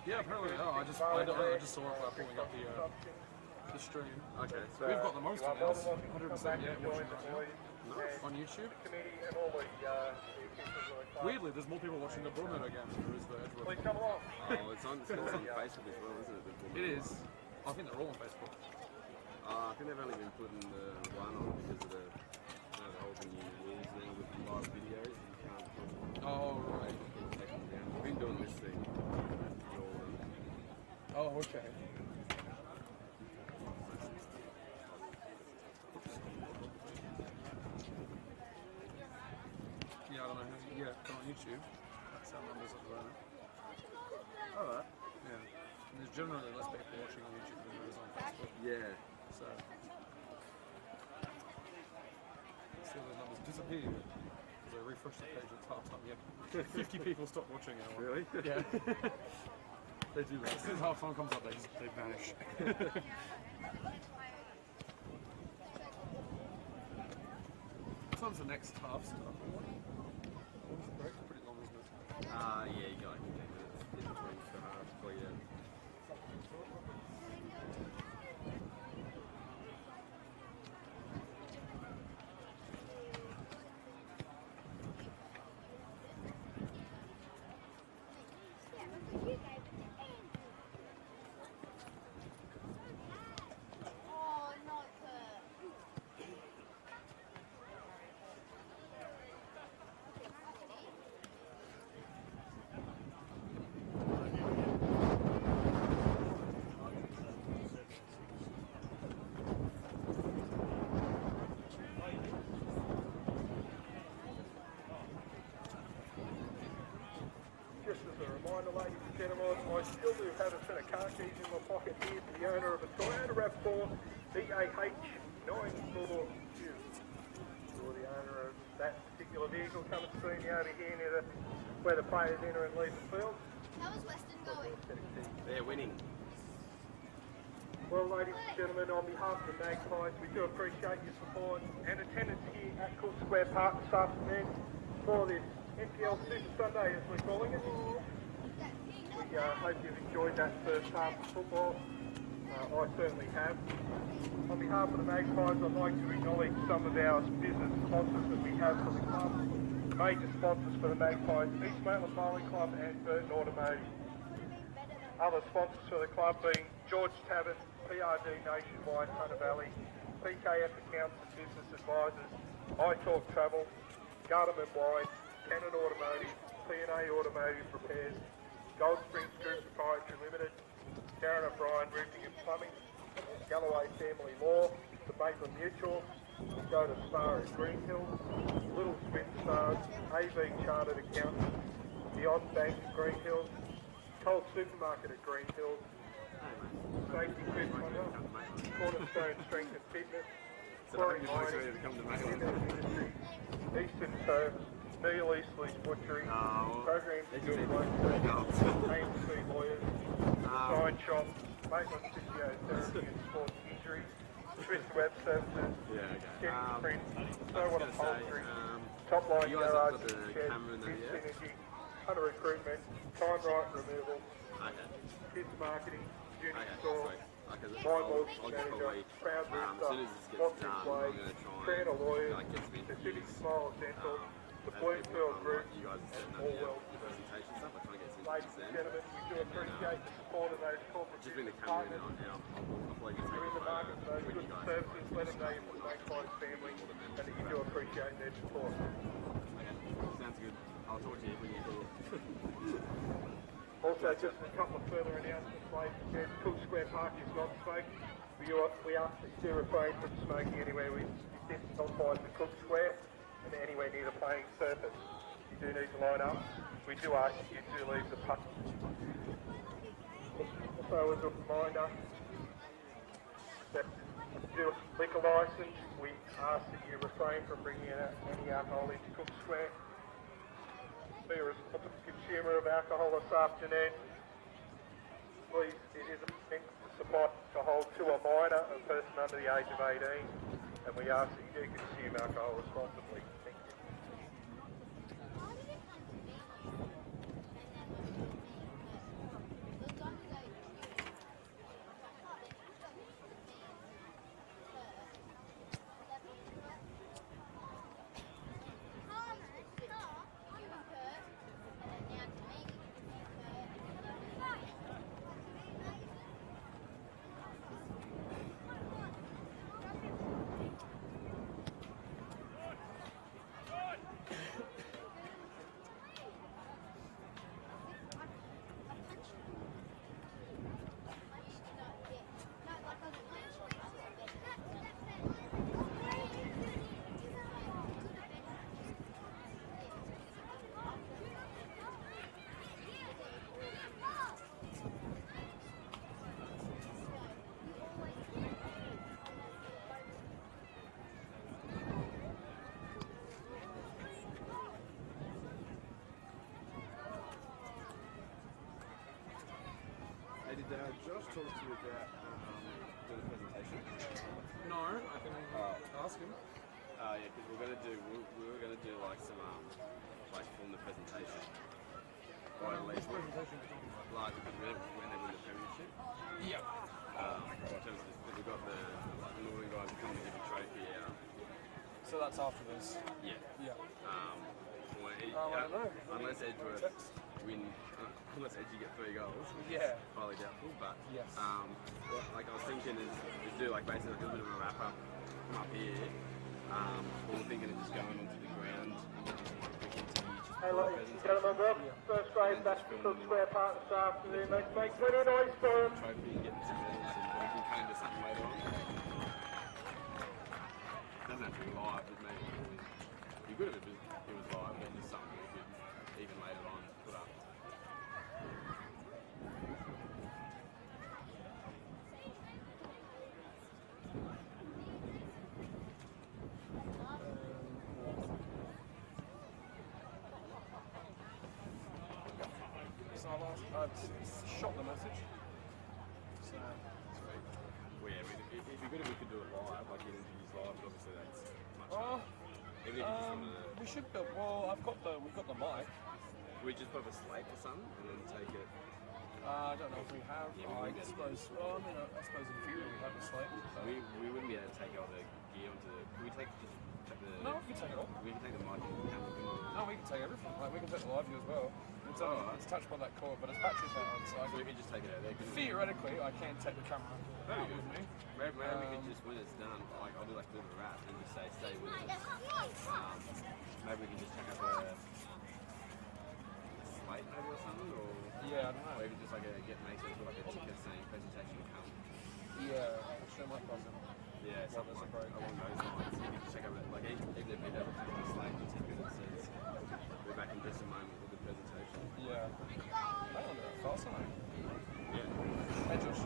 Yeah, apparently they are. I just saw it by pulling up the stream. Okay. So we've got the most on ours, 178 watching right now on YouTube. Weirdly, there's more people watching the Broadmeadow game than there is the Edgewood. Oh, it's on Facebook as well, isn't it? It is. I think they're all on Facebook. I think they've only been putting the one on because of the whole new rules now with live videos. You can't put right. take them down. We've been doing this thing. Oh, okay. Yeah, I don't know how. Yeah, go on YouTube. That's our numbers at the moment. Alright. Yeah. And there's generally less people watching on YouTube than there is on Facebook. Yeah. So. See the numbers disappear. As I refresh the page at half time. Yep. 50 people stop watching our one. Really? Yeah. They do that. As soon as half time comes up, they vanish. What's the next half stuff? What's the break? Pretty long, isn't it? Yeah, you got like 10 minutes in between for half. But yeah. Just as a reminder, ladies and gentlemen, I still do have a set of car keys in my pocket here for the owner of a Toyota RAV4 BAH 942. For the owner of that particular vehicle, come and see me over here near where the players enter and leave the field. How is Western going? They're winning. Well, ladies and gentlemen, on behalf of the Magpies, we do appreciate your support and attendance here at Cook Square Park this afternoon for this NPL Super Sunday, as we're calling it. We hope you've enjoyed that first half of football. I certainly have. On behalf of the Magpies, I'd like to acknowledge some of our business sponsors that we have for the club. Major sponsors for the Magpies, East Maitland Bowling Club and Burton Automotive. Other sponsors for the club being George Tavern, PRD Nationwide, Hunter Valley, PKF Accounts and Business Advisors, iTalk Travel, Garderman Wine, Cannon Automotive, P&A Automotive Repairs, Gold Springs Group Proprietary Limited, Darren O'Brien Roofing and Plumbing, Galloway Family Law, the Maitland Mutual, Go to Spa at Green Hills, Little Smith Stars, AV Chartered Accountants, Beyond Bank at Green Hills, Coles Supermarket at Green Hills, Safety Fit Cornerstone Strength and Fitness, Quarry Mining, Eastern Terms, Neil Eastley's Butchery, Program Skills AMC Lawyers, Sign Shop, Maitland Physiotherapy and Sports Injury, Swiss Web Services, Kenny Print, So What Upholstery, Top Line Garage, Shed, Synergy, Hunter Recruitment, Time Right Removal, Kids Marketing, Uni Store, Mind Walk Manager, Proud Rooster, Watson Play, Trana Lawyers, Pacific Smile Dental, the Bloomfield Group, and Allwell Services. Ladies and gentlemen, we do appreciate the support of those corporate business partners. If you're in the market for those goods and services, let them know you're from the Magpies family and that you do appreciate their support. Sounds good. I'll talk to you when you do it. Also, just a couple of further announcements, ladies and gents. Cook Square Park is not smoking. We ask that you refrain from smoking anywhere we sit outside the Cook Square and anywhere near the playing surface. You do need to line up. We do ask that you do leave the pub. Also, as a reminder that do a liquor licence, we ask that you refrain from bringing any alcohol into Cook Square. Be a responsible consumer of alcohol this afternoon. Please, it is a thing to supply alcohol to a minor, a person under the age of 18, and we ask that you do consume alcohol responsibly. Thank you. Josh talk to you about doing a presentation? No, I can ask him. Yeah, because we were gonna do like some like film the presentation. Or at least Presentation. like when they win the premiership. Yeah. In terms of we got the Northern guys are coming to give a trophy out. So that's after this. Yeah. Yeah. I don't know. Unless Edgeworth win. Unless Edgy get 3 goals, Yeah. highly doubtful. But Yes. like I was thinking is we do like basically like a bit of a wrap up from up here. We were thinking of just going onto the ground. Hey, ladies and gentlemen, welcome to first grade back to Cook Square Park this afternoon. Let's make plenty of noise for them. Trophy and get some medals, and we can cut into something later on. Doesn't have to be live, but maybe it'd be good if it was live, but just something we could even later on put up. So I've shot the message. So Well, yeah, it'd be good if we could do it live, like get interviews live, but obviously that's much Oh, Even if you just wanted to, we should build. Well, we've got the mic. we just put up a slate or something and then take it. I don't know if we have. Yeah, we I wouldn't be able to suppose. Well, I mean, I suppose in theory we have a slate. So. We wouldn't be able to take all the gear onto the. Could we take the? No, we can take it all. We can take the mic and the camera. couldn't we? No, we can take everything. Like we can take the live view as well. It's only, it's attached by that cord, but it's batteries not on, so I So we can, can just take it out there. couldn't we? theoretically I can take the camera out with me. Maybe we could just when it's done, like I'll do like a bit of a rap and just say stay with us. Maybe we can just check out the slate maybe or something, or Yeah, I don't know. maybe just like get Mason to put like a ticket saying presentation come. Yeah, actually I might pass it. Yeah, Well, something there's a like break. along those lines. You can just check out like even if we have a slate and ticket that says we're back in just a moment with the presentation. Yeah. That one got fast, aren't Yeah. Hey Josh.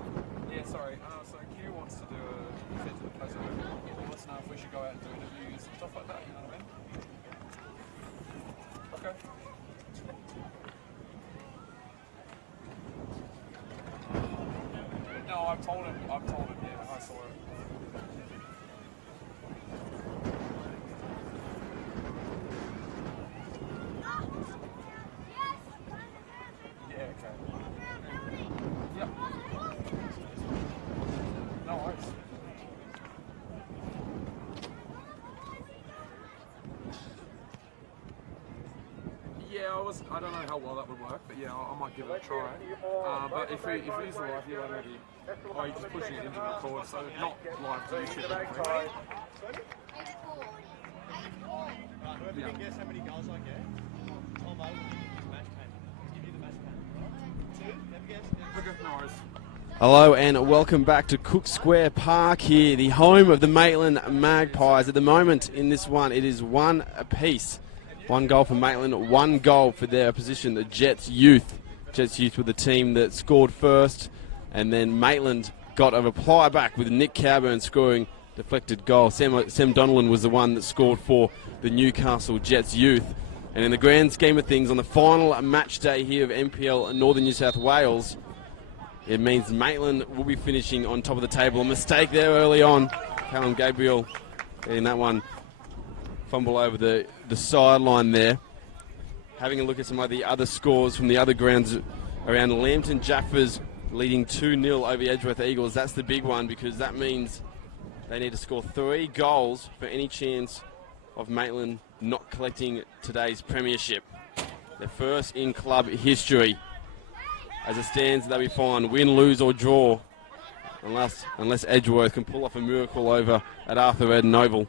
Yeah, sorry. So Q wants to do a fit to the president. He wants to know if we should go out and do interviews and stuff like that, you know what I mean? Okay. No, I've told him, yeah, I saw it. Yeah, okay. Yep. No worries. Yeah, I don't know how well that would work, but yeah, I might give it a try. But if we use the live view, maybe, or you just pushing it into record, so not live to YouTube. Whoever can guess how many goals I get, Tom over match payment. Let's give you the match payment. 2? Never guess? Okay, no worries. Hello and welcome back to Cook Square Park here, the home of the Maitland Magpies. At the moment in this one, it is 1 apiece. 1 goal for Maitland, 1 goal for their opposition, the Jets Youth. Jets Youth were the team that scored first, and then Maitland got a reply back with Nick Cowburn scoring deflected goal. Sam Donnellan was the one that scored for the Newcastle Jets youth. And in the grand scheme of things, on the final match day here of NPL Northern New South Wales, it means Maitland will be finishing on top of the table. A mistake there early on. Callum Gabriel getting that one fumble over the sideline there. Having a look at some of the other scores from the other grounds around Lambton Jaffers leading 2-0 over Edgeworth Eagles. That's the big one because that means they need to score 3 goals for any chance of Maitland not collecting today's premiership. Their first in club history. As it stands, they'll be fine. Win, lose or draw. Unless Edgeworth can pull off a miracle over at Arthur Eden Oval.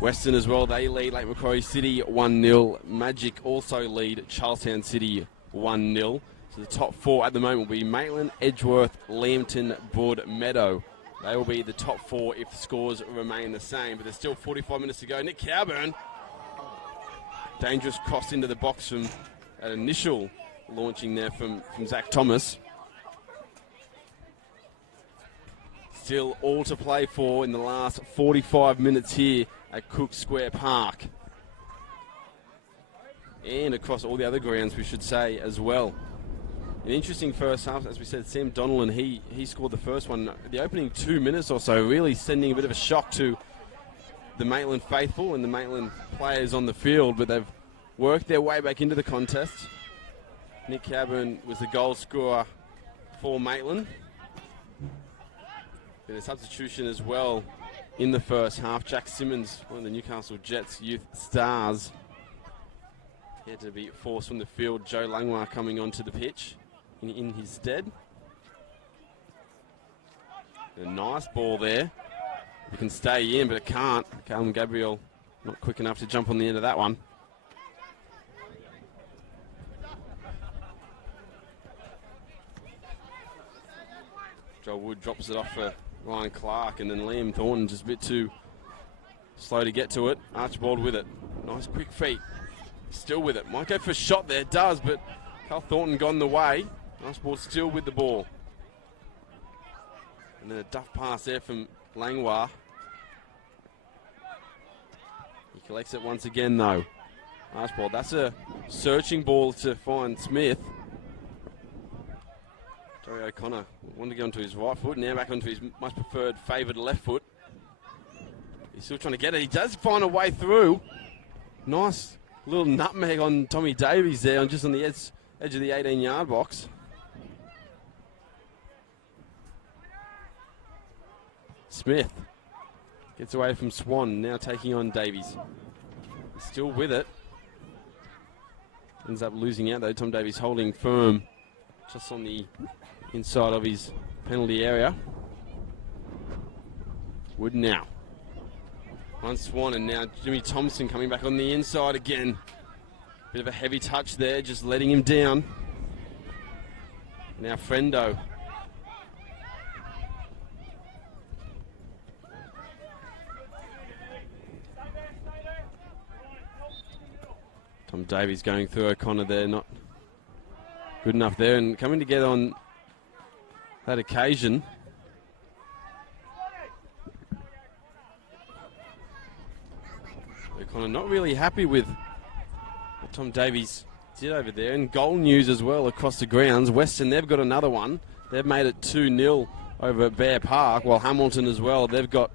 Western as well, they lead Lake Macquarie City 1-0. Magic also lead Charlestown City 1-0. So the top 4 at the moment will be Maitland, Edgeworth, Lambton, Broadmeadow. They will be the top 4 if the scores remain the same. But there's still 45 minutes to go. Nick Cowburn. Dangerous cross into the box from an initial launching there from Zach Thomas. Still all to play for in the last 45 minutes here at Cook Square Park. And across all the other grounds, we should say, as well. An interesting first half, as we said, Sam Donnellan, he scored the first one. The opening 2 minutes or so, really sending a bit of a shock to the Maitland faithful and the Maitland players on the field, but they've worked their way back into the contest. Nick Cowburn was the goal scorer for Maitland. Been a substitution as well in the first half. Jack Simmons, one of the Newcastle Jets youth stars, had to be forced from the field. Joe Langlois coming onto the pitch in his stead. A nice ball there. It can stay in, but it can't. Callum Gabriel not quick enough to jump on the end of that one. Joel Wood drops it off for Ryan Clark, and then Liam Thornton just a bit too slow to get to it. Archibald with it. Nice quick feet. Still with it. Might go for a shot there. Does, but Carl Thornton gone the way. Archibald still with the ball. And then a duff pass there from Langlois. He collects it once again, though. Archibald, that's a searching ball to find Smith. Joey O'Connor wanted to go onto his right foot, now back onto his most preferred favoured left foot. He's still trying to get it. He does find a way through. Nice little nutmeg on Tommy Davies there, just on the edge of the 18-yard box. Smith gets away from Swan, now taking on Davies. Still with it. Ends up losing out though. Tom Davies holding firm just on the inside of his penalty area. Wood now. On Swan, and now Jimmy Thompson coming back on the inside again. Bit of a heavy touch there, just letting him down. Now Frendo. Tom Davies going through O'Connor there, not good enough there, and coming together on that occasion. O'Connor not really happy with what Tom Davies did over there. And goal news as well across the grounds. Western, they've got another one. They've made it 2-0 over at Bear Park, while Hamilton as well, they've got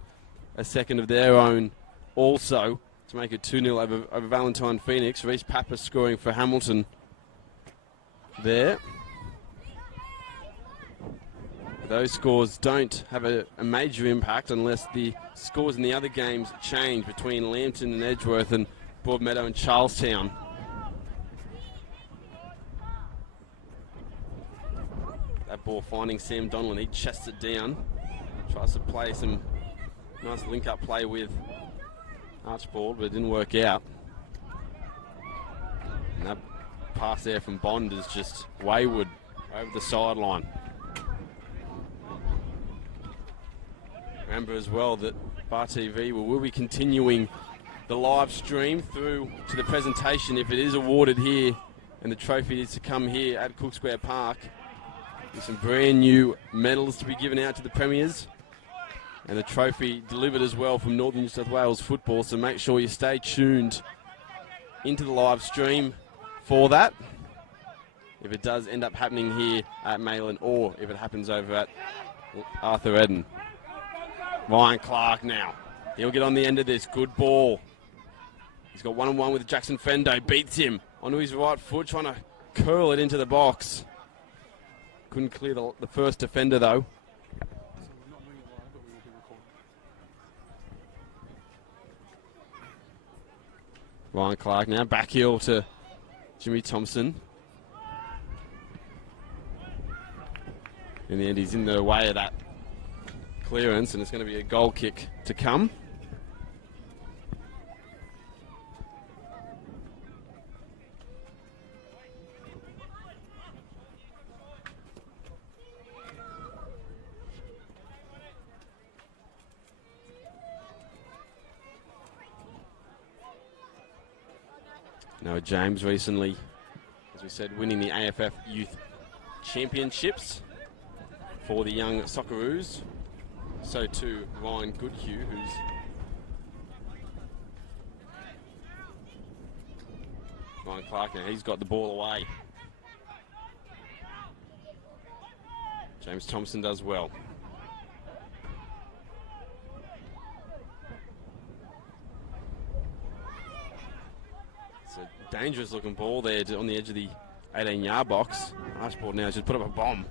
a second of their own also to make it 2-0 over Valentine Phoenix. Reece Pappas scoring for Hamilton there. Those scores don't have a major impact unless the scores in the other games change between Lambton and Edgeworth and Broadmeadow and Charlestown. That ball finding Sam Donnellan. He chests it down. Tries to play some nice link-up play with Archibald, but it didn't work out. And that pass there from Bond is just wayward over the sideline. Remember as well that Bar TV will be continuing the live stream through to the presentation if it is awarded here and the trophy is to come here at Cook Square Park. With some brand new medals to be given out to the premiers. And a trophy delivered as well from Northern New South Wales football. So make sure you stay tuned into the live stream for that. If it does end up happening here at Maitland, or if it happens over at Arthur Eden. Ryan Clark now. He'll get on the end of this. Good ball. He's got one-on-one with Jackson Fendo. Beats him onto his right foot, trying to curl it into the box. Couldn't clear the first defender, though. Ryan Clark now. Back heel to Jimmy Thompson. In the end, he's in the way of that clearance, and it's going to be a goal kick to come. Now, James recently, as we said, winning the AFF Youth Championships for the young Socceroos. So too Ryan Goodhue, who's Ryan Clark now. He's got the ball away. James Thompson does well. It's a dangerous looking ball there on the edge of the 18-yard box. Archibald now just put up a bomb.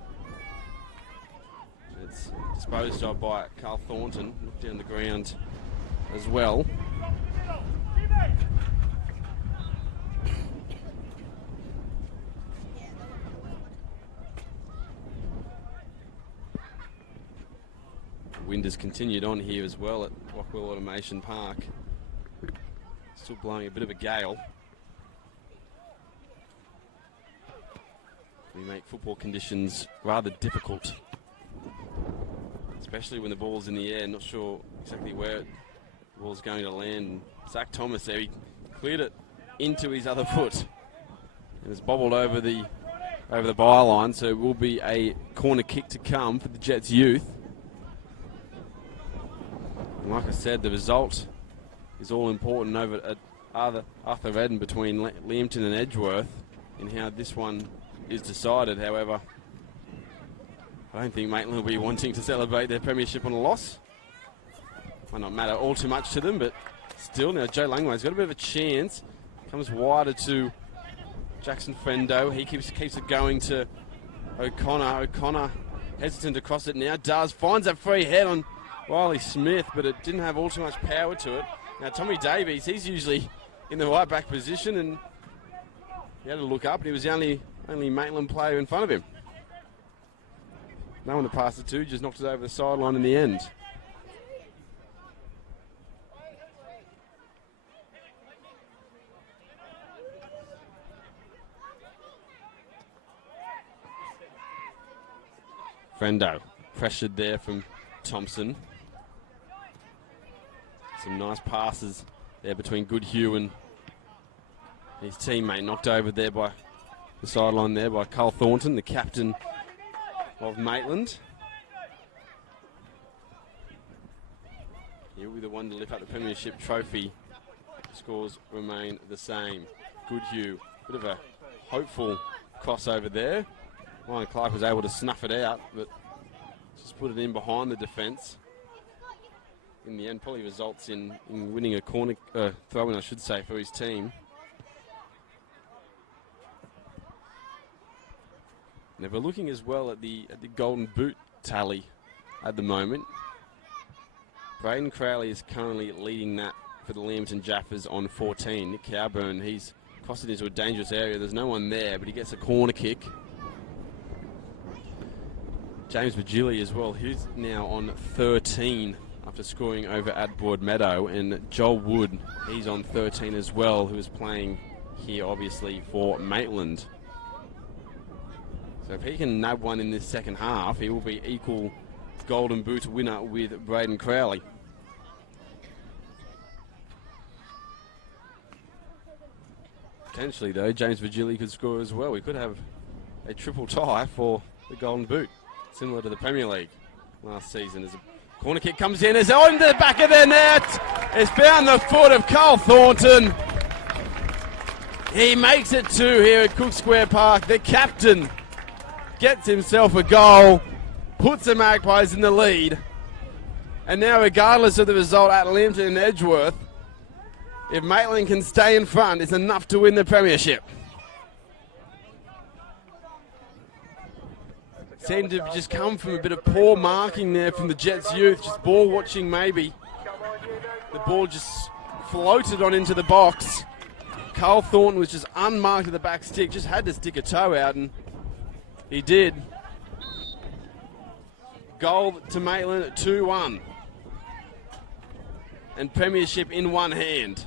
It's disposed of by Carl Thornton, knocked down the ground as well. Wind has continued on here as well at Rockwell Automation Park. Still blowing a bit of a gale. We make football conditions rather difficult, especially when the ball's in the air. Not sure exactly where the ball's going to land. Zach Thomas there, he cleared it into his other foot and has bobbled over the byline, so it will be a corner kick to come for the Jets youth. And like I said, the result is all important over at Arthur Eden between Leamington and Edgeworth in how this one is decided. However, I don't think Maitland will be wanting to celebrate their premiership on a loss. Might not matter all too much to them, but still now Joe Langway's got a bit of a chance. Comes wider to Jackson Fendo. He keeps it going to O'Connor. O'Connor hesitant to cross it now. Does. Finds that free head on Riley Smith, but it didn't have all too much power to it. Now Tommy Davies, he's usually in the right back position, and he had to look up, and he was the only Maitland player in front of him. No one to pass it to, just knocked it over the sideline in the end. Frendo pressured there from Thompson. Some nice passes there between Goodhue and his teammate, knocked over there by the sideline there by Carl Thornton, the captain of Maitland. He'll be the one to lift up the premiership trophy. Scores remain the same. Goodhue, bit of a hopeful crossover there. Ryan Clark was able to snuff it out, but just put it in behind the defence. In the end, probably results in winning a corner throw-in, I should say, for his team. Now we're looking as well at the golden boot tally at the moment. Braden Crowley is currently leading that for the Leamington Jaffers on 14. Nick Cowburn, he's crossed it into a dangerous area. There's no one there, but he gets a corner kick. James Virgili as well, he's now on 13 after scoring over at Broadmeadow. And Joel Wood, he's on 13 as well, who is playing here obviously for Maitland. So if he can nab one in this second half, he will be equal golden boot winner with Braden Crowley. Potentially though, James Virgili could score as well. We could have a triple tie for the Golden Boot, similar to the Premier League last season. As a corner kick comes in, it's on the back of the net. It's found the foot of Carl Thornton. He makes it 2 here at Cook Square Park. The captain gets himself a goal, puts the Magpies in the lead. And now, regardless of the result at Lambton and Edgeworth, if Maitland can stay in front, it's enough to win the premiership. Seemed to have just come from a bit of poor marking there from the Jets youth, just ball watching maybe. The ball just floated on into the box. Carl Thornton was just unmarked at the back stick, just had to stick a toe out, and he did. Goal to Maitland at 2-1. And premiership in one hand.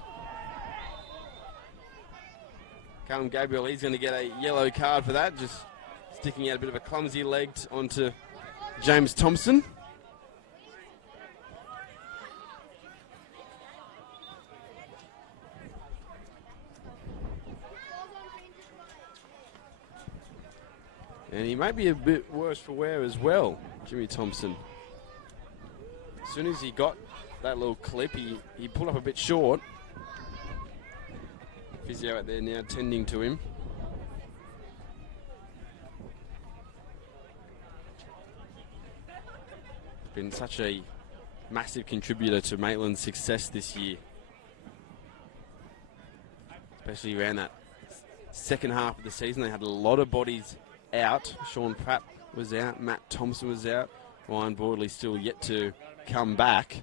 Callum Gabriel, he's going to get a yellow card for that, just sticking out a bit of a clumsy leg onto James Thompson. And he might be a bit worse for wear as well, Jimmy Thompson. As soon as he got that little clip, he pulled up a bit short. Physio out there now tending to him. Been such a massive contributor to Maitland's success this year. Especially around that second half of the season. They had a lot of bodies out. Sean Pratt was out, Matt Thompson was out, Ryan Broadley still yet to come back.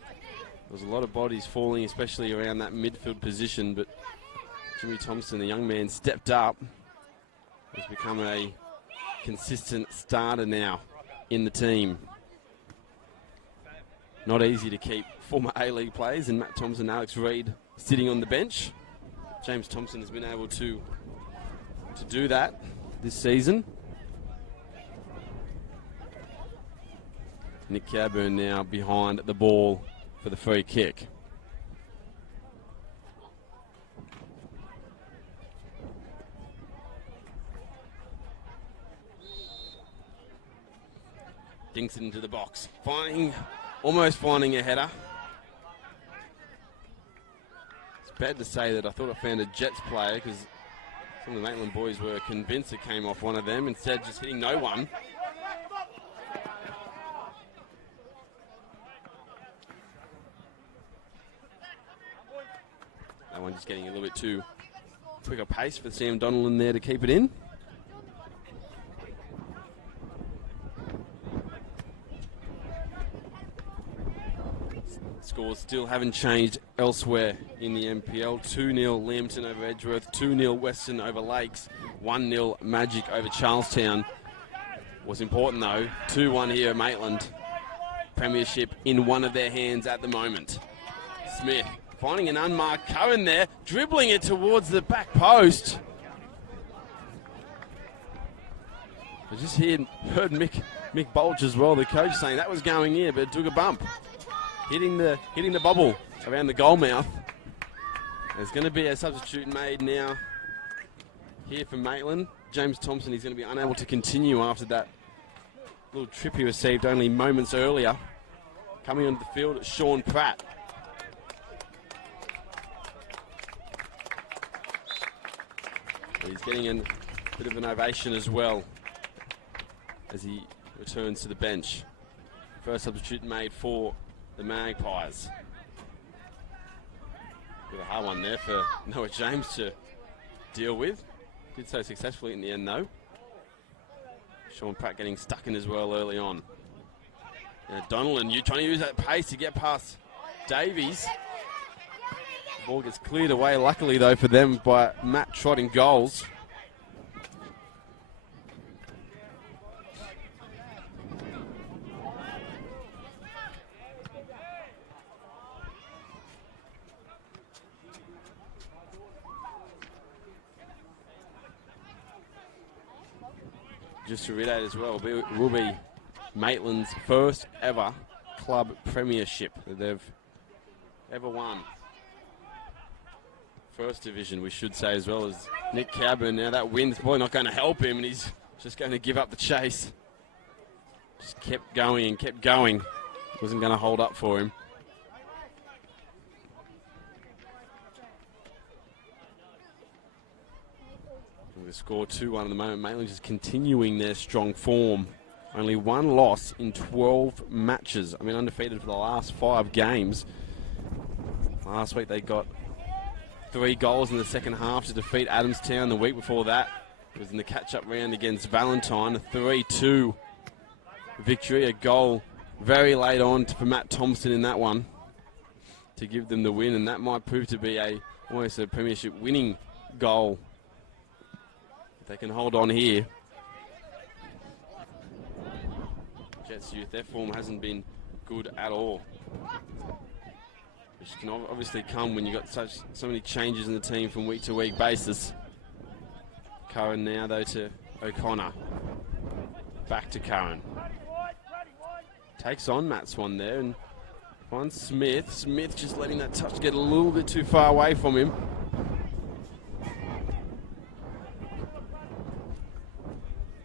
There was a lot of bodies falling, especially around that midfield position, but Jimmy Thompson, the young man, stepped up, has become a consistent starter now in the team. Not easy to keep former A-League players and Matt Thompson and Alex Reid sitting on the bench. James Thompson has been able to do that this season. Nick Cadburn now behind the ball for the free kick. Dinks it into the box, almost finding a header. It's bad to say that I thought I found a Jets player because some of the Maitland boys were convinced it came off one of them, instead just hitting no one. That one just getting a little bit too quick a pace for Sam Donnellan there to keep it in. Scores still haven't changed elsewhere in the NPL. 2-0 Lambton over Edgeworth, 2-0 Western over Lakes, 1-0 Magic over Charlestown. What's important though, 2-1 here at Maitland. Premiership in one of their hands at the moment. Smith finding an unmarked Cohen there, dribbling it towards the back post. I just heard Mick Bulge as well, the coach, saying that was going in, but it took a bump. Hitting the bubble around the goal mouth. There's going to be a substitute made now here for Maitland. James Thompson is going to be unable to continue after that little trip he received only moments earlier. Coming onto the field, it's Sean Pratt. But he's getting a bit of an ovation as well as he returns to the bench. First substitute made for the Magpies. Bit of a hard one there for Noah James to deal with. Did so successfully in the end though. Sean Pratt getting stuck in as well early on. Donnellan, you trying to use that pace to get past Davies. The ball gets cleared away, luckily though for them, by Matt Trott in goals. Just to reiterate as well, it will be Maitland's first ever club premiership that they've ever won. First division, we should say, as well as Nick Cadburn. Now that win's probably not going to help him, and he's just going to give up the chase. Just kept going and kept going. Wasn't going to hold up for him. The score 2-1 at the moment. Maitland just continuing their strong form. Only one loss in 12 matches. I mean, undefeated for the last 5 games. Last week they got 3 goals in the second half to defeat Adamstown. The week before that it was in the catch-up round against Valentine. A 3-2 victory. A goal very late on for Matt Thompson in that one to give them the win. And that might prove to be almost a premiership winning goal. If they can hold on here. Jets youth, their form hasn't been good at all. Which can obviously come when you've got so many changes in the team from week to week basis. Curran now though to O'Connor. Back to Curran. Takes on Matt Swan there and finds Smith. Smith just letting that touch get a little bit too far away from him.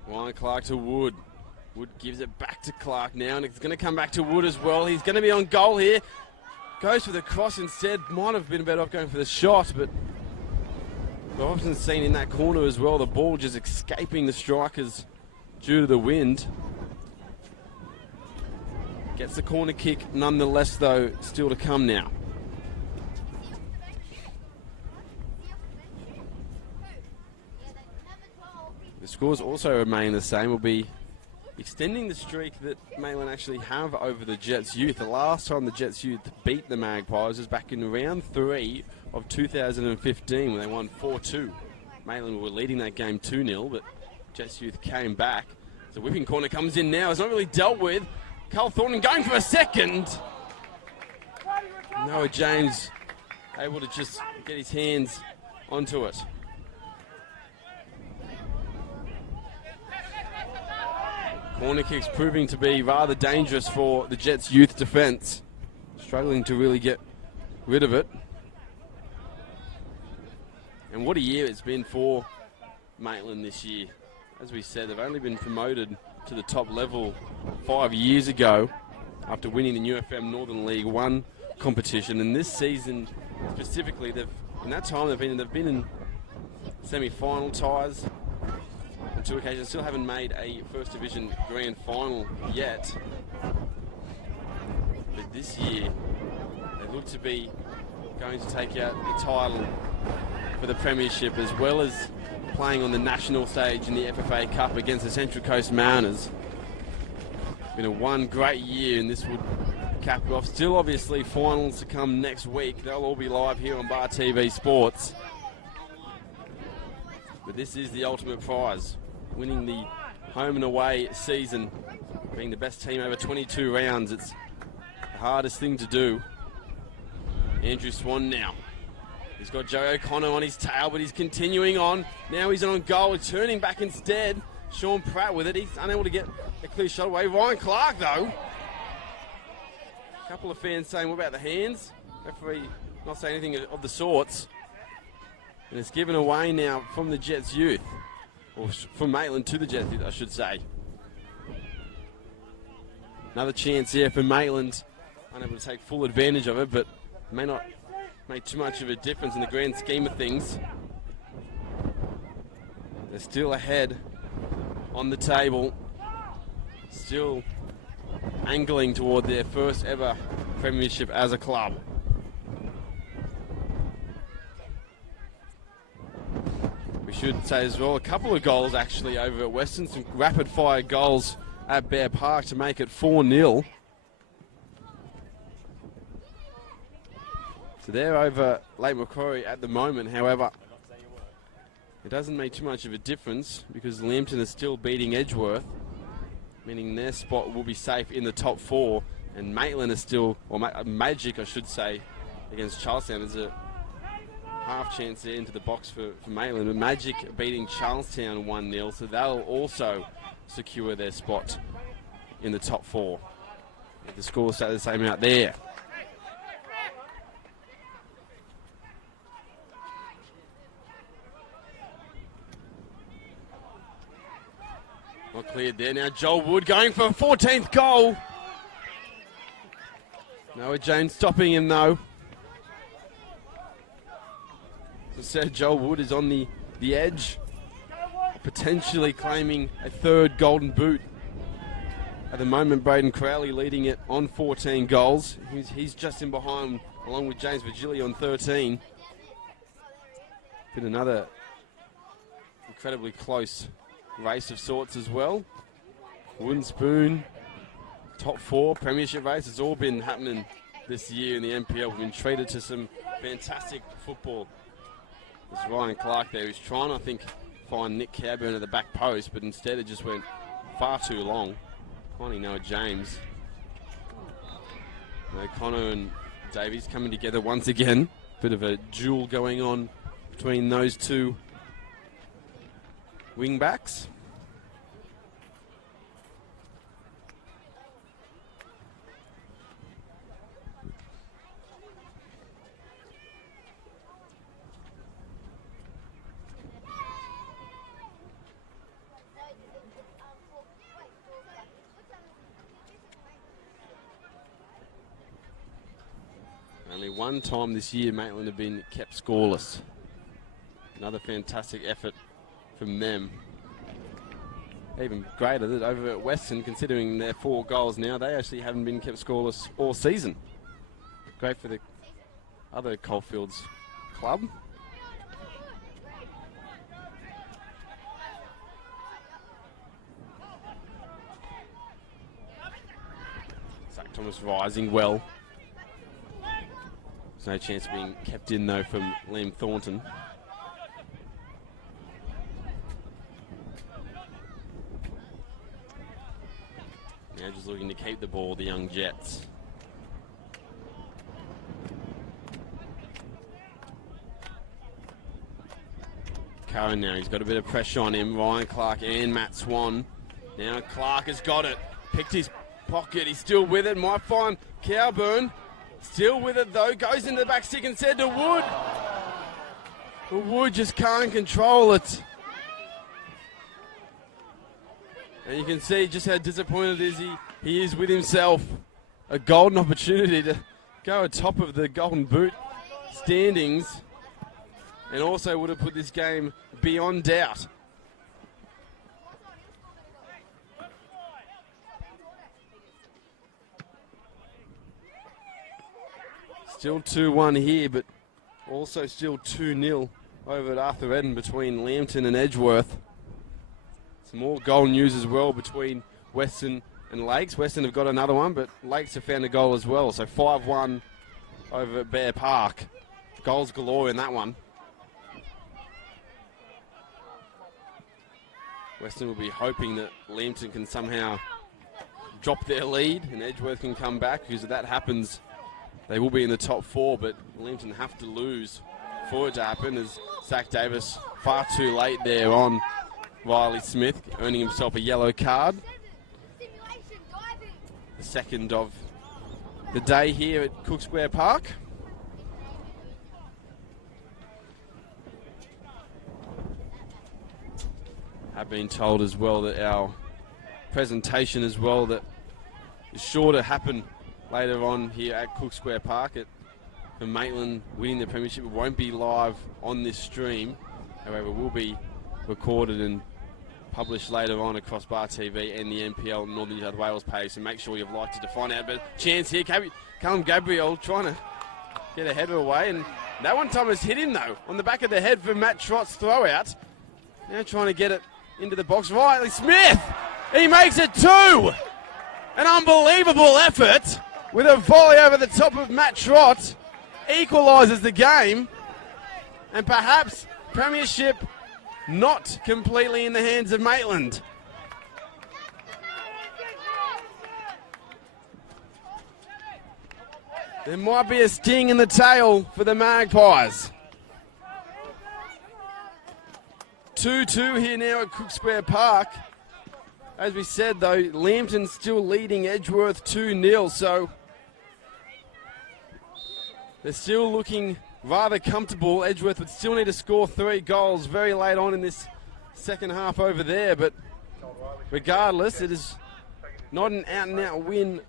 Ryan Clark to Wood. Wood gives it back to Clark now, and it's going to come back to Wood as well. He's going to be on goal here. Goes for the cross instead. Might have been better off going for the shot, but we've often seen in that corner as well, the ball just escaping the strikers due to the wind. Gets the corner kick nonetheless, though, still to come now. The scores also remain the same. Will be extending the streak that Maitland actually have over the Jets youth. The last time the Jets youth beat the Magpies was back in round 3 of 2015 when they won 4-2. Maitland were leading that game 2-0, but Jets youth came back. The whipping corner comes in now. It's not really dealt with. Carl Thornton going for a second. Noah James able to just get his hands onto it. Corner kicks proving to be rather dangerous for the Jets youth defence. Struggling to really get rid of it. And what a year it's been for Maitland this year. As we said, they've only been promoted to the top level 5 years ago after winning the UFM Northern League 1 competition. And this season specifically, in that time they've been in semi-final ties on 2 occasions. Still haven't made a First Division Grand Final yet. But this year, they look to be going to take out the title for the Premiership, as well as playing on the national stage in the FFA Cup against the Central Coast Mariners. Been a one great year, and this would cap it off. Still, obviously, finals to come next week. They'll all be live here on Bar TV Sports. But this is the ultimate prize. Winning the home and away season, being the best team over 22 rounds. It's the hardest thing to do. Andrew Swan now. He's got Joe O'Connor on his tail, but he's continuing on. Now he's on goal, turning back instead. Sean Pratt with it. He's unable to get a clear shot away. Ryan Clark, though. A couple of fans saying, what about the hands? Referee not saying anything of the sorts. And it's given away now from the Jets youth. Or from Maitland to the Jets youth, I should say. Another chance here for Maitland. Unable to take full advantage of it, but may not make too much of a difference in the grand scheme of things. They're still ahead on the table. Still angling toward their first ever premiership as a club. We should say as well, a couple of goals actually over at Western. Some rapid fire goals at Bear Park to make it 4-0. So they're over Lake Macquarie at the moment. However, it doesn't make too much of a difference because Lambton is still beating Edgeworth, meaning their spot will be safe in the top 4. And Maitland is still, or Magic I should say, against Charlestown. There's a half chance there into the box for Maitland. But Magic beating Charlestown 1-0, so they'll also secure their spot in the top 4. The scores stay the same out there. Not cleared there. Now Joel Wood going for a 14th goal. Noah James stopping him though. As I said, Joel Wood is on the edge, potentially claiming a third golden boot. At the moment, Braden Crowley leading it on 14 goals. He's just in behind, along with James Virgili on 13. Been another incredibly close race of sorts as well. Wooden Spoon, top 4, premiership race. It's all been happening this year in the NPL. We've been treated to some fantastic football. There's Ryan Clark there who's trying, I think, find Nick Cowburn at the back post, but instead it just went far too long. Finding Noah James. O'Connor and Davies coming together once again. Bit of a duel going on between those two wing backs. Only one time this year Maitland have been kept scoreless. Another fantastic effort from them. Even greater that over at Western, considering their 4 goals now, they actually haven't been kept scoreless all season. Great for the other Coalfields club. Zach Thomas rising well. There's no chance of being kept in though from Liam Thornton. Now just looking to keep the ball, the young Jets. Curran now, he's got a bit of pressure on him. Ryan Clark and Matt Swan. Now Clark has got it. Picked his pocket, he's still with it. Might find Cowburn. Still with it though, goes into the back stick and said to Wood. But Wood just can't control it. And you can see just how disappointed he is with himself. A golden opportunity to go atop of the Golden Boot standings and also would have put this game beyond doubt. Still 2-1 here, but also still 2-0 over at Arthur Eden between Lambton and Edgeworth. Some more goal news as well between Western and Lakes. Western have got another one, but Lakes have found a goal as well. So 5-1 over at Bear Park. Goals galore in that one. Western will be hoping that Lambton can somehow drop their lead and Edgeworth can come back, because if that happens, they will be in the top 4, but Lambton have to lose for it to happen, as Zach Davis far too late there on Riley Smith, earning himself a yellow card. The second of the day here at Cook Square Park. I've been told as well that our presentation as well that is sure to happen later on here at Cook Square Park for Maitland winning the premiership. It won't be live on this stream, however, it will be recorded and published later on across Bar TV and the NPL Northern New South Wales page. So make sure you've liked it to find out. But chance here, Callum Gabriel trying to get a header away, and that one time has hit him though on the back of the head for Matt Trott's throw out. Now trying to get it into the box. Riley Smith, he makes it 2. An unbelievable effort with a volley over the top of Matt Trott. Equalises the game, and perhaps premiership not completely in the hands of Maitland. There might be a sting in the tail for the Magpies. 2-2 here now at Cook Square Park. As we said though, Lambton still leading Edgeworth 2-0, so they're still looking rather comfortable. Edgeworth would still need to score 3 goals very late on in this second half over there, but regardless, it is not an out-and-out win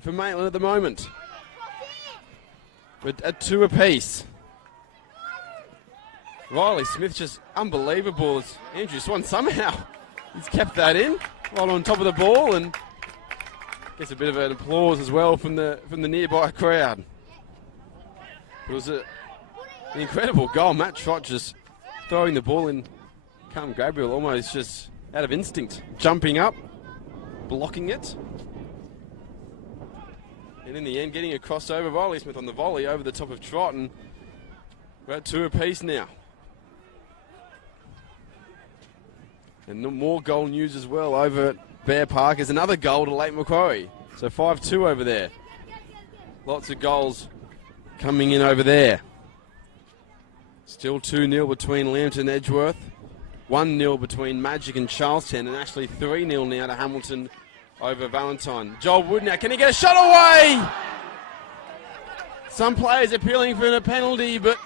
for Maitland at the moment. But at 2 apiece. Riley Smith just unbelievable as Andrew Swan somehow he's kept that in right on top of the ball and gets a bit of an applause as well from the nearby crowd. It was an incredible goal. Matt Trott just throwing the ball in. Cam Gabriel almost just out of instinct, jumping up, blocking it. And in the end, getting a crossover. Riley Smith on the volley over the top of Trott, and we're at 2 apiece now. And no more goal news as well over at Bear Park. There's another goal to Lake Macquarie. So 5-2 over there. Lots of goals coming in over there. Still 2-0 between Lambton and Edgeworth. 1-0 between Magic and Charlestown, and actually 3-0 now to Hamilton over Valentine. Joel Wood now, can he get a shot away? Some players appealing for a penalty, but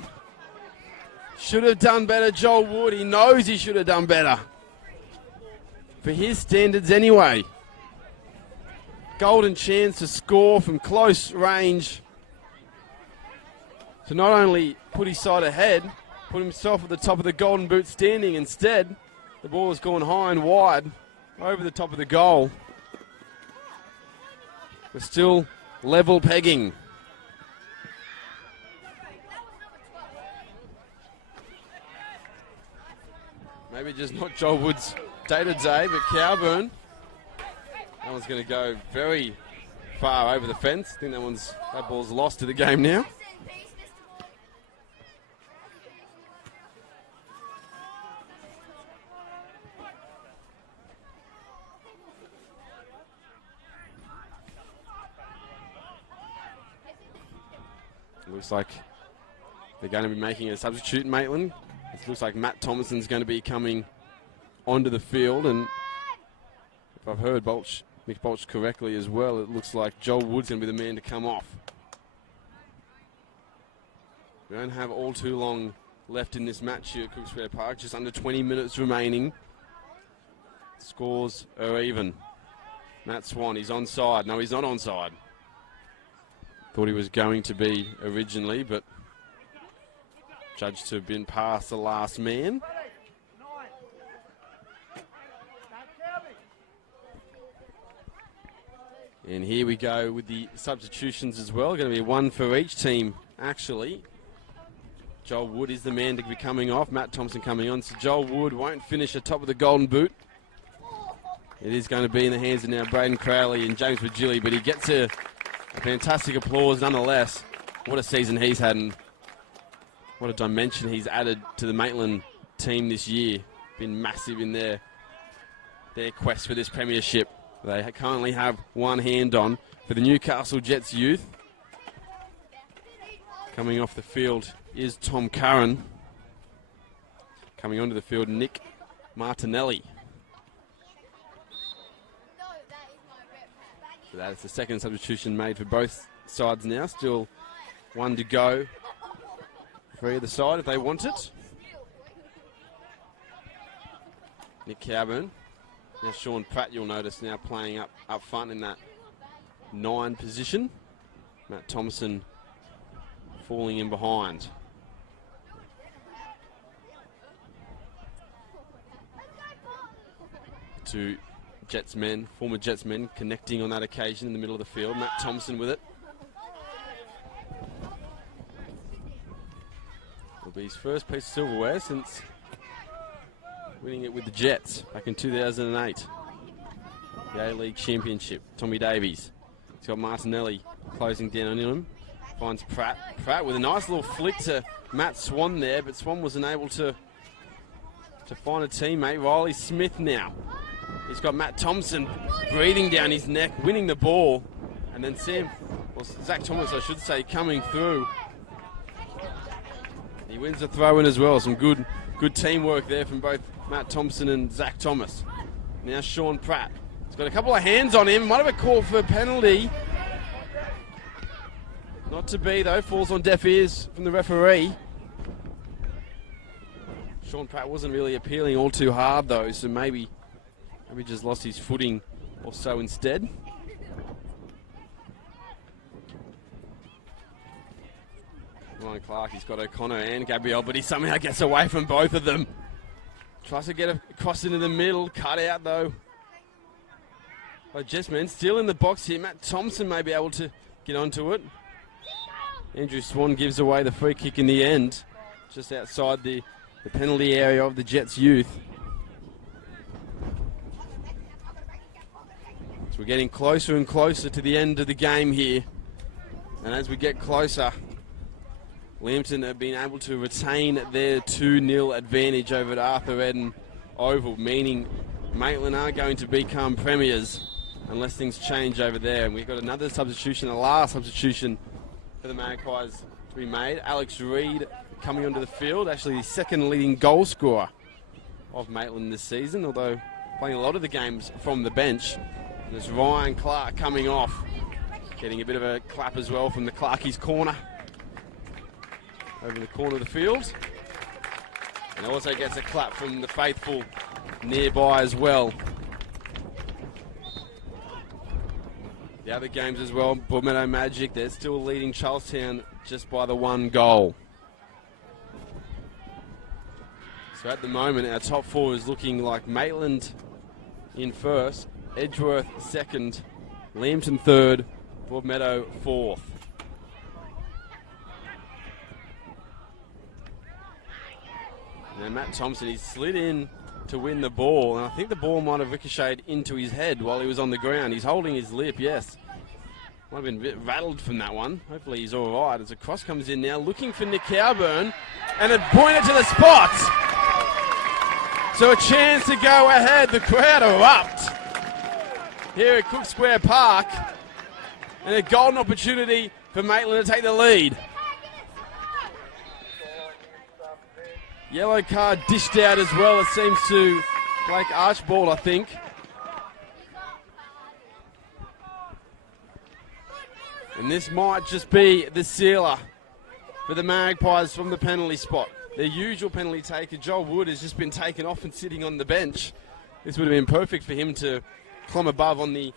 should have done better. Joel Wood, he knows he should have done better. For his standards anyway. Golden chance to score from close range to not only put his side ahead, put himself at the top of the Golden Boot standing. Instead, the ball has gone high and wide over the top of the goal. We're still level pegging. Maybe just not Joel Wood's day-to-day, but Cowburn. That one's going to go very far over the fence. I think that ball's lost to the game now. Looks like they're going to be making a substitute in Maitland. It looks like Matt Thomason's going to be coming onto the field, and if I've heard Mick Bolch correctly as well, it looks like Joel Wood's going to be the man to come off. We don't have all too long left in this match here at Cook Square Park, just under 20 minutes remaining. Scores are even. Matt Swan, he's onside. No, he's not onside. Thought he was going to be originally, but judged to have been past the last man. And here we go with the substitutions as well. Going to be one for each team, actually. Joel Wood is the man to be coming off. Matt Thompson coming on. So Joel Wood won't finish atop of the Golden Boot. It is going to be in the hands of now Braden Crowley and James Virgili, but he gets a fantastic applause nonetheless. What a season he's had, and what a dimension he's added to the Maitland team this year. Been massive in their quest for this premiership. They currently have one hand on for the Newcastle Jets youth. Coming off the field is Tom Curran. Coming onto the field, Nick Martinelli. So that is the second substitution made for both sides now. Still one to go for either side if they want it. Nick Cowburn. Now Sean Pratt, you'll notice, now playing up front in that 9 position. Matt Thompson falling in behind. Two Jets men, former Jets men, connecting on that occasion in the middle of the field. Matt Thompson with it. It'll be his first piece of silverware since winning it with the Jets back in 2008. The A-League Championship. Tommy Davies. He's got Martinelli closing down on him. Finds Pratt. Pratt with a nice little flick to Matt Swan there, but Swan wasn't able to find a teammate. Riley Smith now. He's got Matt Thompson breathing down his neck, winning the ball. And then Zach Thomas, I should say, coming through. He wins the throw in as well. Some good teamwork there from both Matt Thompson and Zach Thomas. Now Sean Pratt. He's got a couple of hands on him. Might have a call for a penalty. Not to be, though. Falls on deaf ears from the referee. Sean Pratt wasn't really appealing all too hard, though, so maybe Maybe just lost his footing or so instead. Ryan Clark, he's got O'Connor and Gabriel, but he somehow gets away from both of them. Tries to get across into the middle, cut out though. But Jessman still in the box here. Matt Thompson may be able to get onto it. Andrew Swan gives away the free kick in the end, just outside the penalty area of the Jets youth. So we're getting closer and closer to the end of the game here. And as we get closer, Lambton have been able to retain their 2-0 advantage over at Arthur Eden Oval, meaning Maitland are going to become premiers unless things change over there. And we've got another substitution, a last substitution for the Magpies to be made. Alex Reid coming onto the field, actually the second leading goal scorer of Maitland this season, although playing a lot of the games from the bench. There's Ryan Clark coming off, getting a bit of a clap as well from the Clarkies corner. Over in the corner of the field. And also gets a clap from the faithful nearby as well. The other games as well, Broadmeadow Magic, they're still leading Charlestown just by the 1 goal. So at the moment, our top 4 is looking like Maitland in first, Edgeworth second, Lambton third, Broadmeadow fourth. Now Matt Thompson, he slid in to win the ball, and I think the ball might have ricocheted into his head while he was on the ground. He's holding his lip, yes. Might have been a bit rattled from that one. Hopefully he's all right as the cross comes in now, looking for Nick Cowburn, and it pointed to the spot. So a chance to go ahead. The crowd erupt here at Cook Square Park, and a golden opportunity for Maitland to take the lead. Yellow card dished out as well, it seems to Blake Archibald, I think. And this might just be the sealer for the Magpies from the penalty spot. Their usual penalty taker, Joel Wood, has just been taken off and sitting on the bench. This would have been perfect for him to climb above on the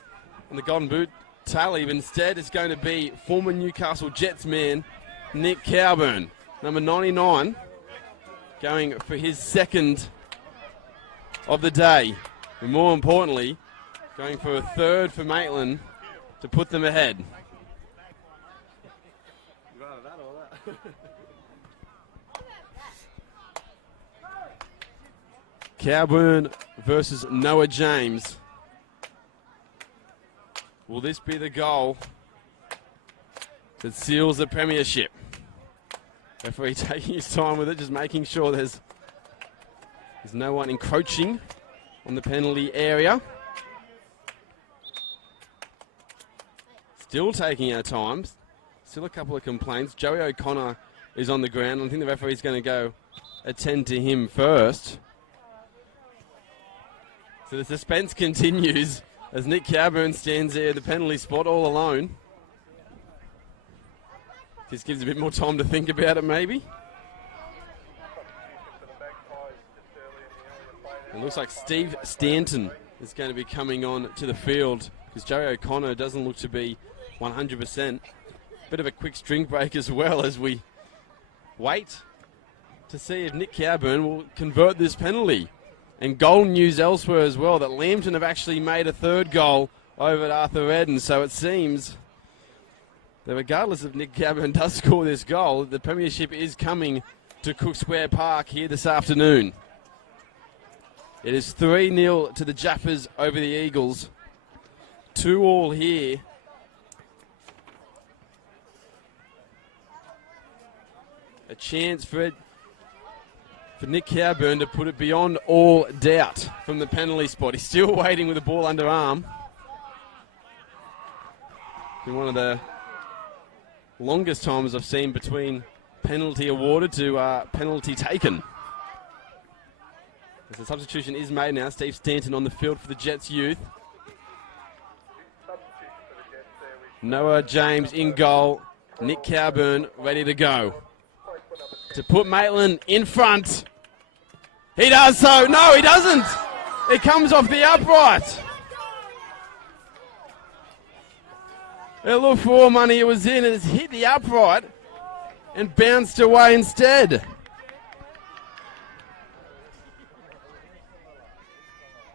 golden boot tally, but instead it's going to be former Newcastle Jets man Nick Cowburn, number 99. Going for his second of the day. And more importantly, going for a third for Maitland to put them ahead. Rather that or that. Cowburn versus Noah James. Will this be the goal that seals the premiership? Referee taking his time with it, just making sure there's no one encroaching on the penalty area. Still taking our time. Still a couple of complaints. Joey O'Connor is on the ground. I think the referee's going to go attend to him first. So the suspense continues as Nick Cowburn stands there at the penalty spot all alone. Just gives a bit more time to think about it, maybe. It looks like Steve Stanton is going to be coming on to the field because Joey O'Connor doesn't look to be 100%. Bit of a quick string break as well as we wait to see if Nick Cowburn will convert this penalty. And goal news elsewhere as well that Lambton have actually made a third goal over at Arthur Eden, so it seems that regardless if Nick Cowburn does score this goal, the premiership is coming to Cook Square Park here this afternoon. It is 3-0 to the Jaffers over the Eagles. 2-2 here. A chance for Nick Cowburn to put it beyond all doubt from the penalty spot. He's still waiting with the ball under arm. Been one of the longest times I've seen between penalty awarded to penalty taken. As the substitution is made now, Steve Stanton on the field for the Jets youth. Noah James in goal. Nick Cowburn ready to go. To put Maitland in front. He does so. No, he doesn't. It comes off the upright. It looked for all money, it was in, and it's hit the upright and bounced away instead.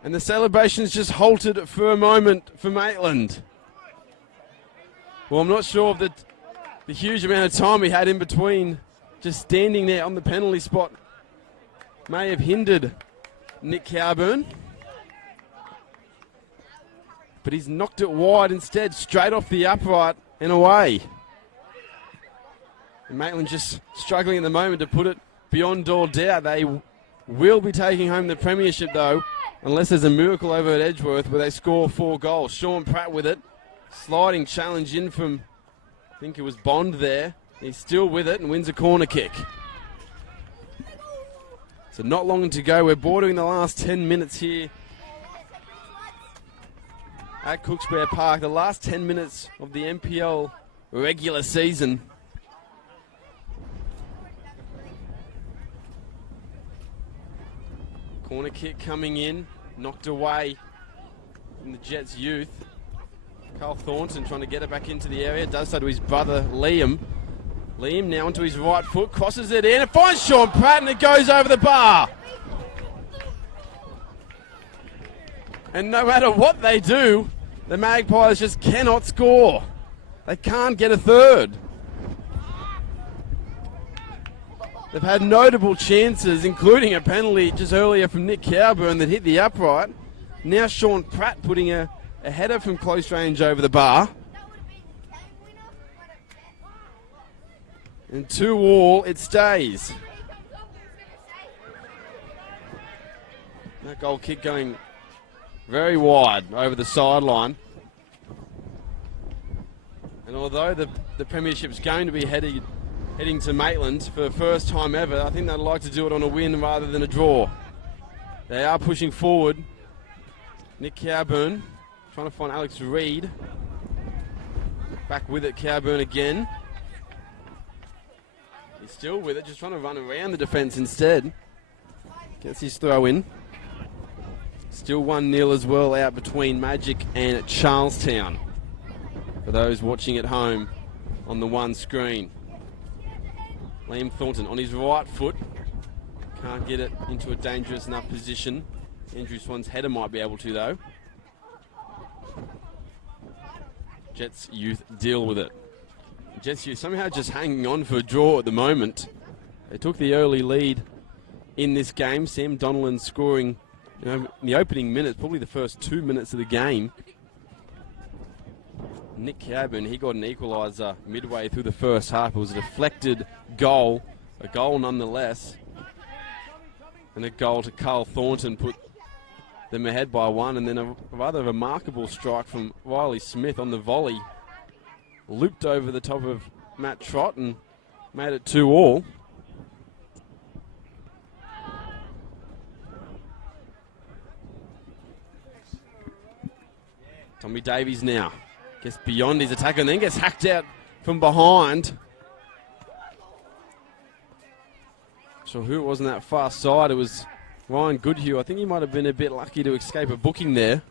And the celebrations just halted for a moment for Maitland. Well, I'm not sure of the huge amount of time he had in between just standing there on the penalty spot may have hindered Nick Cowburn. But he's knocked it wide instead, straight off the upright and away. And Maitland just struggling at the moment to put it beyond all doubt. They will be taking home the premiership, though, unless there's a miracle over at Edgeworth where they score 4 goals. Sean Pratt with it. Sliding challenge in from, I think it was Bond there. He's still with it and wins a corner kick. So not long to go. We're bordering the last 10 minutes here at Cooksbury Park. The last 10 minutes of the NPL regular season. Corner kick coming in, knocked away from the Jets youth. Carl Thornton trying to get it back into the area, does so to his brother Liam. Liam now onto his right foot, crosses it in, and finds Sean Pratt, and it goes over the bar. And no matter what they do, the Magpies just cannot score. They can't get a third. They've had notable chances, including a penalty just earlier from Nick Cowburn that hit the upright. Now Sean Pratt putting a header from close range over the bar. And 2-2, it stays. That goal kick going very wide over the sideline. And although the premiership's going to be heading to Maitland for the first time ever, I think they'd like to do it on a win rather than a draw. They are pushing forward. Nick Cowburn trying to find Alex Reid. Back with it, Cowburn again. He's still with it, just trying to run around the defence instead. Gets his throw in. Still 1-0 as well out between Magic and Charlestown. For those watching at home on the one screen. Liam Thornton on his right foot. Can't get it into a dangerous enough position. Andrew Swan's header might be able to, though. Jets youth deal with it. Jets youth somehow just hanging on for a draw at the moment. They took the early lead in this game. Sam Donnellan scoring in the opening minutes, probably the first 2 minutes of the game. Nick Cowburn, he got an equaliser midway through the first half. It was a deflected goal, a goal nonetheless. And a goal to Carl Thornton put them ahead by 1, and then a rather remarkable strike from Riley Smith on the volley. Looped over the top of Matt Trott and made it 2-2. Tommy Davies now gets beyond his attacker and then gets hacked out from behind. Not sure who it was on that far side. It was Ryan Goodhue. I think he might have been a bit lucky to escape a booking there.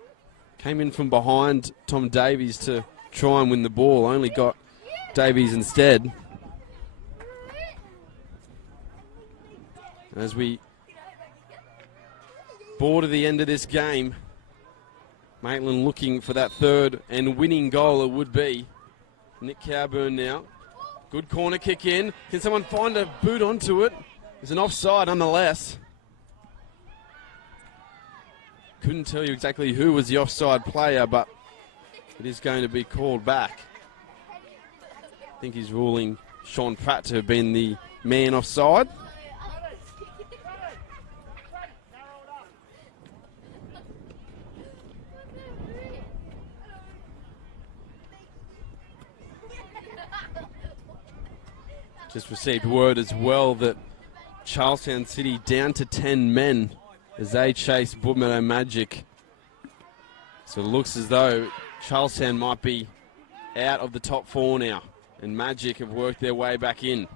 Came in from behind Tom Davies to try and win the ball. Only got Davies instead. As we border the end of this game, Maitland looking for that third and winning goal it would be. Nick Cowburn now. Good corner kick in. Can someone find a boot onto it? It's an offside nonetheless. Couldn't tell you exactly who was the offside player, but it is going to be called back. I think he's ruling Sean Pratt to have been the man offside. Just received word as well that Charlestown City down to 10 men as they chase Broadmeadow Magic. So it looks as though Charlestown might be out of the top 4 now, and Magic have worked their way back in.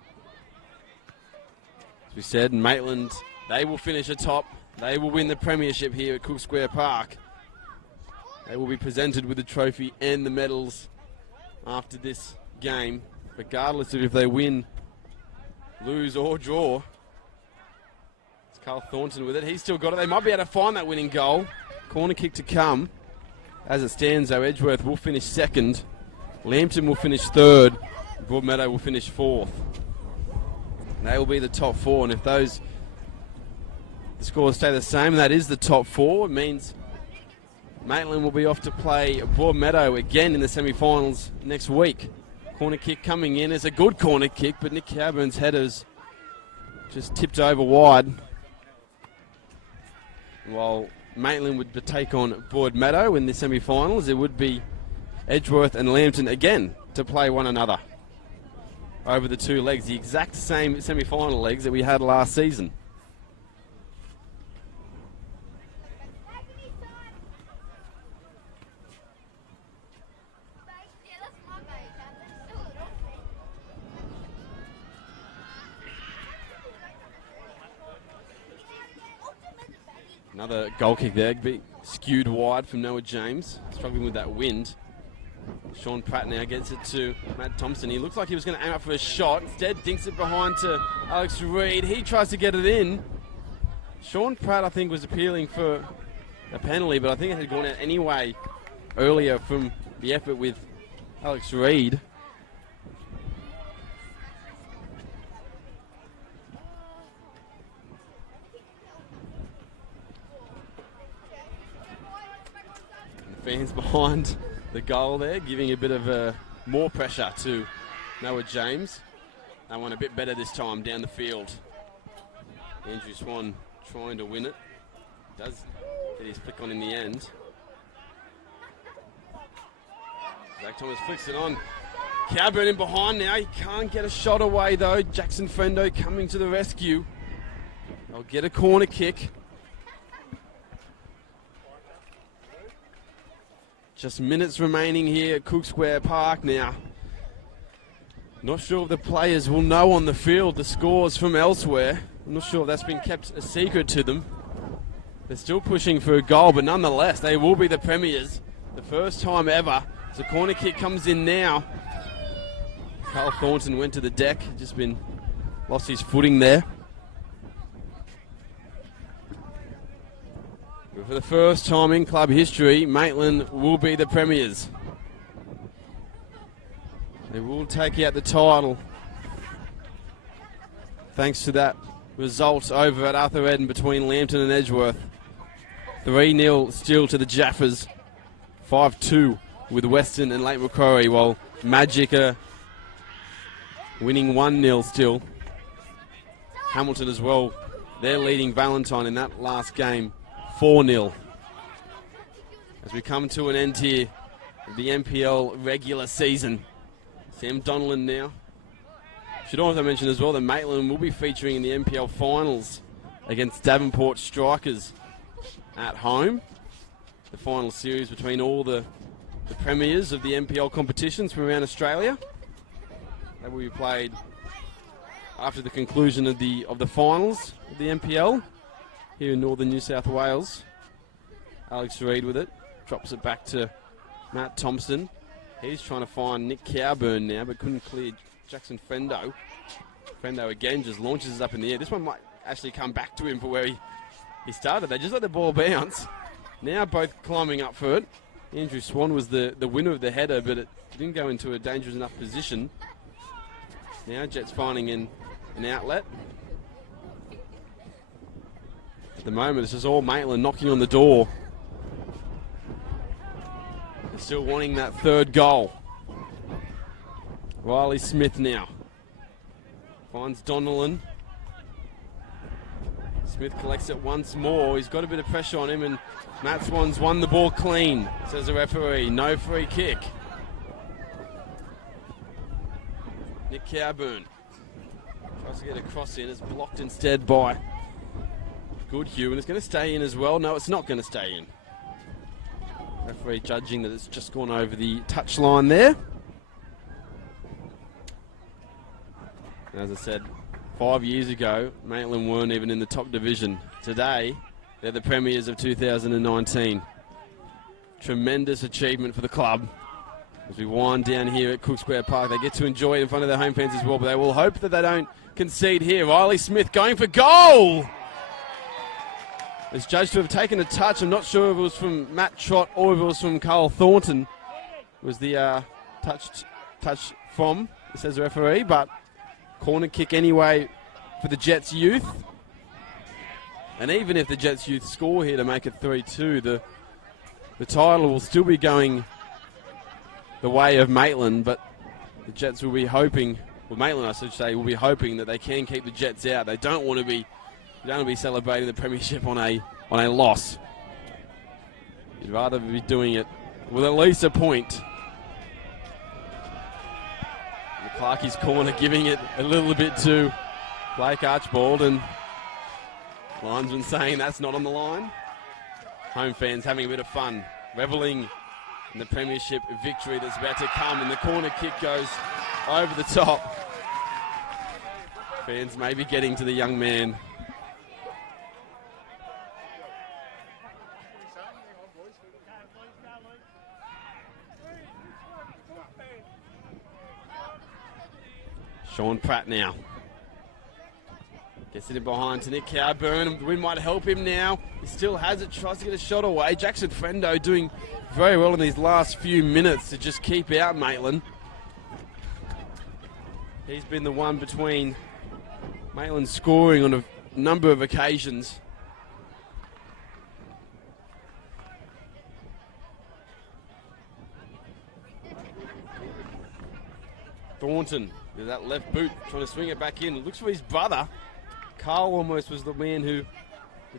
As we said, Maitland, they will finish atop They will win the premiership here at Cook Square Park. They will be presented with the trophy and the medals after this game, regardless of if they win, lose or draw. It's Carl Thornton with it. He's still got it. They might be able to find that winning goal. Corner kick to come. As it stands, though, Edgeworth will finish second. Lambton will finish third. Broadmeadow will finish fourth. They will be the top four, and if the scores stay the same, that is the top four. It means Maitland will be off to play Broadmeadow again in the semi-finals next week. Corner kick coming in. It's a good corner kick, but Nick Cowburn's header's just tipped over wide. While Maitland would take on Broadmeadow in the semi-finals, it would be Edgeworth and Lambton again to play one another over the two legs, the exact same semi-final legs that we had last season. Another goal kick there, skewed wide from Noah James, struggling with that wind. Sean Pratt now gets it to Matt Thompson. He looks like he was going to aim up for a shot. Instead, dinks it behind to Alex Reid. He tries to get it in. Sean Pratt, I think, was appealing for a penalty, but I think it had gone out anyway earlier from the effort with Alex Reid. Fans behind the goal there, giving a bit of more pressure to Noah James. They won a bit better this time down the field. Andrew Swan trying to win it. Does get his flick on in the end. Zach Thomas flicks it on. Cowburn in behind now. He can't get a shot away though. Jackson Fendo coming to the rescue. They'll get a corner kick. Just minutes remaining here at Cook Square Park now. Not sure if the players will know on the field the scores from elsewhere. I'm not sure if that's been kept a secret to them. They're still pushing for a goal, but nonetheless, they will be the premiers. The first time ever. So corner kick comes in now. Carl Thornton went to the deck, lost his footing there. For the first time in club history, Maitland will be the premiers. They will take out the title thanks to that result over at Arthur Eden between Lambton and Edgeworth. 3-0 still to the Jaffers. 5-2 with Western and Lake Macquarie, while Magic are winning 1-0 still. Hamilton as well. They're leading Valentine in that last game. 4-0. As we come to an end here of the NPL regular season. Sam Donnellan now. Should also mention as well that Maitland will be featuring in the NPL finals against Davenport Strikers at home. The final series between all the premiers of the NPL competitions from around Australia. That will be played after the conclusion of the finals of the NPL. Here in northern New South Wales. Alex Reid with it. Drops it back to Matt Thompson. He's trying to find Nick Cowburn now, but couldn't clear Jackson Fendo. Fendo again just launches it up in the air. This one might actually come back to him for where he started. They just let the ball bounce. Now both climbing up for it. Andrew Swan was the winner of the header, but it didn't go into a dangerous enough position. Now Jets finding an outlet. At the moment, it's just all Maitland knocking on the door. They're still wanting that third goal. Riley Smith now finds Donnellan. Smith collects it once more. He's got a bit of pressure on him, and Matt Swan's won the ball clean, says the referee. No free kick. Nick Cowburn tries to get a cross in. It's blocked instead by Goodhue, and it's going to stay in as well. No, it's not going to stay in. Referee judging that it's just gone over the touchline there. And as I said, 5 years ago, Maitland weren't even in the top division. Today, They're the premiers of 2019. Tremendous achievement for the club. As we wind down here at Cook Square Park, they get to enjoy it in front of their home fans as well, but they will hope that they don't concede here. Riley Smith going for goal! It's judged to have taken a touch. I'm not sure if it was from Matt Trott or if it was from Carl Thornton. Was the touch from, says the referee, but corner kick anyway for the Jets youth. And even if the Jets youth score here to make it 3-2, the title will still be going the way of Maitland, but the Jets will be hoping, well, Maitland I should say, will be hoping that they can keep the Jets out. They don't want to be celebrating the premiership on a loss. You'd rather be doing it with at least a point. Clarkie's corner giving it a little bit to Blake Archibald, and linesman saying that's not on the line. Home fans having a bit of fun, revelling in the premiership victory that's about to come, and the corner kick goes over the top. Fans maybe getting to the young man. Sean Pratt now. Gets it in behind to Nick Cowburn. The wind might help him now. He still has it, tries to get a shot away. Jackson Frendo doing very well in these last few minutes to just keep out Maitland. He's been the one between Maitland scoring on a number of occasions. Thornton, with that left boot, trying to swing it back in. Looks for his brother. Carl almost was the man who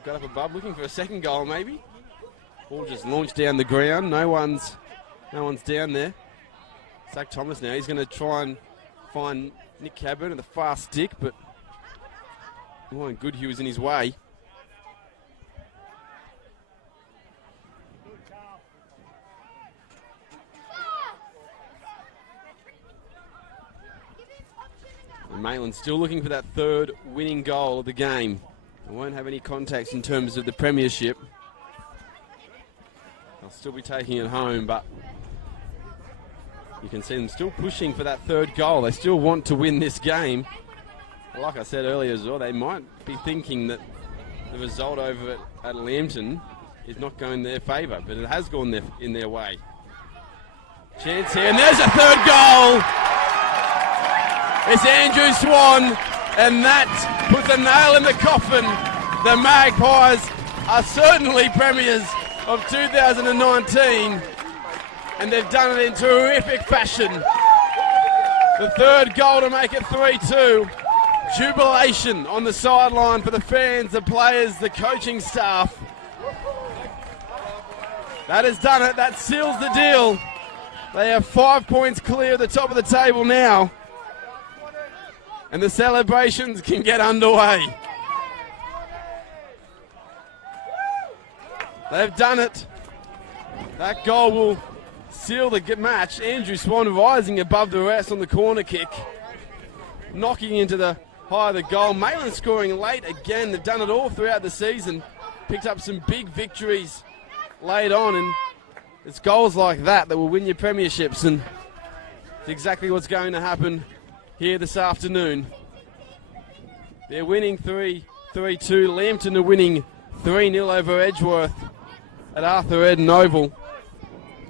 got up above, looking for a second goal maybe. Ball just launched down the ground. No one's down there. Zach Thomas now. He's going to try and find Nick Cabburn at the fast stick, but Ryan Goodhue was in his way. And Maitland still looking for that third winning goal of the game. They won't have any contacts in terms of the premiership. They'll still be taking it home, but you can see them still pushing for that third goal. They still want to win this game. Like I said earlier as well, they might be thinking that the result over at Lambton is not going their favour, but it has gone in their way. Chance here, and there's a third goal! It's Andrew Swan, and that puts a nail in the coffin. The Magpies are certainly premiers of 2019, and they've done it in terrific fashion. The third goal to make it 3-2. Jubilation on the sideline for the fans, the players, the coaching staff. That has done it. That seals the deal. They have 5 points clear at the top of the table now, and the celebrations can get underway. They've done it. That goal will seal the match. Andrew Swan rising above the rest on the corner kick, knocking into the high of the goal. Maitland scoring late again. They've done it all throughout the season. Picked up some big victories late on, and it's goals like that will win your premierships, and it's exactly what's going to happen here this afternoon. They're winning 3-2. Lambton are winning 3-0 over Edgeworth at Arthur Eden Oval.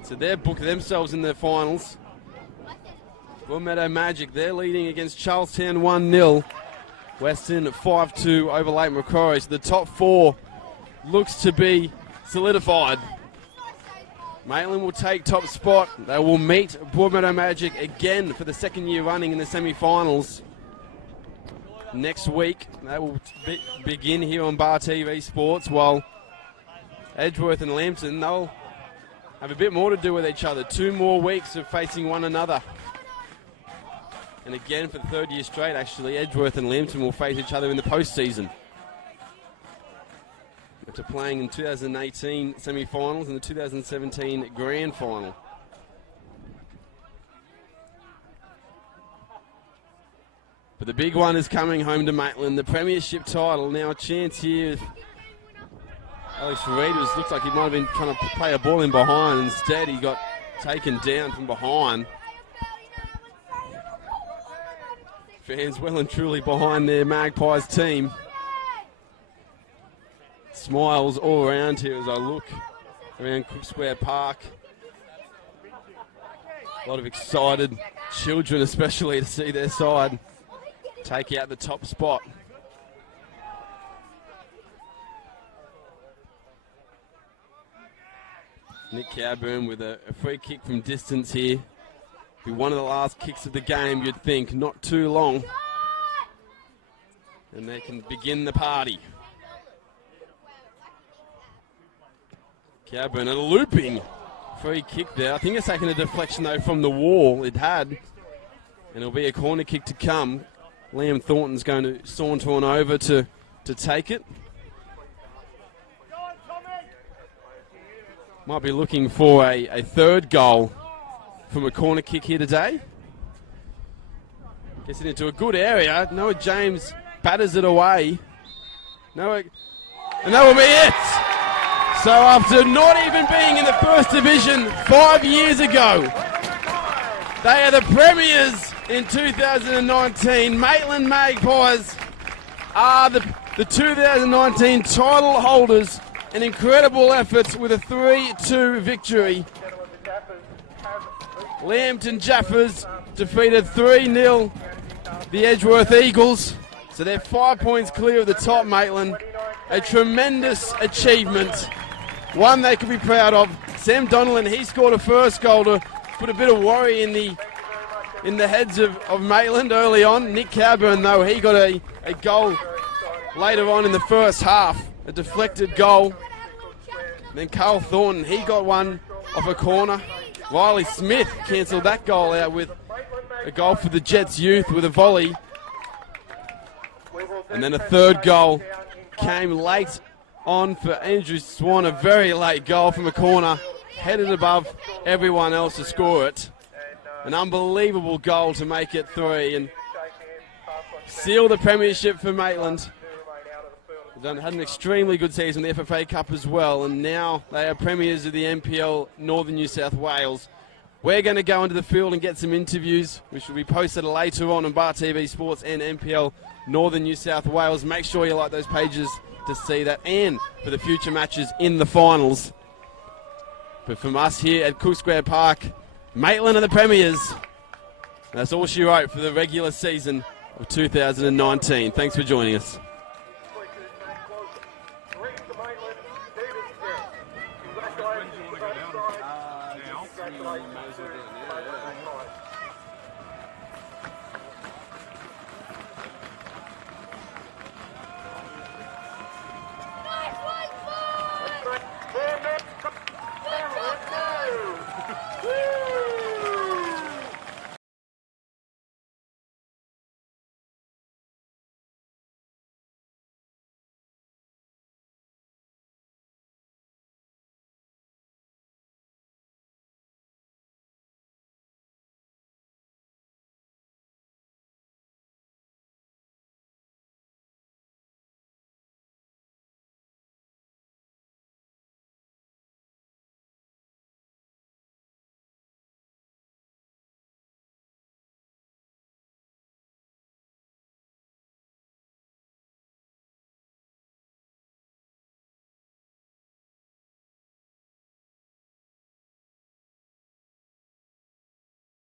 So they've booked themselves in their finals. Broadmeadow Magic, they're leading against Charlestown 1-0. Weston 5-2 over Lake Macquarie. So the top four looks to be solidified. Maitland will take top spot. They will meet Broadmeadow Magic again for the second year running in the semi-finals next week. They will begin here on Bar TV Sports, while Edgeworth and Lambton, they'll have a bit more to do with each other. 2 more weeks of facing one another. And again, for the third year straight, actually, Edgeworth and Lambton will face each other in the postseason. After playing in 2018 semi-finals and the 2017 grand final. But the big one is coming home to Maitland, the premiership title. Now a chance here Alex Reed looked like he might have been trying to play a ball in behind. Instead, he got taken down from behind. Fans well and truly behind their Magpies team. Smiles all around here as I look around Cook Square Park. A lot of excited children, especially, to see their side take out the top spot. Nick Cowburn with a free kick from distance here. Be one of the last kicks of the game, you'd think. Not too long. And they can begin the party. Cowburn, a looping free kick there. I think it's taken a deflection, though, from the wall. It had. And it'll be a corner kick to come. Liam Thornton's going to saunter on over to take it. Might be looking for a third goal from a corner kick here today. Gets it into a good area. Noah James batters it away. And that will be it. So after not even being in the first division 5 years ago, they are the premiers in 2019. Maitland Magpies are the 2019 title holders. An incredible effort with a 3-2 victory. Lambton Jaffers defeated 3-0 the Edgeworth Eagles. So they're 5 points clear of the top, Maitland. A tremendous achievement. One they can be proud of. Sam Donnellan, he scored a first goal to put a bit of worry in the heads of Maitland early on. Nick Cowburn, though, he got a goal later on in the first half. A deflected goal. Then Carl Thornton, he got one off a corner. Riley Smith cancelled that goal out with a goal for the Jets youth with a volley. And then a third goal came late on for Andrew Swan, a very late goal from a corner, headed above everyone else to score it. An unbelievable goal to make it 3 and seal the premiership for Maitland. They've had an extremely good season in the FFA Cup as well, and now they are premiers of the NPL Northern New South Wales. We're going to go into the field and get some interviews, which will be posted later on Bar TV Sports and NPL Northern New South Wales. Make sure you like those pages to see that, and for the future matches in the finals. But from us here at Cook Square Park, Maitland are the premiers. That's all she wrote for the regular season of 2019. Thanks for joining us.